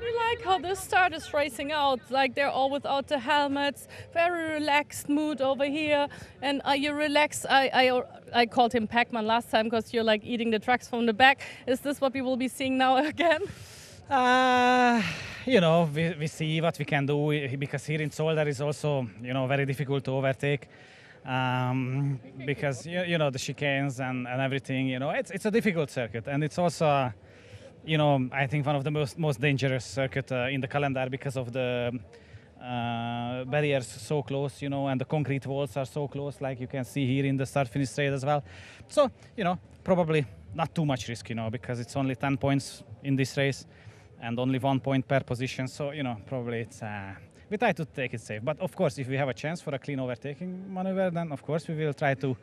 I like how the start is racing out, like they're all without the helmets, very relaxed mood over here. And are you relaxed? I called him Pac-Man last time because you're like eating the trucks from the back. Is this what we will be seeing now again? You know, we see what we can do, because here in Zolder is also, you know, very difficult to overtake. Because, you know, the chicanes and everything, you know, it's a difficult circuit. And it's also, you know, I think one of the most dangerous circuit in the calendar because of the barriers so close, you know, and the concrete walls are so close, like you can see here in the start-finish straight as well. So, you know, probably not too much risk, you know, because it's only 10 points in this race and only 1 point per position. So, you know, probably it's we try to take it safe. But of course, if we have a chance for a clean overtaking maneuver, then of course we will try to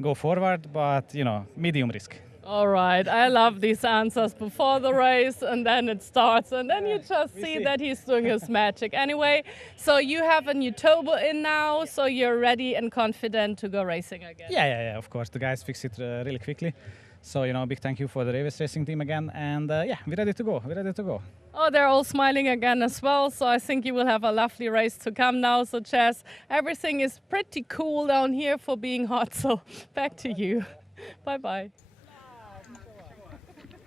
go forward, but, you know, medium risk. All right, I love these answers before the race, and then it starts, and then you just see that he's doing his magic. Anyway, so you have a new turbo in now, so you're ready and confident to go racing again. Yeah, of course. The guys fixed it really quickly. So, big thank you for the Davis Racing team again. And yeah, we're ready to go. Oh, they're all smiling again as well, so I think you will have a lovely race to come now. So, Chaz, everything is pretty cool down here for being hot, so back to you. Bye-bye.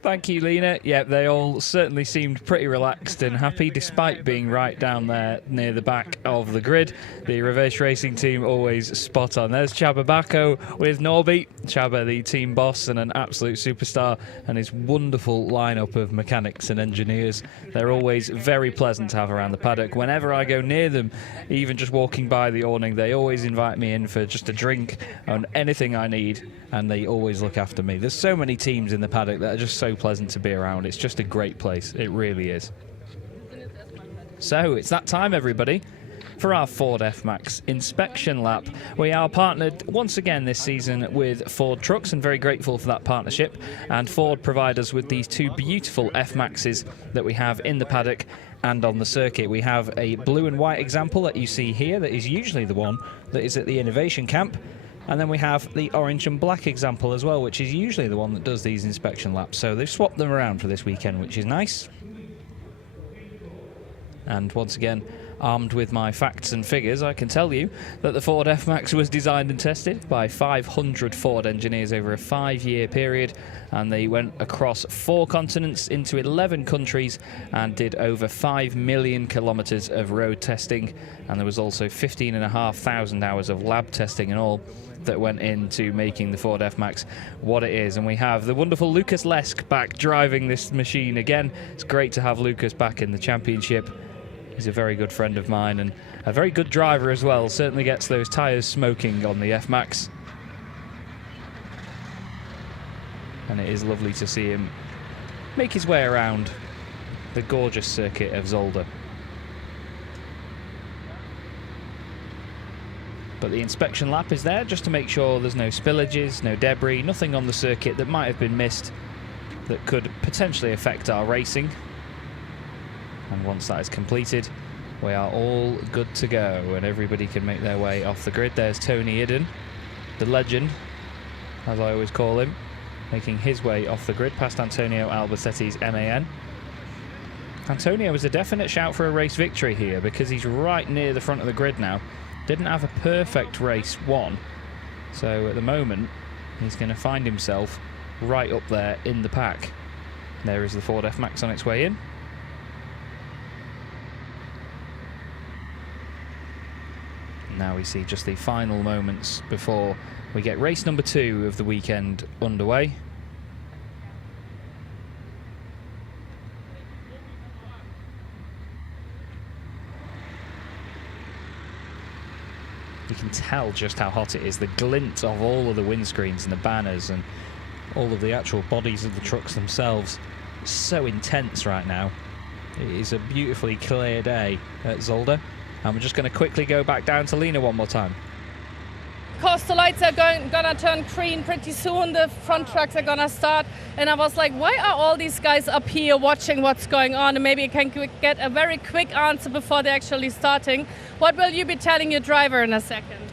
Thank you, Lena. Yeah, they all certainly seemed pretty relaxed and happy, despite being right down there near the back of the grid. The reverse racing team always spot on. There's Csaba Bako with Norby. Csaba, the team boss and an absolute superstar, and his wonderful lineup of mechanics and engineers. They're always very pleasant to have around the paddock. Whenever I go near them, even just walking by the awning, they always invite me in for just a drink and anything I need, and they always look after me. There's so many teams in the paddock that are just so pleasant to be around. It's just a great place. It really is. So it's that time, everybody, for our Ford F-Max inspection lap. We are partnered once again this season with Ford Trucks, and very grateful for that partnership. And Ford provide us with these two beautiful F-Maxes that we have in the paddock and on the circuit. We have a blue and white example that you see here that is usually the one that is at the innovation camp. And then we have the orange and black example as well, which is usually the one that does these inspection laps. So they've swapped them around for this weekend, which is nice. And once again, armed with my facts and figures, I can tell you that the Ford F-Max was designed and tested by 500 Ford engineers over a 5-year period, and they went across 4 continents into 11 countries and did over 5 million kilometres of road testing. And there was also 15,500 hours of lab testing in all that went into making the Ford F-Max what it is. And we have the wonderful Lucas Lesk back driving this machine again. It's great to have Lucas back in the championship. He's a very good friend of mine and a very good driver as well. Certainly gets those tyres smoking on the F-Max. And it is lovely to see him make his way around the gorgeous circuit of Zolder. But the inspection lap is there just to make sure there's no spillages, no debris, nothing on the circuit that might have been missed that could potentially affect our racing. And once that is completed, we are all good to go and everybody can make their way off the grid. There's Tony Idden, the legend, as I always call him, making his way off the grid past Antonio Albasetti's MAN. Antonio was a definite shout for a race victory here because he's right near the front of the grid now. Didn't have a perfect race one, so at the moment he's going to find himself right up there in the pack. There is the Ford F-Max on its way in. Now we see just the final moments before we get race number 2 of the weekend underway. You can tell just how hot it is. The glint of all of the windscreens and the banners and all of the actual bodies of the trucks themselves is so intense right now. It is a beautifully clear day at Zolder. And we're just going to quickly go back down to Lena one more time. Of course, the lights are gonna turn green pretty soon. The front trucks are gonna start. And I was like, why are all these guys up here watching what's going on? And maybe I can get a very quick answer before they're actually starting. What will you be telling your driver in a second?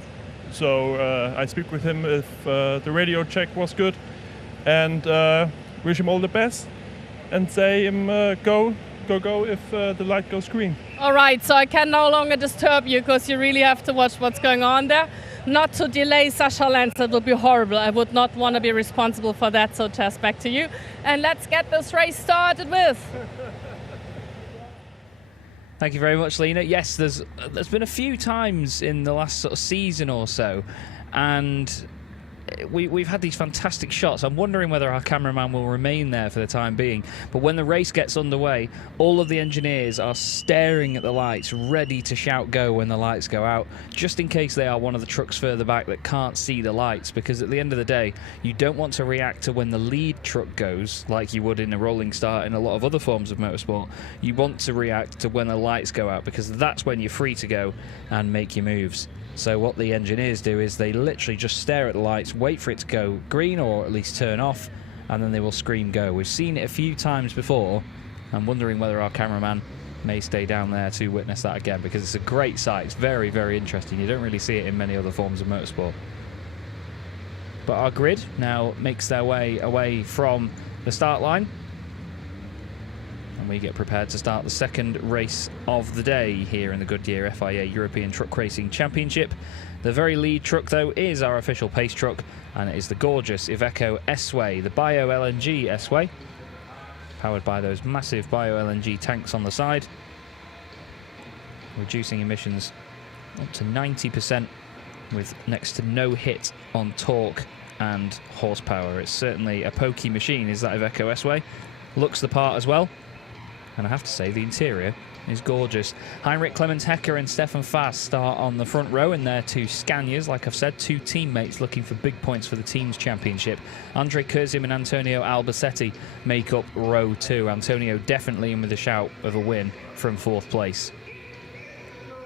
So I speak with him if the radio check was good, and wish him all the best, and say him go if the light goes green. All right, so I can no longer disturb you because you really have to watch what's going on there. Not to delay Sasha Lance, that would be horrible. I would not want to be responsible for that, so Tess, back to you. And let's get this race started with. Thank you very much, Lena. Yes, there's been a few times in the last sort of season or so, and we've had these fantastic shots. I'm wondering whether our cameraman will remain there for the time being. But when the race gets underway, all of the engineers are staring at the lights, ready to shout go when the lights go out, just in case they are one of the trucks further back that can't see the lights. Because at the end of the day, you don't want to react to when the lead truck goes, like you would in a rolling start in a lot of other forms of motorsport. You want to react to when the lights go out, because that's when you're free to go and make your moves. So what the engineers do is they literally just stare at the lights, wait for it to go green or at least turn off, and then they will scream go. We've seen it a few times before. I'm wondering whether our cameraman may stay down there to witness that again, because it's a great sight. It's very, very interesting. You don't really see it in many other forms of motorsport. But our grid now makes their way away from the start line, and we get prepared to start the second race of the day here in the Goodyear FIA European Truck Racing Championship. The very lead truck, though, is our official pace truck, and it is the gorgeous Iveco S-Way, the Bio-LNG S-Way, powered by those massive Bio-LNG tanks on the side, reducing emissions up to 90% with next to no hit on torque and horsepower. It's certainly a pokey machine, is that Iveco S-Way. Looks the part as well, and I have to say the interior is gorgeous. Heinrich Clemens Hecker and Stefan Faas start on the front row in their two Scanias. Like I've said, two teammates looking for big points for the team's championship. Andre Kurzim and Antonio Albacete make up row 2. Antonio definitely in with a shout of a win from 4th place.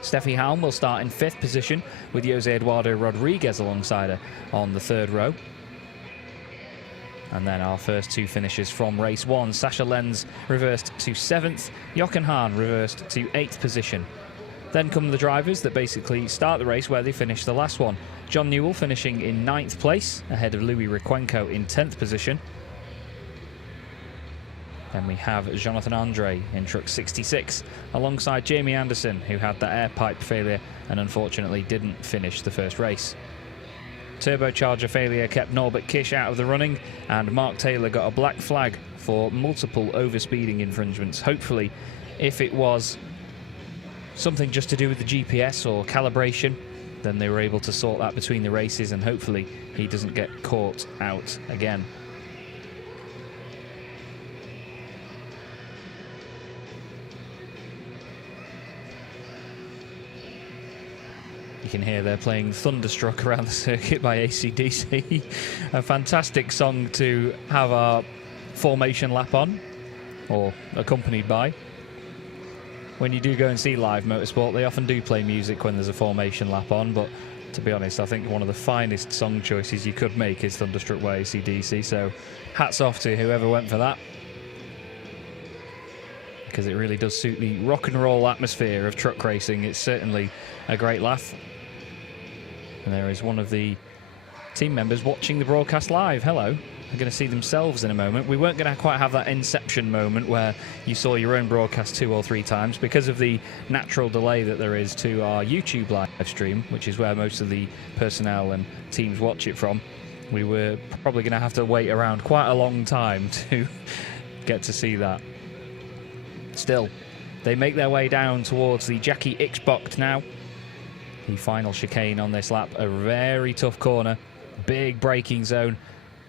Steffi Halm will start in 5th position with Jose Eduardo Rodriguez alongside her on the 3rd row. And then our first two finishes from race 1. Sascha Lenz reversed to 7th, Jochen Hahn reversed to 8th position. Then come the drivers that basically start the race where they finish the last one. John Newell finishing in 9th place, ahead of Louis Requenco in 10th position. Then we have Jonathan Andre in truck 66, alongside Jamie Anderson, who had that air pipe failure and unfortunately didn't finish the first race. Turbocharger failure kept Norbert Kish out of the running, and Mark Taylor got a black flag for multiple overspeeding infringements. Hopefully, if it was something just to do with the GPS or calibration, then they were able to sort that between the races, and hopefully he doesn't get caught out again. You can hear they're playing Thunderstruck around the circuit by AC/DC. A fantastic song to have our formation lap on, or accompanied by. When you do go and see live motorsport, they often do play music when there's a formation lap on, but to be honest, I think one of the finest song choices you could make is Thunderstruck by AC/DC, so hats off to whoever went for that, because it really does suit the rock and roll atmosphere of truck racing. It's certainly a great laugh. And there is one of the team members watching the broadcast live. Hello. They're going to see themselves in a moment. We weren't going to quite have that inception moment where you saw your own broadcast 2 or 3 times because of the natural delay that there is to our YouTube live stream, which is where most of the personnel and teams watch it from. We were probably going to have to wait around quite a long time to get to see that. Still, they make their way down towards the Jackie Ixbocht now. The final chicane on this lap, a very tough corner, big braking zone,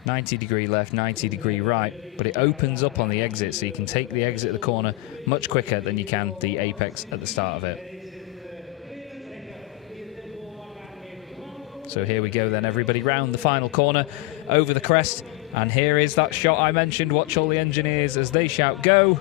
90-degree left, 90-degree right, but it opens up on the exit, so you can take the exit of the corner much quicker than you can the apex at the start of it. So here we go then, everybody round the final corner, over the crest, and here is that shot I mentioned. Watch all the engineers as they shout go.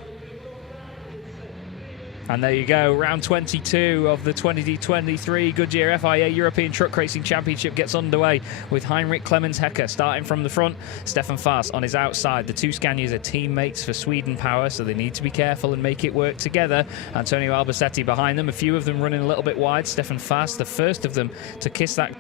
And there you go, round 22 of the 2023 Goodyear FIA European Truck Racing Championship gets underway with Heinrich Clemens Hecker starting from the front, Stefan Faas on his outside. The two Scanias are teammates for Sweden Power, so they need to be careful and make it work together. Antonio Albacete behind them, a few of them running a little bit wide. Stefan Faas, the first of them to kiss that.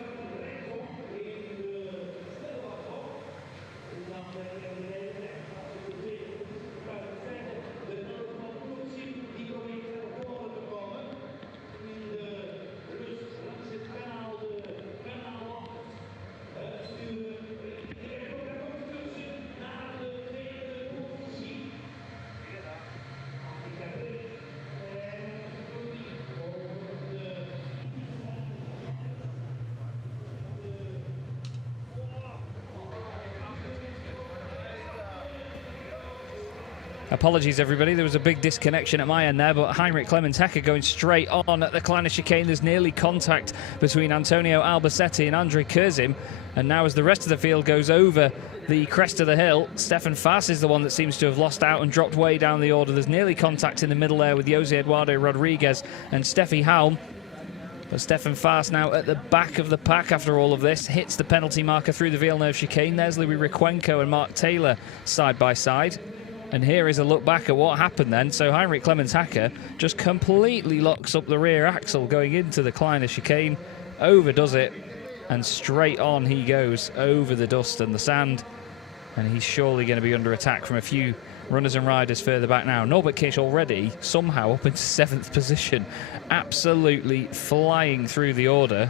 Apologies, everybody. There was a big disconnection at my end there, but Heinrich Clemens Hecker going straight on at the Kleine chicane. There's nearly contact between Antonio Albacete and Andre Kurzim. And now as the rest of the field goes over the crest of the hill, Stefan Faas is the one that seems to have lost out and dropped way down the order. There's nearly contact in the middle there with Jose Eduardo Rodriguez and Steffi Halm. But Stefan Fast now at the back of the pack after all of this. Hits the penalty marker through the Villeneuve chicane. There's Louis Requenco and Mark Taylor side by side. And here is a look back at what happened then. So Heinrich Clemens-Hacker just completely locks up the rear axle going into the Kleiner chicane. Overdoes it. And straight on he goes over the dust and the sand. And he's surely going to be under attack from a few runners and riders further back now. Norbert Kish already somehow up into 7th position. Absolutely flying through the order.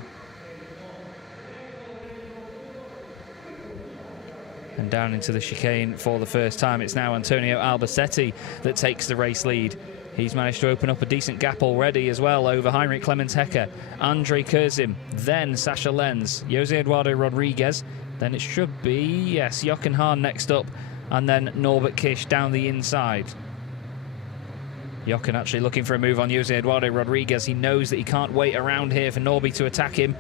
And down into the chicane for the first time. It's now Antonio Albacete that takes the race lead. He's managed to open up a decent gap already as well over Heinrich Clemens-Hacker, Andre Kurzim, then Sascha Lenz, Jose Eduardo Rodriguez. Then it should be, yes, Jochen Hahn next up, and then Norbert Kish down the inside. Jochen actually looking for a move on Jose Eduardo Rodriguez. He knows that he can't wait around here for Norby to attack him,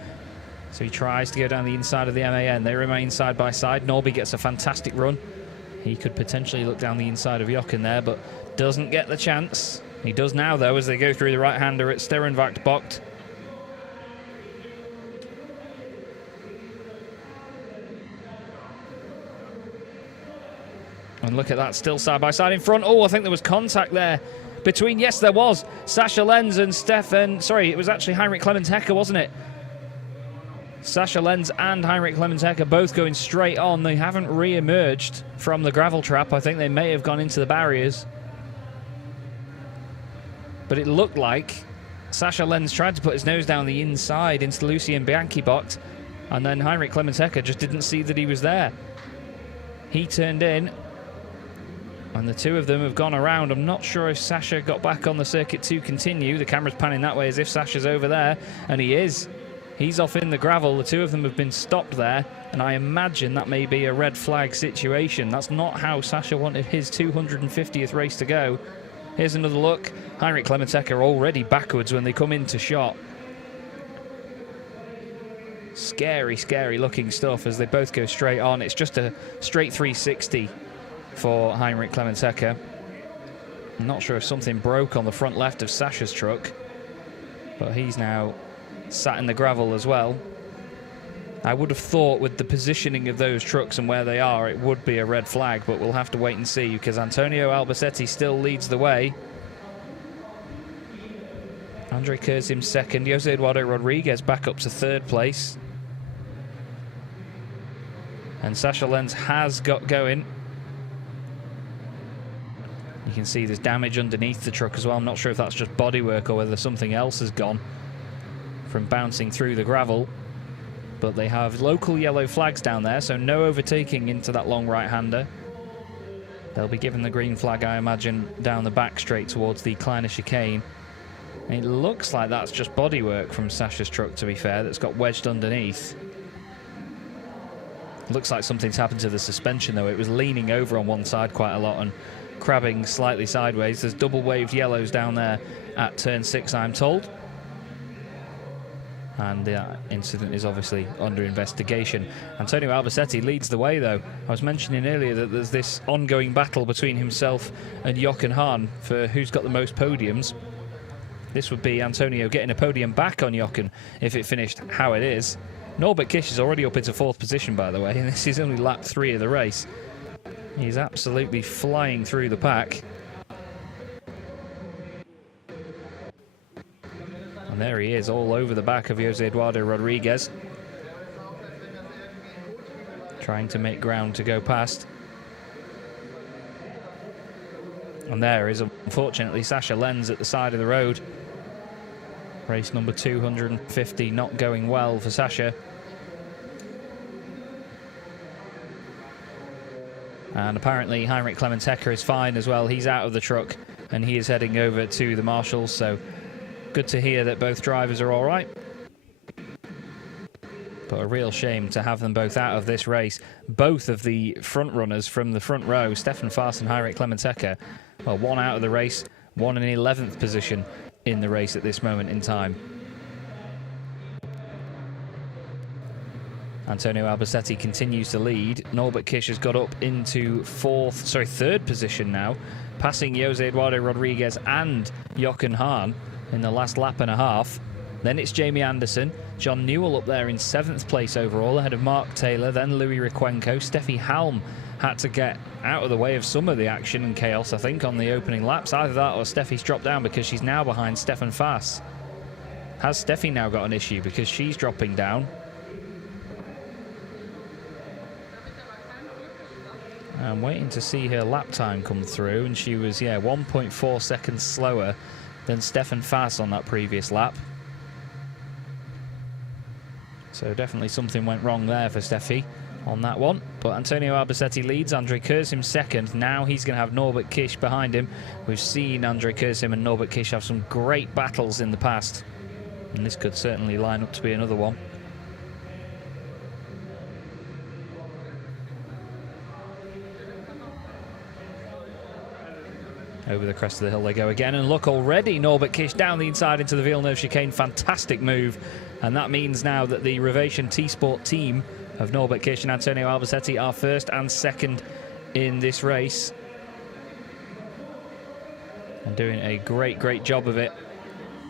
so he tries to go down the inside of the MAN. They remain side by side. Norby gets a fantastic run. He could potentially look down the inside of Jochen there, but doesn't get the chance. He does now, though, as they go through the right-hander at Sterenwacht Bocht. And look at that, still side by side in front. Oh, I think there was contact there between, yes, there was, Sascha Lenz and Stefan. Sorry, it was actually Heinrich Clemens-Hacker, wasn't it? Sascha Lenz and Heinrich Clemens-Hacker both going straight on. They haven't re-emerged from the gravel trap. I think they may have gone into the barriers. But it looked like Sascha Lenz tried to put his nose down the inside into the Lucien Bianchi box, and then Heinrich Clemens-Hacker just didn't see that he was there. He turned in, and the two of them have gone around. I'm not sure if Sascha got back on the circuit to continue. The camera's panning that way as if Sascha's over there, and he is. He's off in the gravel. The two of them have been stopped there, and I imagine that may be a red flag situation. That's not how Sascha wanted his 250th race to go. Here's another look. Heinrich Clemens-Hacker already backwards when they come into shot. Scary, scary looking stuff as they both go straight on. It's just a straight 360 for Heinrich Clemens-Hacker. I'm not sure if something broke on the front left of Sascha's truck, but he's now sat in the gravel as well. I would have thought with the positioning of those trucks and where they are, it would be a red flag, but we'll have to wait and see because Antonio Albacete still leads the way. Andre Kurzim second, Jose Eduardo Rodriguez back up to 3rd place. And Sascha Lenz has got going. You can see there's damage underneath the truck as well. I'm not sure if that's just bodywork or whether something else has gone from bouncing through the gravel. But they have local yellow flags down there, so no overtaking into that long right-hander. They'll be given the green flag, I imagine, down the back straight towards the Kleiner chicane. And it looks like that's just bodywork from Sascha's truck, to be fair, that's got wedged underneath. Looks like something's happened to the suspension, though. It was leaning over on one side quite a lot and crabbing slightly sideways. There's double waved yellows down there at turn 6, I'm told. And the incident is obviously under investigation. Antonio Albacete leads the way, though. I was mentioning earlier that there's this ongoing battle between himself and Jochen Hahn for who's got the most podiums. This would be Antonio getting a podium back on Jochen if it finished how it is. Norbert Kish is already up into 4th position, by the way, and this is only lap 3 of the race. He's absolutely flying through the pack. And there he is, all over the back of Jose Eduardo Rodriguez. Trying to make ground to go past. And there is, unfortunately, Sascha Lenz at the side of the road. Race number 250 not going well for Sascha. And apparently Heinrich Clemens-Hacker is fine as well. He's out of the truck and he is heading over to the marshals, so good to hear that both drivers are all right. But a real shame to have them both out of this race. Both of the front runners from the front row, Stefan Fast and Heinrich Clemens-Hacker, well, one out of the race, one in 11th position in the race at this moment in time. Antonio Albacete continues to lead. Norbert Kish has got up into 3rd position now, passing Jose Eduardo Rodriguez and Jochen Hahn in the last lap and a half. Then it's Jamie Anderson. John Newell up there in 7th place overall, ahead of Mark Taylor, then Louis Riquenco. Steffi Halm had to get out of the way of some of the action and chaos, I think, on the opening laps. Either that or Steffi's dropped down because she's now behind Stefan Fass. Has Steffi now got an issue because she's dropping down? I'm waiting to see her lap time come through, and she was, 1.4 seconds slower than Stefan Fass on that previous lap. So definitely something went wrong there for Steffi on that one. But Antonio Albacete leads, Andre Kurzim second. Now he's going to have Norbert Kish behind him. We've seen Andre Kurzim and Norbert Kish have some great battles in the past, and this could certainly line up to be another one. Over the crest of the hill they go again, and look, already Norbert Kish down the inside into the Villeneuve chicane. Fantastic move, and that means now that the Rivation T-Sport team of Norbert Kish and Antonio Albacete are first and second in this race, and doing a great job of it.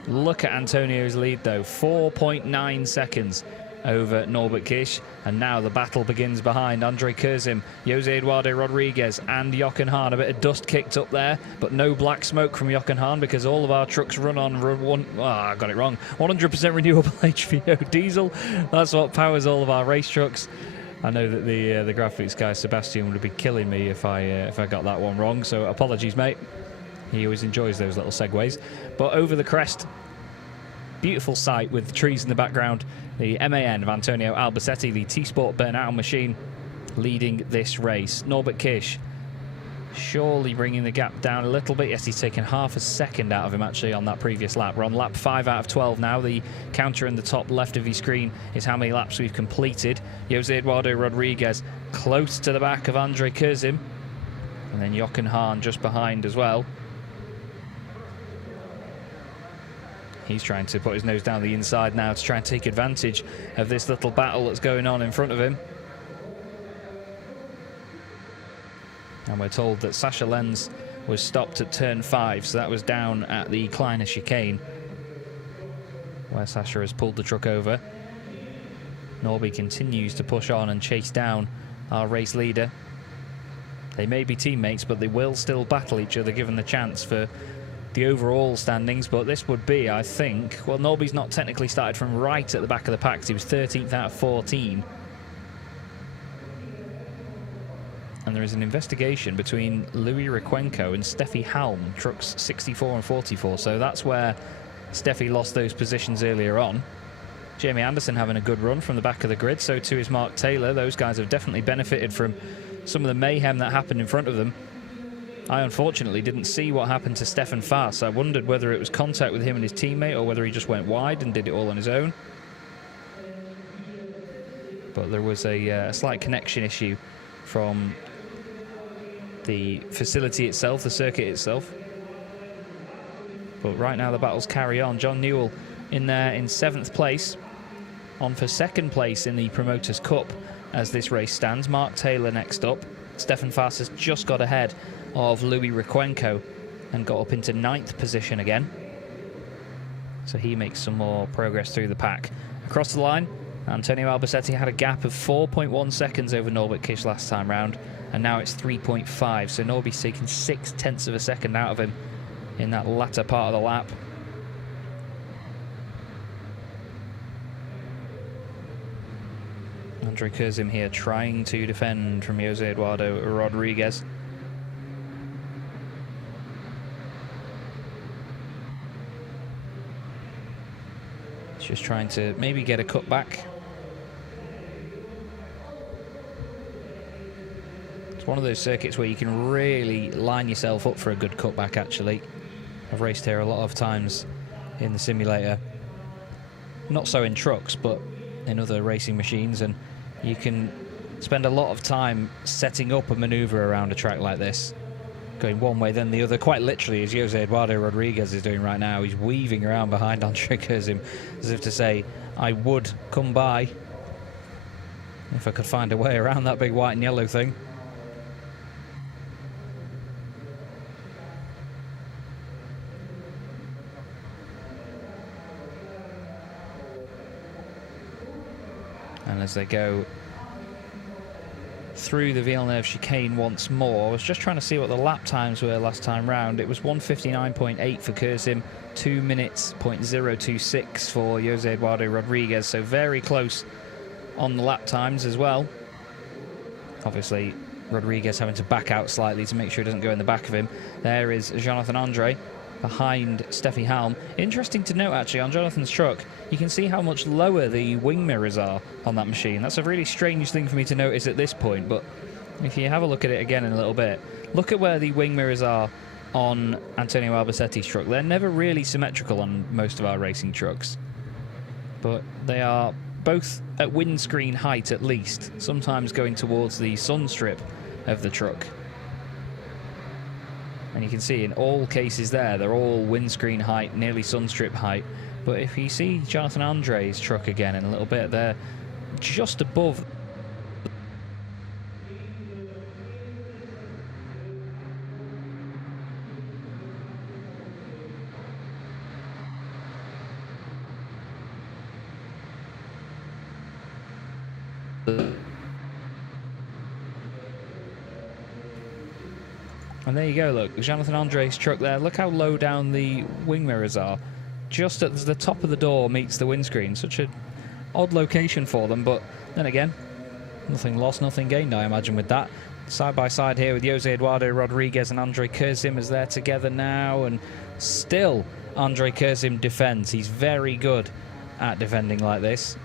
Look at Antonio's lead though, 4.9 seconds over Norbert Kish, and now the battle begins behind Andre Kurzim, Jose Eduardo Rodriguez and Jochen Hahn. A bit of dust kicked up there, but no black smoke from Jochen Hahn because all of our trucks run on I got it wrong, 100% renewable HVO diesel. That's what powers all of our race trucks. I know that the graphics guy Sebastian would have been killing me if I got that one wrong, so apologies, mate. He always enjoys those little segues. But over the crest, beautiful sight with the trees in the background. The MAN of Antonio Albacete, the T-Sport burnout machine, leading this race. Norbert Kish surely bringing the gap down a little bit. Yes, he's taken half a second out of him actually on that previous lap. We're on lap 5 out of 12 now. The counter in the top left of your screen is how many laps we've completed. Jose Eduardo Rodriguez close to the back of Andre Kurzim, and then Jochen Hahn just behind as well. He's trying to put his nose down the inside now to try and take advantage of this little battle that's going on in front of him. And we're told that Sasha Lenz was stopped at turn 5, so that was down at the Kleiner chicane, where Sasha has pulled the truck over. Norby continues to push on and chase down our race leader. They may be teammates, but they will still battle each other given the chance for the overall standings. But this would be, I think, well, Norby's not technically started from right at the back of the pack because he was 13th out of 14. And there is an investigation between Louis Riquenco and Steffi Halm, trucks 64 and 44. So that's where Steffi lost those positions earlier on. Jamie Anderson having a good run from the back of the grid, so too is Mark Taylor. Those guys have definitely benefited from some of the mayhem that happened in front of them. I unfortunately didn't see what happened to Stefan Fass. I wondered whether it was contact with him and his teammate or whether he just went wide and did it all on his own. But there was a slight connection issue from the facility itself, the circuit itself. But right now the battles carry on. John Newell in there in 7th place, on for 2nd place in the Promoters' Cup as this race stands. Mark Taylor next up. Stefan Fass has just got ahead of Louis Riquenco and got up into 9th position again. So he makes some more progress through the pack. Across the line, Antonio Albacete had a gap of 4.1 seconds over Norbert Kish last time round, and now it's 3.5. So Norby's taken 0.6 of a second out of him in that latter part of the lap. Andre Kurzim here trying to defend from Jose Eduardo Rodriguez. Just trying to maybe get a cut back. It's one of those circuits where you can really line yourself up for a good cutback, actually. I've raced here a lot of times in the simulator. Not so in trucks, but in other racing machines, and you can spend a lot of time setting up a maneuver around a track like this, going one way then the other, quite literally, as Jose Eduardo Rodriguez is doing right now. He's weaving around behind Andre Kurzim as if to say, I would come by if I could find a way around that big white and yellow thing. And as they go through the Villeneuve chicane once more, I was just trying to see what the lap times were last time round. It was 1:59.8 for Curzim, 2 minutes 0.026 for Jose Eduardo Rodriguez, so very close on the lap times as well. Obviously, Rodriguez having to back out slightly to make sure he doesn't go in the back of him. There is Jonathan Andre behind Steffi Halm. Interesting to note, actually, on Jonathan's truck, you can see how much lower the wing mirrors are on that machine. That's a really strange thing for me to notice at this point, but if you have a look at it again in a little bit, look at where the wing mirrors are on Antonio Albasetti's truck. They're never really symmetrical on most of our racing trucks, but they are both at windscreen height at least, sometimes going towards the sun strip of the truck. And you can see in all cases there, they're all windscreen height, nearly sunstrip height. But if you see Jonathan Andre's truck again in a little bit, they're just above. And there you go, look, Jonathan Andre's truck there. Look how low down the wing mirrors are. Just at the top of the door meets the windscreen. Such an odd location for them, but then again, nothing lost, nothing gained, I imagine, with that. Side by side here with Jose Eduardo Rodriguez and Andre Curzim as they're together now, and still Andre Curzim defends. He's very good at defending like this.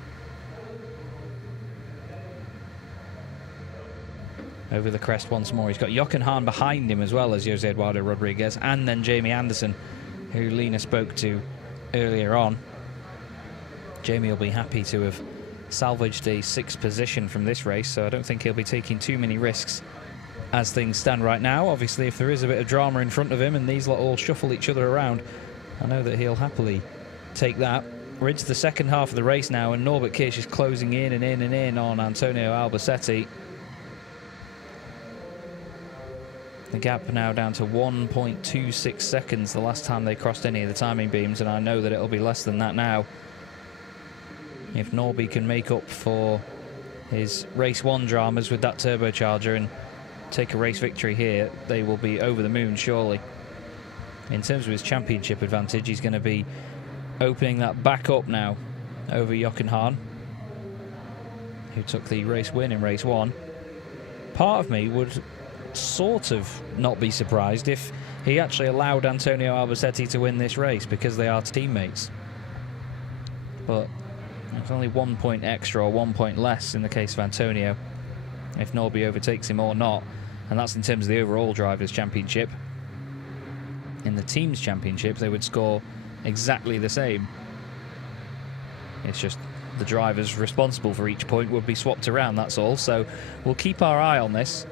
Over the crest once more. He's got Jochen Hahn behind him as well as Jose Eduardo Rodriguez, and then Jamie Anderson, who Lena spoke to earlier on. Jamie will be happy to have salvaged a 6th position from this race, so I don't think he'll be taking too many risks as things stand right now. Obviously, if there is a bit of drama in front of him and these lot all shuffle each other around, I know that he'll happily take that. We're into the second half of the race now, and Norbert Kirsch is closing in and in and in on Antonio Albasetti. The gap now down to 1.26 seconds the last time they crossed any of the timing beams, and I know that it'll be less than that now. If Norby can make up for his race 1 dramas with that turbocharger and take a race victory here, they will be over the moon surely. In terms of his championship advantage, he's going to be opening that back up now over Jochen Hahn, who took the race win in race 1. Part of me would sort of not be surprised if he actually allowed Antonio Albasetti to win this race, because they are teammates. But it's only 1 point extra or 1 point less in the case of Antonio if Norby overtakes him or not, and that's in terms of the overall Drivers' Championship. In the Teams' Championship they would score exactly the same. It's just the drivers responsible for each point would be swapped around, that's all. So we'll keep our eye on this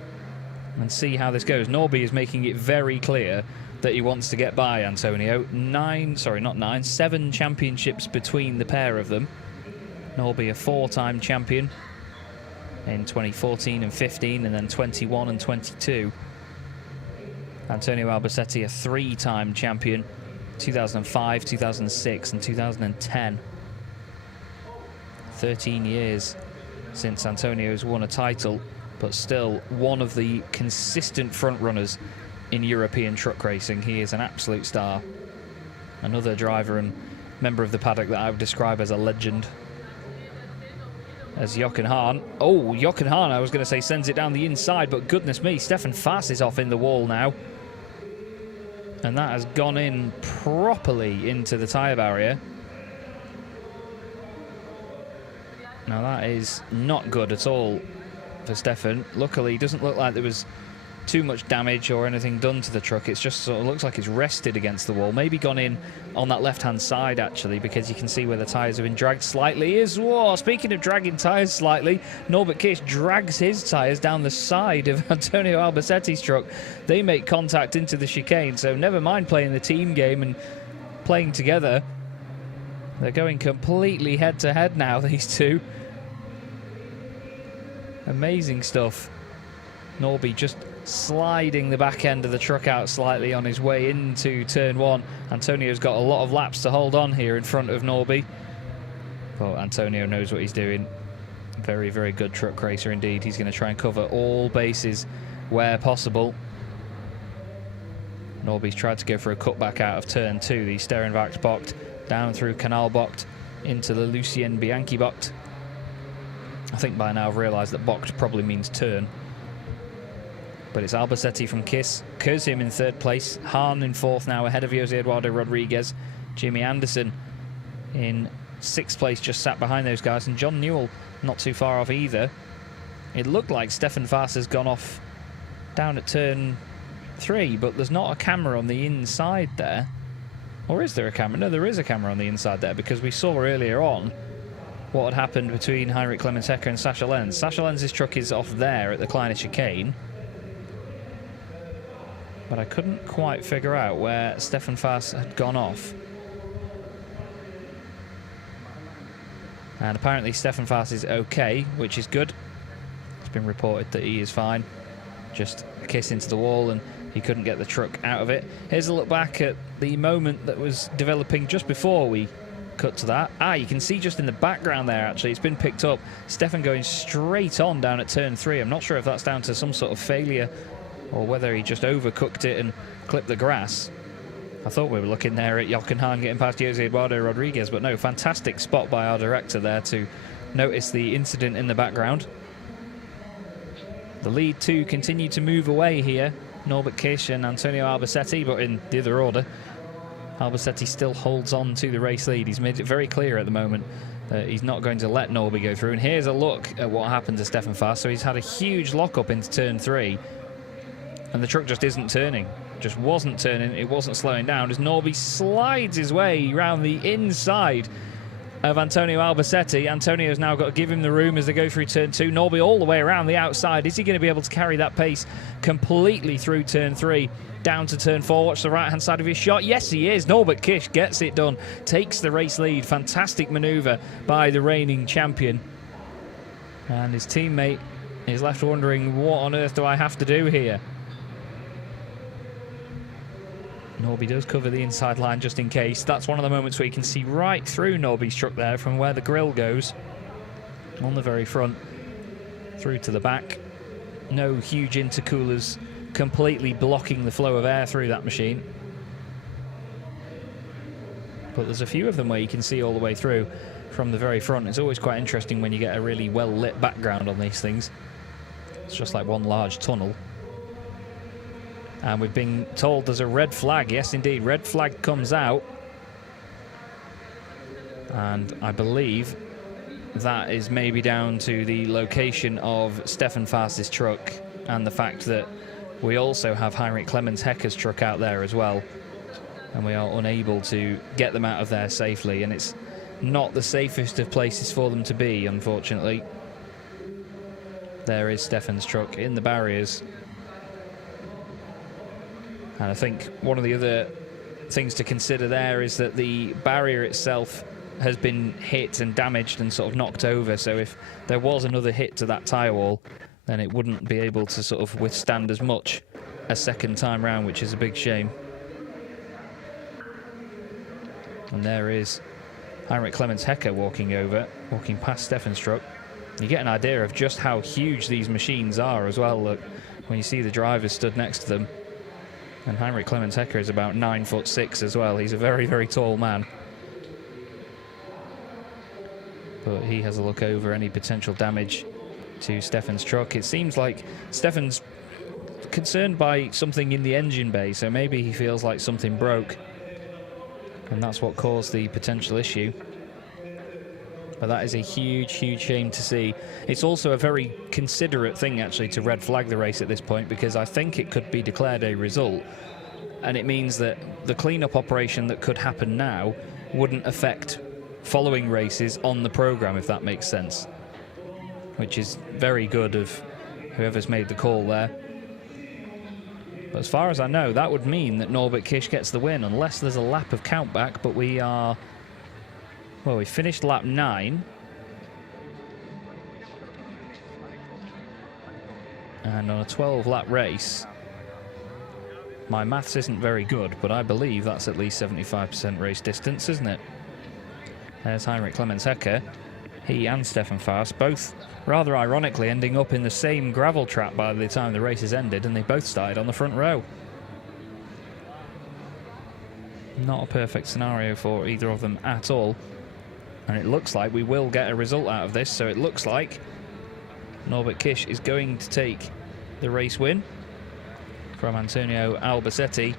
and see how this goes. Norby is making it very clear that he wants to get by Antonio. 7 championships between the pair of them. Norby a 4-time champion in 2014 and 15, and then 21 and 22. Antonio Albasetti a 3-time champion, 2005, 2006 and 2010. 13 years since Antonio's won a title, but still one of the consistent front runners in European truck racing. He is an absolute star. Another driver and member of the paddock that I would describe as a legend. As Jochen Hahn, Jochen Hahn, I was going to say, sends it down the inside, but goodness me, Stefan Fass is off in the wall now. And that has gone in properly into the tyre barrier. Now that is not good at all for Stefan. Luckily, it doesn't look like there was too much damage or anything done to the truck. It's just sort of looks like it's rested against the wall. Maybe gone in on that left-hand side, actually, because you can see where the tyres have been dragged slightly. Speaking of dragging tyres slightly, Norbert Kirsch drags his tyres down the side of Antonio Albasetti's truck. They make contact into the chicane, so never mind playing the team game and playing together. They're going completely head-to-head now, these two. Amazing stuff. Norby just sliding the back end of the truck out slightly on his way into turn 1. Antonio's got a lot of laps to hold on here in front of Norby. But Antonio knows what he's doing. Very, very good truck racer indeed. He's going to try and cover all bases where possible. Norby's tried to go for a cutback out of turn 2. The Sterenwacht down through Kanalbocht into the Lucien Bianchi Bocht. I think by now I've realised that Bocht probably means turn. But it's Albacete from Kiss. Kurzim in 3rd place. Hahn in 4th now, ahead of Jose Eduardo Rodriguez. Jimmy Anderson in 6th place, just sat behind those guys. And John Newell not too far off either. It looked like Stefan Faas has gone off down at turn 3, but there's not a camera on the inside there. Or is there a camera? No, there is a camera on the inside there, because we saw earlier on what had happened between Heinrich Clemens Hecker and Sascha Lenz. Sascha Lenz's truck is off there at the Kleine Chicane. But I couldn't quite figure out where Stefan Faas had gone off. And apparently Stefan Faas is okay, which is good. It's been reported that he is fine. Just a kiss into the wall and he couldn't get the truck out of it. Here's a look back at the moment that was developing just before we cut to that. You can see just in the background there, actually, it's been picked up. Stefan going straight on down at turn 3. I'm not sure if that's down to some sort of failure or whether he just overcooked it and clipped the grass. I thought we were looking there at Jochen Hahn getting past Jose Eduardo Rodriguez, but no, fantastic spot by our director there to notice the incident in the background. The lead two continue to move away here, Norbert Kisch and Antonio Albacete, but in the other order. Albacete still holds on to the race lead. He's made it very clear at the moment that he's not going to let Norby go through. And here's a look at what happened to Stefan Faas. So he's had a huge lock-up into turn 3, and the truck just isn't turning. Just wasn't turning, it wasn't slowing down as Norby slides his way around the inside of Antonio Albacete. Antonio's now got to give him the room as they go through turn 2. Norby all the way around the outside. Is he going to be able to carry that pace completely through turn 3 down to turn 4? Watch the right-hand side of his shot. Yes, he is. Norbert Kisch gets it done. Takes the race lead. Fantastic manoeuvre by the reigning champion. And his teammate is left wondering, what on earth do I have to do here? Norby does cover the inside line just in case. That's one of the moments where you can see right through Norby's truck there from where the grille goes on the very front through to the back. No huge intercoolers completely blocking the flow of air through that machine. But there's a few of them where you can see all the way through from the very front. It's always quite interesting when you get a really well-lit background on these things. It's just like one large tunnel. And we've been told there's a red flag. Yes, indeed, red flag comes out. And I believe that is maybe down to the location of Stefan Faas's truck and the fact that we also have Heinrich Clemens Hecker's truck out there as well. And we are unable to get them out of there safely. And it's not the safest of places for them to be, unfortunately. There is Stefan's truck in the barriers. And I think one of the other things to consider there is that the barrier itself has been hit and damaged and sort of knocked over. So if there was another hit to that tyre wall, then it wouldn't be able to sort of withstand as much a second time round, which is a big shame. And there is Heinrich Clemens Hecker walking past Stefan's truck. You get an idea of just how huge these machines are as well. Look, when you see the drivers stood next to them. And Heinrich Clemens Hecker is about 9'6" as well. He's a very, very tall man. But he has a look over any potential damage to Stefan's truck. It seems like Stefan's concerned by something in the engine bay, so maybe he feels like something broke. And that's what caused the potential issue. But that is a huge, huge shame to see. It's also a very considerate thing, actually, to red flag the race at this point, because I think it could be declared a result. And it means that the cleanup operation that could happen now wouldn't affect following races on the programme, if that makes sense. Which is very good of whoever's made the call there. But as far as I know, that would mean that Norbert Kisch gets the win, unless there's a lap of countback, but we are... Well, we finished lap 9. And on a 12-lap race, my maths isn't very good, but I believe that's at least 75% race distance, isn't it? There's Heinrich Clemens Hecker. He and Stefan Faust, both rather ironically ending up in the same gravel trap by the time the races ended, and they both started on the front row. Not a perfect scenario for either of them at all. And it looks like we will get a result out of this, so it looks like Norbert Kish is going to take the race win from Antonio Albacete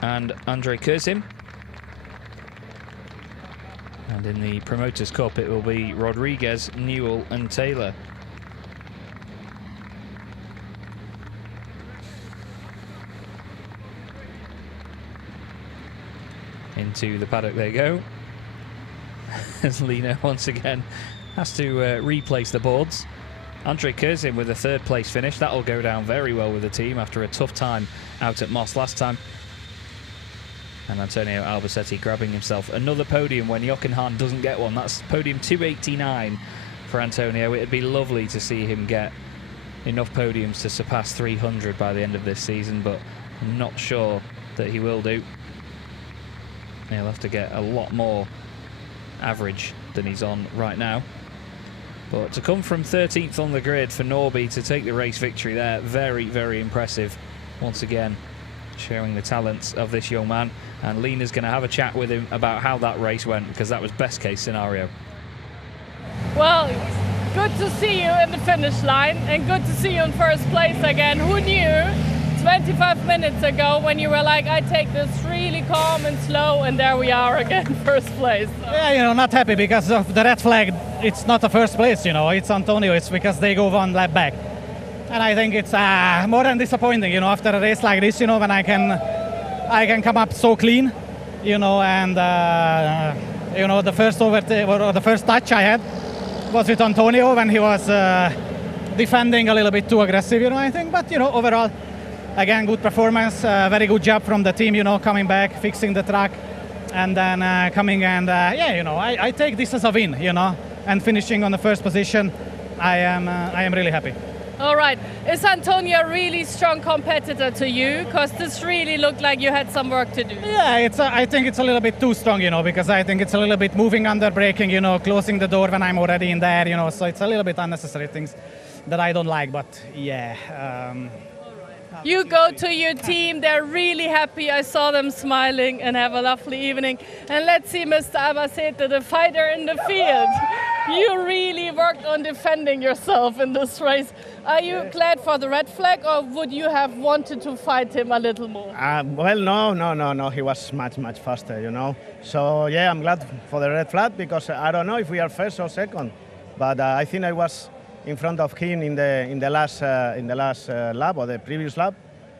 and Andrei Kurzim. And in the Promoters' Cup, it will be Rodriguez, Newell and Taylor. Into the paddock they go. As Lena once again has to replace the boards. Andrei Kurzim with a third place finish. That'll go down very well with the team after a tough time out at Moss last time. And Antonio Albacete grabbing himself another podium when Jochen Hahn doesn't get one. That's podium 289 for Antonio. It'd be lovely to see him get enough podiums to surpass 300 by the end of this season, but I'm not sure that he will do. He'll have to get a lot more average than he's on right now. But to come from 13th on the grid for Norby to take the race victory there, very, very impressive. Once again, showing the talents of this young man. And Lena's going to have a chat with him about how that race went, because that was best case scenario. Well, good to see you in the finish line and good to see you in first place again. Who knew 25 minutes ago when you were like, I take this really calm and slow, and there we are again, first place. Yeah, you know, not happy because of the red flag. It's not the first place, you know, it's Antonio. It's because they go one lap back. And I think it's more than disappointing, you know, after a race like this, you know, when I can come up so clean, you know, and you know, the first the first touch I had was with Antonio when he was defending a little bit too aggressive, you know, I think. But you know, overall, again, good performance, very good job from the team, you know, coming back, fixing the track, and then coming and yeah, you know, I take this as a win, you know, and finishing on the first position, I am really happy. All right, is Antonio a really strong competitor to you? Because this really looked like you had some work to do. Yeah, I think it's a little bit too strong, you know, because I think it's a little bit moving under braking, you know, closing the door when I'm already in there, you know, so it's a little bit unnecessary things that I don't like, but yeah. You go to your team, they're really happy. I saw them smiling and have a lovely evening. And let's see Mr. Albacete, the fighter in the field. You really worked on defending yourself in this race. Are you glad for the red flag, or would you have wanted to fight him a little more? Well, no. He was much faster, you know. So yeah, I'm glad for the red flag because I don't know if we are first or second, but I think I was in front of him in the last lap or the previous lap.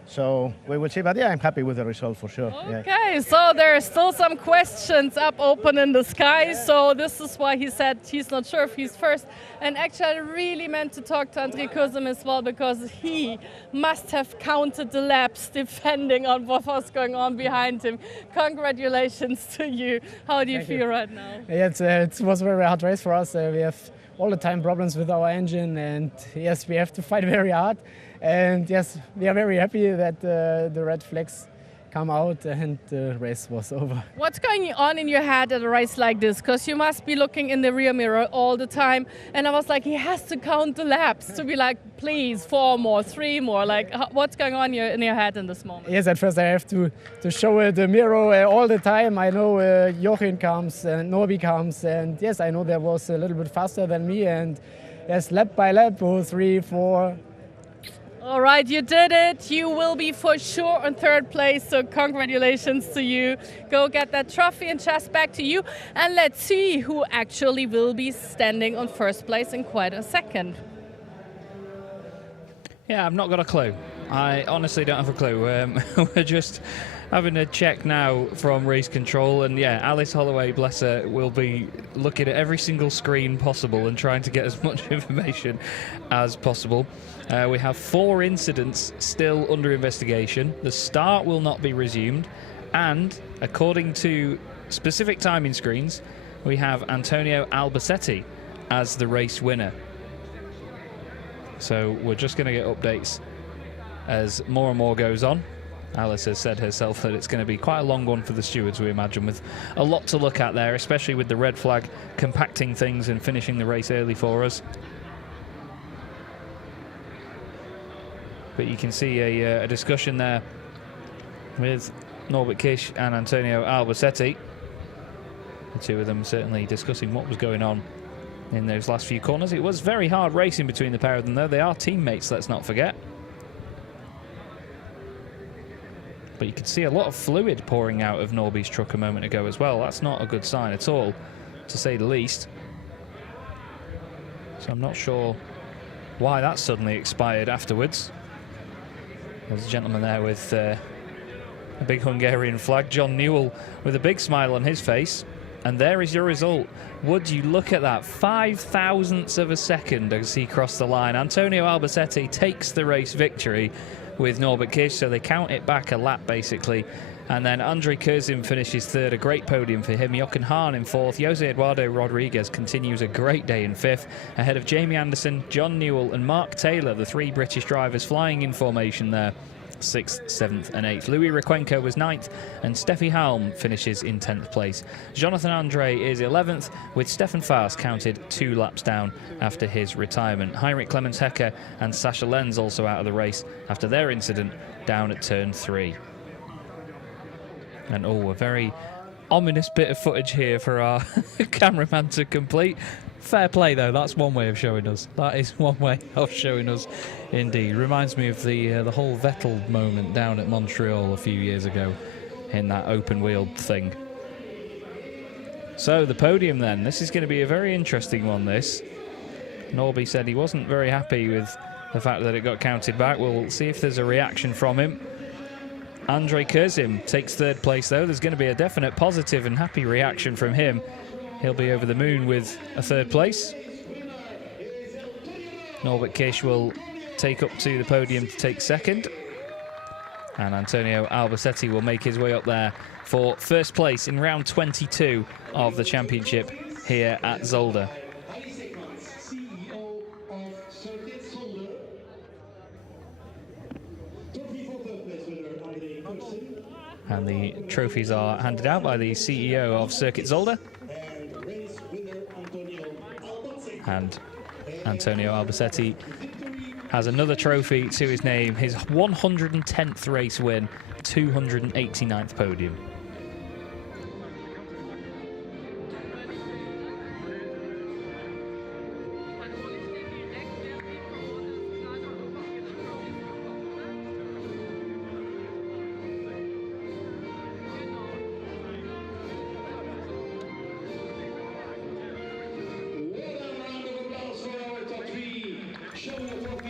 So we will see, but yeah, I'm happy with the result for sure. Okay, yeah. So there are still some questions up open in the sky. So this is why he said he's not sure if he's first. And actually, I really meant to talk to Andrei Kurzim as well, because he must have counted the laps depending on what was going on behind him. Congratulations to you. How do you feel right now? Yeah, it was a very hard race for us. We have all the time problems with our engine, and yes, we have to fight very hard. And yes, we are very happy that the red flags come out and the race was over. What's going on in your head at a race like this? Because you must be looking in the rear mirror all the time. And I was like, he has to count the laps to be like, please, 4 more, 3 more. Like, what's going on in your head in this moment? Yes, at first I have to show the mirror all the time. I know Jochen comes and Norby comes. And yes, I know there was a little bit faster than me. And yes, lap by lap, 3, 4. All right, you did it. You will be for sure on third place, so congratulations to you. Go get that trophy and chest back to you. And let's see who actually will be standing on first place in quite a second. Yeah, I've not got a clue. I honestly don't have a clue. We're just having a check now from race control, and yeah, Alice Holloway, bless her, will be looking at every single screen possible and trying to get as much information as possible. We have 4 incidents still under investigation. The start will not be resumed, and according to specific timing screens, we have Antonio Albacete as the race winner. So we're just going to get updates as more and more goes on. Alice has said herself that it's going to be quite a long one for the stewards, we imagine, with a lot to look at there, especially with the red flag compacting things and finishing the race early for us. But you can see a discussion there with Norbert Kish and Antonio Albacete. The two of them certainly discussing what was going on in those last few corners. It was very hard racing between the pair of them, though. They are teammates, let's not forget. But you could see a lot of fluid pouring out of Norby's truck a moment ago as well. That's not a good sign at all, to say the least. So I'm not sure why that suddenly expired afterwards. There's a gentleman there with a big Hungarian flag, John Newell, with a big smile on his face. And there is your result. Would you look at that? 5,000ths of a second as he crossed the line. Antonio Albacete takes the race victory with Norbert Kish, so they count it back a lap basically. And then Andre Kurzim finishes third, a great podium for him. Jochen Hahn in fourth. Jose Eduardo Rodriguez continues a great day in fifth, ahead of Jamie Anderson, John Newell and Mark Taylor, the three British drivers flying in formation there. 6th, 7th and 8th. Louis Requenco was 9th and Steffi Halm finishes in 10th place. Jonathan Andre is 11th, with Stefan Faas counted 2 laps down after his retirement. Heinrich Clemens Hecker and Sasha Lenz also out of the race after their incident down at turn 3. And a very ominous bit of footage here for our cameraman to complete. Fair play, though. That's one way of showing us. That is one way of showing us, indeed. Reminds me of the whole Vettel moment down at Montreal a few years ago in that open-wheeled thing. So the podium then. This is going to be a very interesting one, this. Norby said he wasn't very happy with the fact that it got counted back. We'll see if there's a reaction from him. Andre Kurzim takes third place, though. There's going to be a definite positive and happy reaction from him. He'll be over the moon with a third place. Norbert Kish will take up to the podium to take second. And Antonio Albacete will make his way up there for first place in round 22 of the championship here at Zolder. And the trophies are handed out by the CEO of Circuit Zolder. And Antonio Albacete has another trophy to his name, his 110th race win, 289th podium.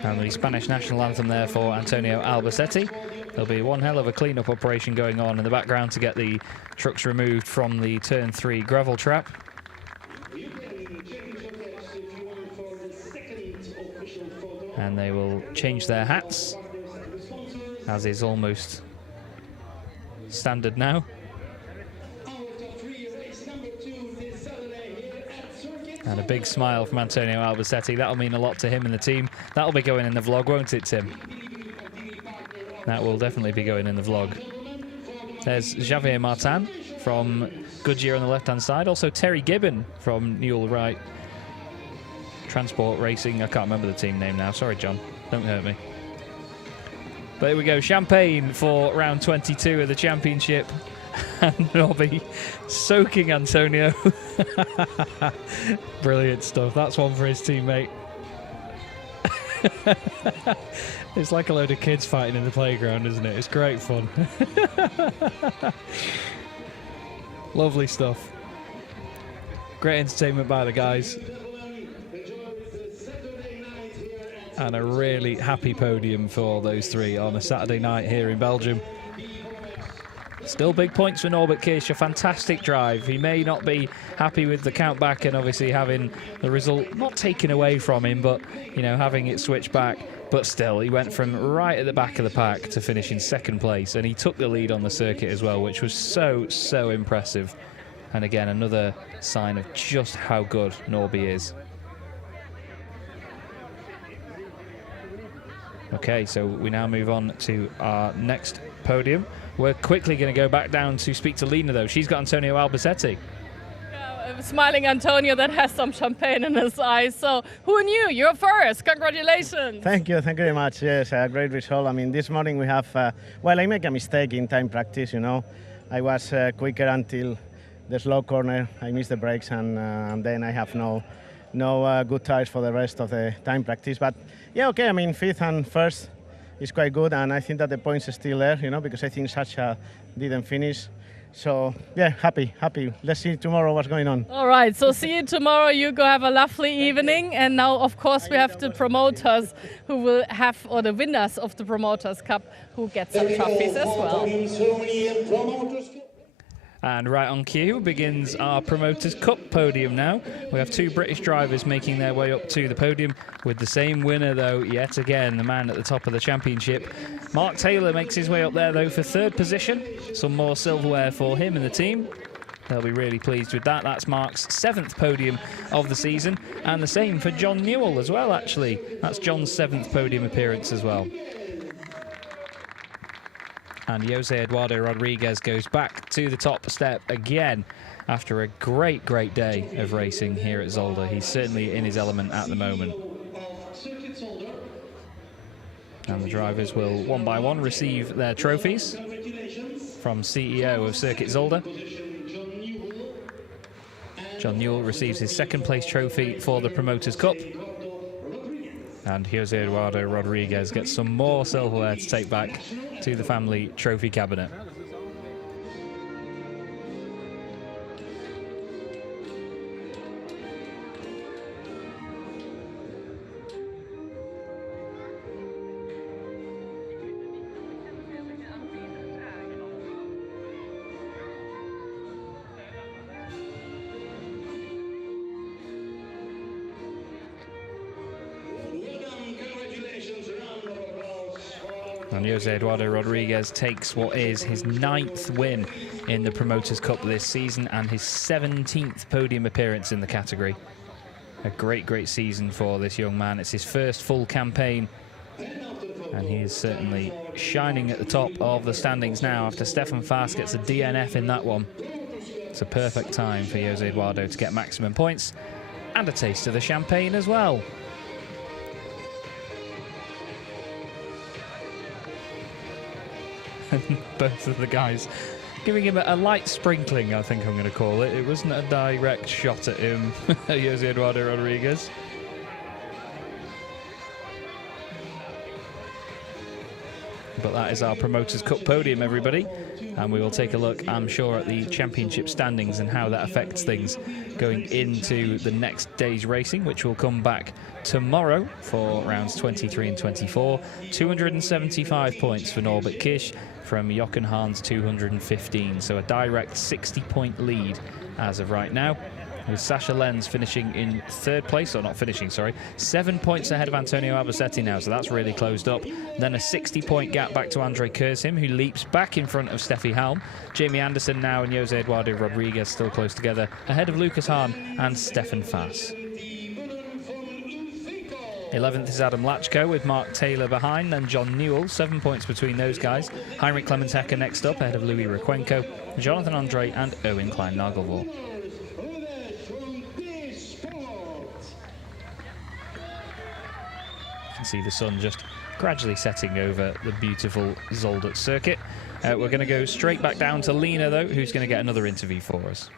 And the Spanish national anthem there for Antonio Albacete. There'll be one hell of a clean-up operation going on in the background to get the trucks removed from the turn 3 gravel trap. And they will change their hats, as is almost standard now. And a big smile from Antonio Albacete. That'll mean a lot to him and the team. That'll be going in the vlog, won't it, Tim? That will definitely be going in the vlog. There's Javier Martin from Goodyear on the left-hand side. Also Terry Gibbon from Newell Wright Transport Racing. I can't remember the team name now. Sorry, John. Don't hurt me. But here we go. Champagne for round 22 of the championship. And Norby soaking Antonio. Brilliant stuff. That's one for his teammate. It's like a load of kids fighting in the playground, isn't it? It's great fun. Lovely stuff. Great entertainment by the guys. And a really happy podium for those three on a Saturday night here in Belgium. Still big points for Norbert Kish, a fantastic drive. He may not be happy with the count back and obviously having the result not taken away from him, but, you know, having it switched back. But still, he went from right at the back of the pack to finish in second place, and he took the lead on the circuit as well, which was so impressive. And again, another sign of just how good Norby is. Okay, so we now move on to our next podium. We're quickly going to go back down to speak to Lena, though. She's got Antonio Albacete. Smiling Antonio that has some champagne in his eyes. So who knew? You're first. Congratulations. Thank you very much. Yes, a great result. I mean, this morning we have, well, I make a mistake in time practice, you know. I was quicker until the slow corner. I missed the brakes and then I have no good tires for the rest of the time practice. But yeah, okay, I mean, 5th and 1st is quite good, and I think that the points are still there, you know, because I think Sasha didn't finish. So yeah, happy. Let's see tomorrow what's going on. All right, so see you tomorrow. You go have a lovely evening. And now, of course, we have the promoters who will have, or the winners of the Promoters Cup, who get some trophies as well. And right on cue begins our Promoters Cup podium now. We have 2 British drivers making their way up to the podium with the same winner, though, yet again, the man at the top of the championship. Mark Taylor makes his way up there, though, for 3rd position. Some more silverware for him and the team. They'll be really pleased with that. That's Mark's 7th podium of the season. And the same for John Newell as well, actually. That's John's 7th podium appearance as well. And Jose Eduardo Rodriguez goes back to the top step again after a great day of racing here at Zolder. He's certainly in his element at the moment. And the drivers will one by one receive their trophies from CEO of Circuit Zolder. John Newell receives his 2nd place trophy for the Promoters Cup. And Jose Eduardo Rodriguez gets some more silverware to take back to the family trophy cabinet. And Jose Eduardo Rodriguez takes what is his 9th win in the Promoters Cup this season and his 17th podium appearance in the category. A great season for this young man. It's his first full campaign, and he is certainly shining at the top of the standings now after Stefan Faas gets a DNF in that one. It's a perfect time for Jose Eduardo to get maximum points and a taste of the champagne as well. Both of the guys giving him a light sprinkling, I think I'm going to call it. It wasn't a direct shot at him, Jose Eduardo Rodriguez. But that is our Promoters Cup podium, everybody. And we will take a look, I'm sure, at the championship standings and how that affects things going into the next day's racing, which will come back tomorrow for rounds 23 and 24. 275 points for Norbert Kisch from Jochen Hahn's 215. So a direct 60-point lead as of right now, with Sasha Lenz finishing in 3rd place, or not finishing, sorry, 7 points ahead of Antonio Albacete now, so that's really closed up. Then a 60-point gap back to Andre Kurzim, who leaps back in front of Steffi Halm. Jamie Anderson now and Jose Eduardo Rodriguez still close together, ahead of Lucas Hahn and Stefan Faas. 11th is Adam Lachko with Mark Taylor behind, then John Newell, 7 points between those guys. Heinrich Clemens-Hecker next up, ahead of Louis Requenco, Jonathan Andre and Owen Klein-Nagelvor. You can see the sun just gradually setting over the beautiful Zolder circuit. We're going to go straight back down to Lena, though, who's going to get another interview for us.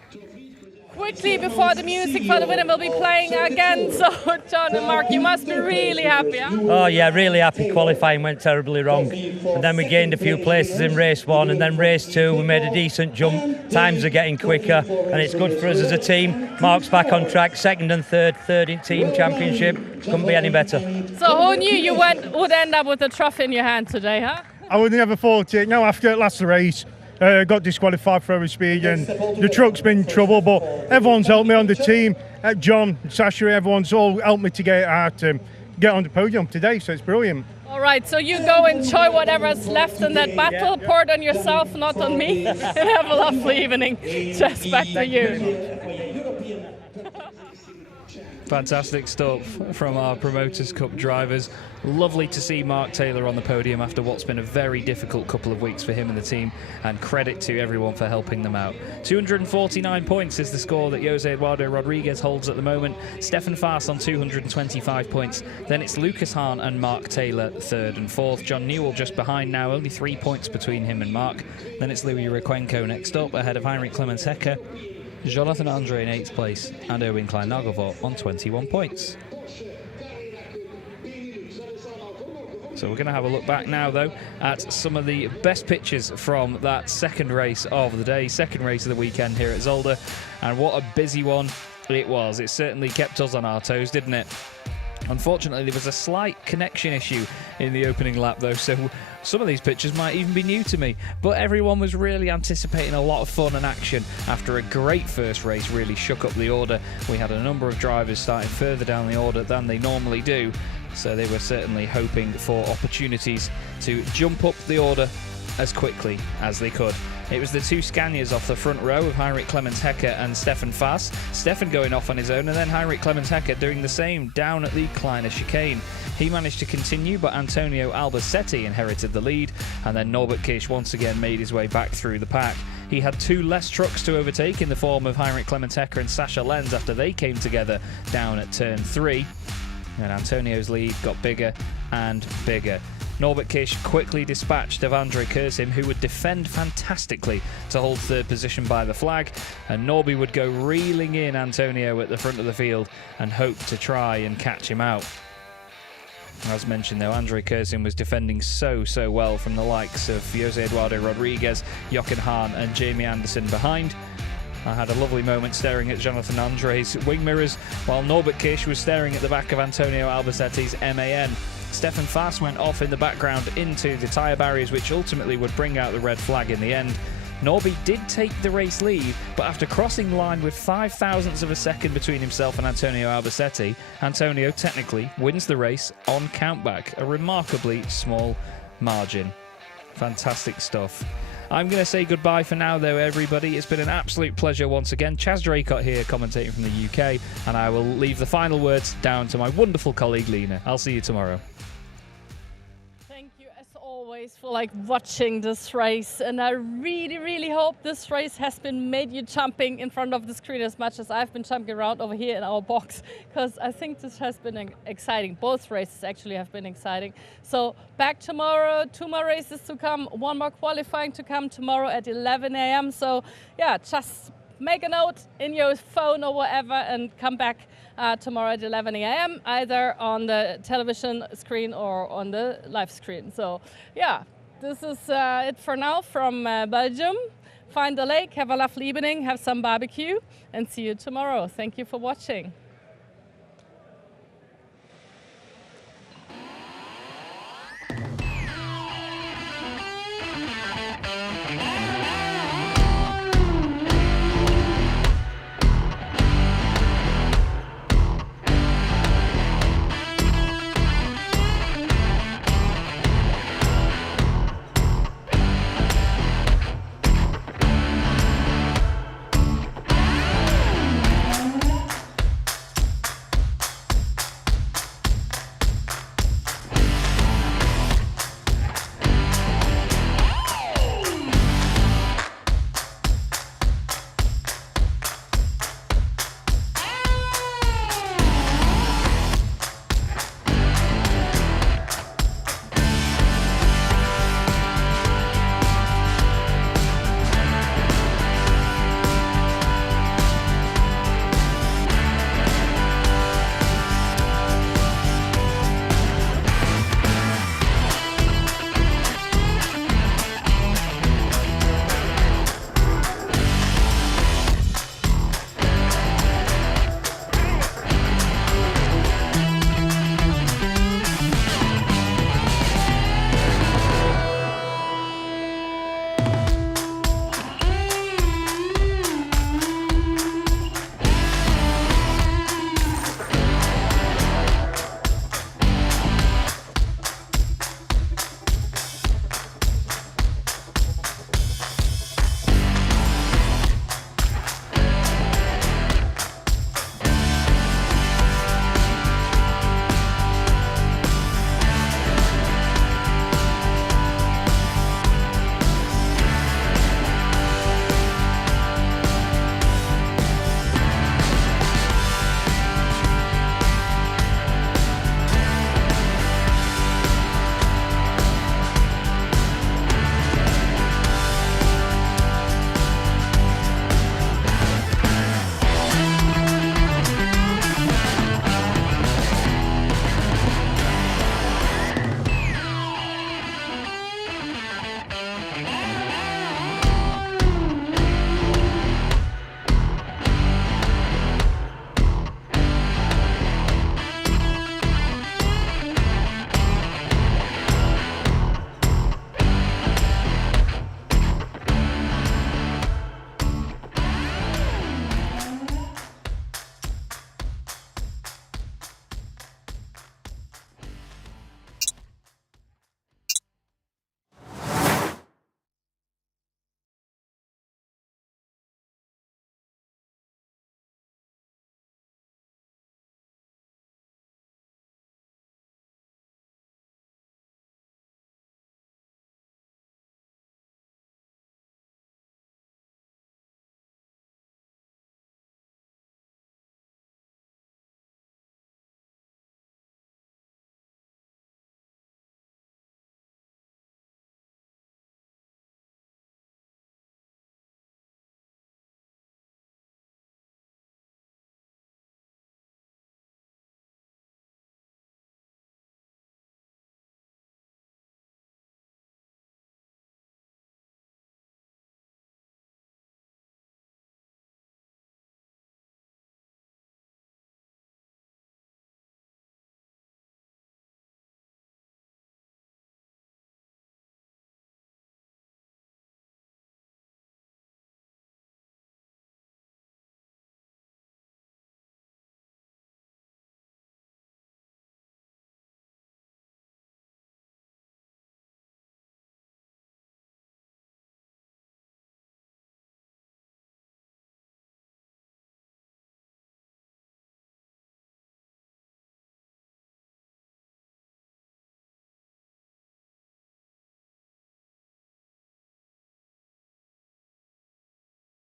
Quickly, before the music for the winner will be playing again, so John and Mark, you must be really happy, huh? Oh yeah, really happy. Qualifying went terribly wrong, and then we gained a few places in race 1, and then race 2 we made a decent jump. Times are getting quicker, and it's good for us as a team. Mark's back on track, 2nd and 3rd in team championship. Couldn't be any better. So who knew you would end up with a trophy in your hand today, huh? I would never thought it. No, after last race, got disqualified for overspeed, and the truck's been in trouble, but everyone's helped me on the team. John, Sasha, everyone's all helped me to get out, get on the podium today, so it's brilliant. All right, so you go enjoy whatever's left in that battle. Pour it on yourself, not on me, and have a lovely evening. Just back to you. Fantastic stuff from our Promoters Cup drivers. Lovely to see Mark Taylor on the podium after what's been a very difficult couple of weeks for him and the team, and credit to everyone for helping them out. 249 points is the score that Jose Eduardo Rodriguez holds at the moment. Stefan Faas on 225 points. Then it's Lucas Hahn and Mark Taylor third and fourth. John Newell just behind now, only 3 points between him and Mark. Then it's Louis Requenco next up, ahead of Heinrich Clemens Hecker, Jonathan Andre in 8th place, and Erwin Klein-Nagelvoort on 21 points. So we're going to have a look back now, though, at some of the best pictures from that second race of the day, second race of the weekend here at Zolder. And what a busy one it was. It certainly kept us on our toes, didn't it? Unfortunately, there was a slight connection issue in the opening lap, though, so some of these pictures might even be new to me. But everyone was really anticipating a lot of fun and action after a great first race really shook up the order. We had a number of drivers starting further down the order than they normally do, so they were certainly hoping for opportunities to jump up the order as quickly as they could. It was the two Scanias off the front row of Heinrich Clemens Hecker and Stefan Faas. Stefan going off on his own, and then Heinrich Clemens Hecker doing the same down at the Kleiner chicane. He managed to continue, but Antonio Albacete inherited the lead, and then Norbert Kisch once again made his way back through the pack. He had two less trucks to overtake in the form of Heinrich Clemens Hecker and Sascha Lenz after they came together down at turn 3. And Antonio's lead got bigger and bigger. Norbert Kisch quickly dispatched of Andre Kursim, who would defend fantastically to hold third position by the flag, and Norby would go reeling in Antonio at the front of the field and hope to try and catch him out. As mentioned, though, Andre Kursim was defending so well from the likes of Jose Eduardo Rodriguez, Jochen Hahn and Jamie Anderson behind. I had a lovely moment staring at Jonathan Andre's wing mirrors, while Norbert Kisch was staring at the back of Antonio Albacete's MAN. Stefan Faas went off in the background into the tyre barriers, which ultimately would bring out the red flag in the end. Norby did take the race lead, but after crossing the line with 5 thousandths of a second between himself and Antonio Albacete, Antonio technically wins the race on countback, a remarkably small margin. Fantastic stuff. I'm going to say goodbye for now, though, everybody. It's been an absolute pleasure once again. Chaz Draycott here, commentating from the UK, and I will leave the final words down to my wonderful colleague, Lena. I'll see you tomorrow. Thank you, as always, for watching this race, and I really hope this race has been made you jumping in front of the screen as much as I've been jumping around over here in our box, because I think this has been exciting. Both races actually have been exciting. So back tomorrow, 2 more races to come, 1 more qualifying to come tomorrow at 11 a.m. So yeah, just make a note in your phone or whatever and come back tomorrow at 11 a.m. either on the television screen or on the live screen. So yeah, this is it for now from Belgium. Find the lake, have a lovely evening, have some barbecue, and see you tomorrow. Thank you for watching.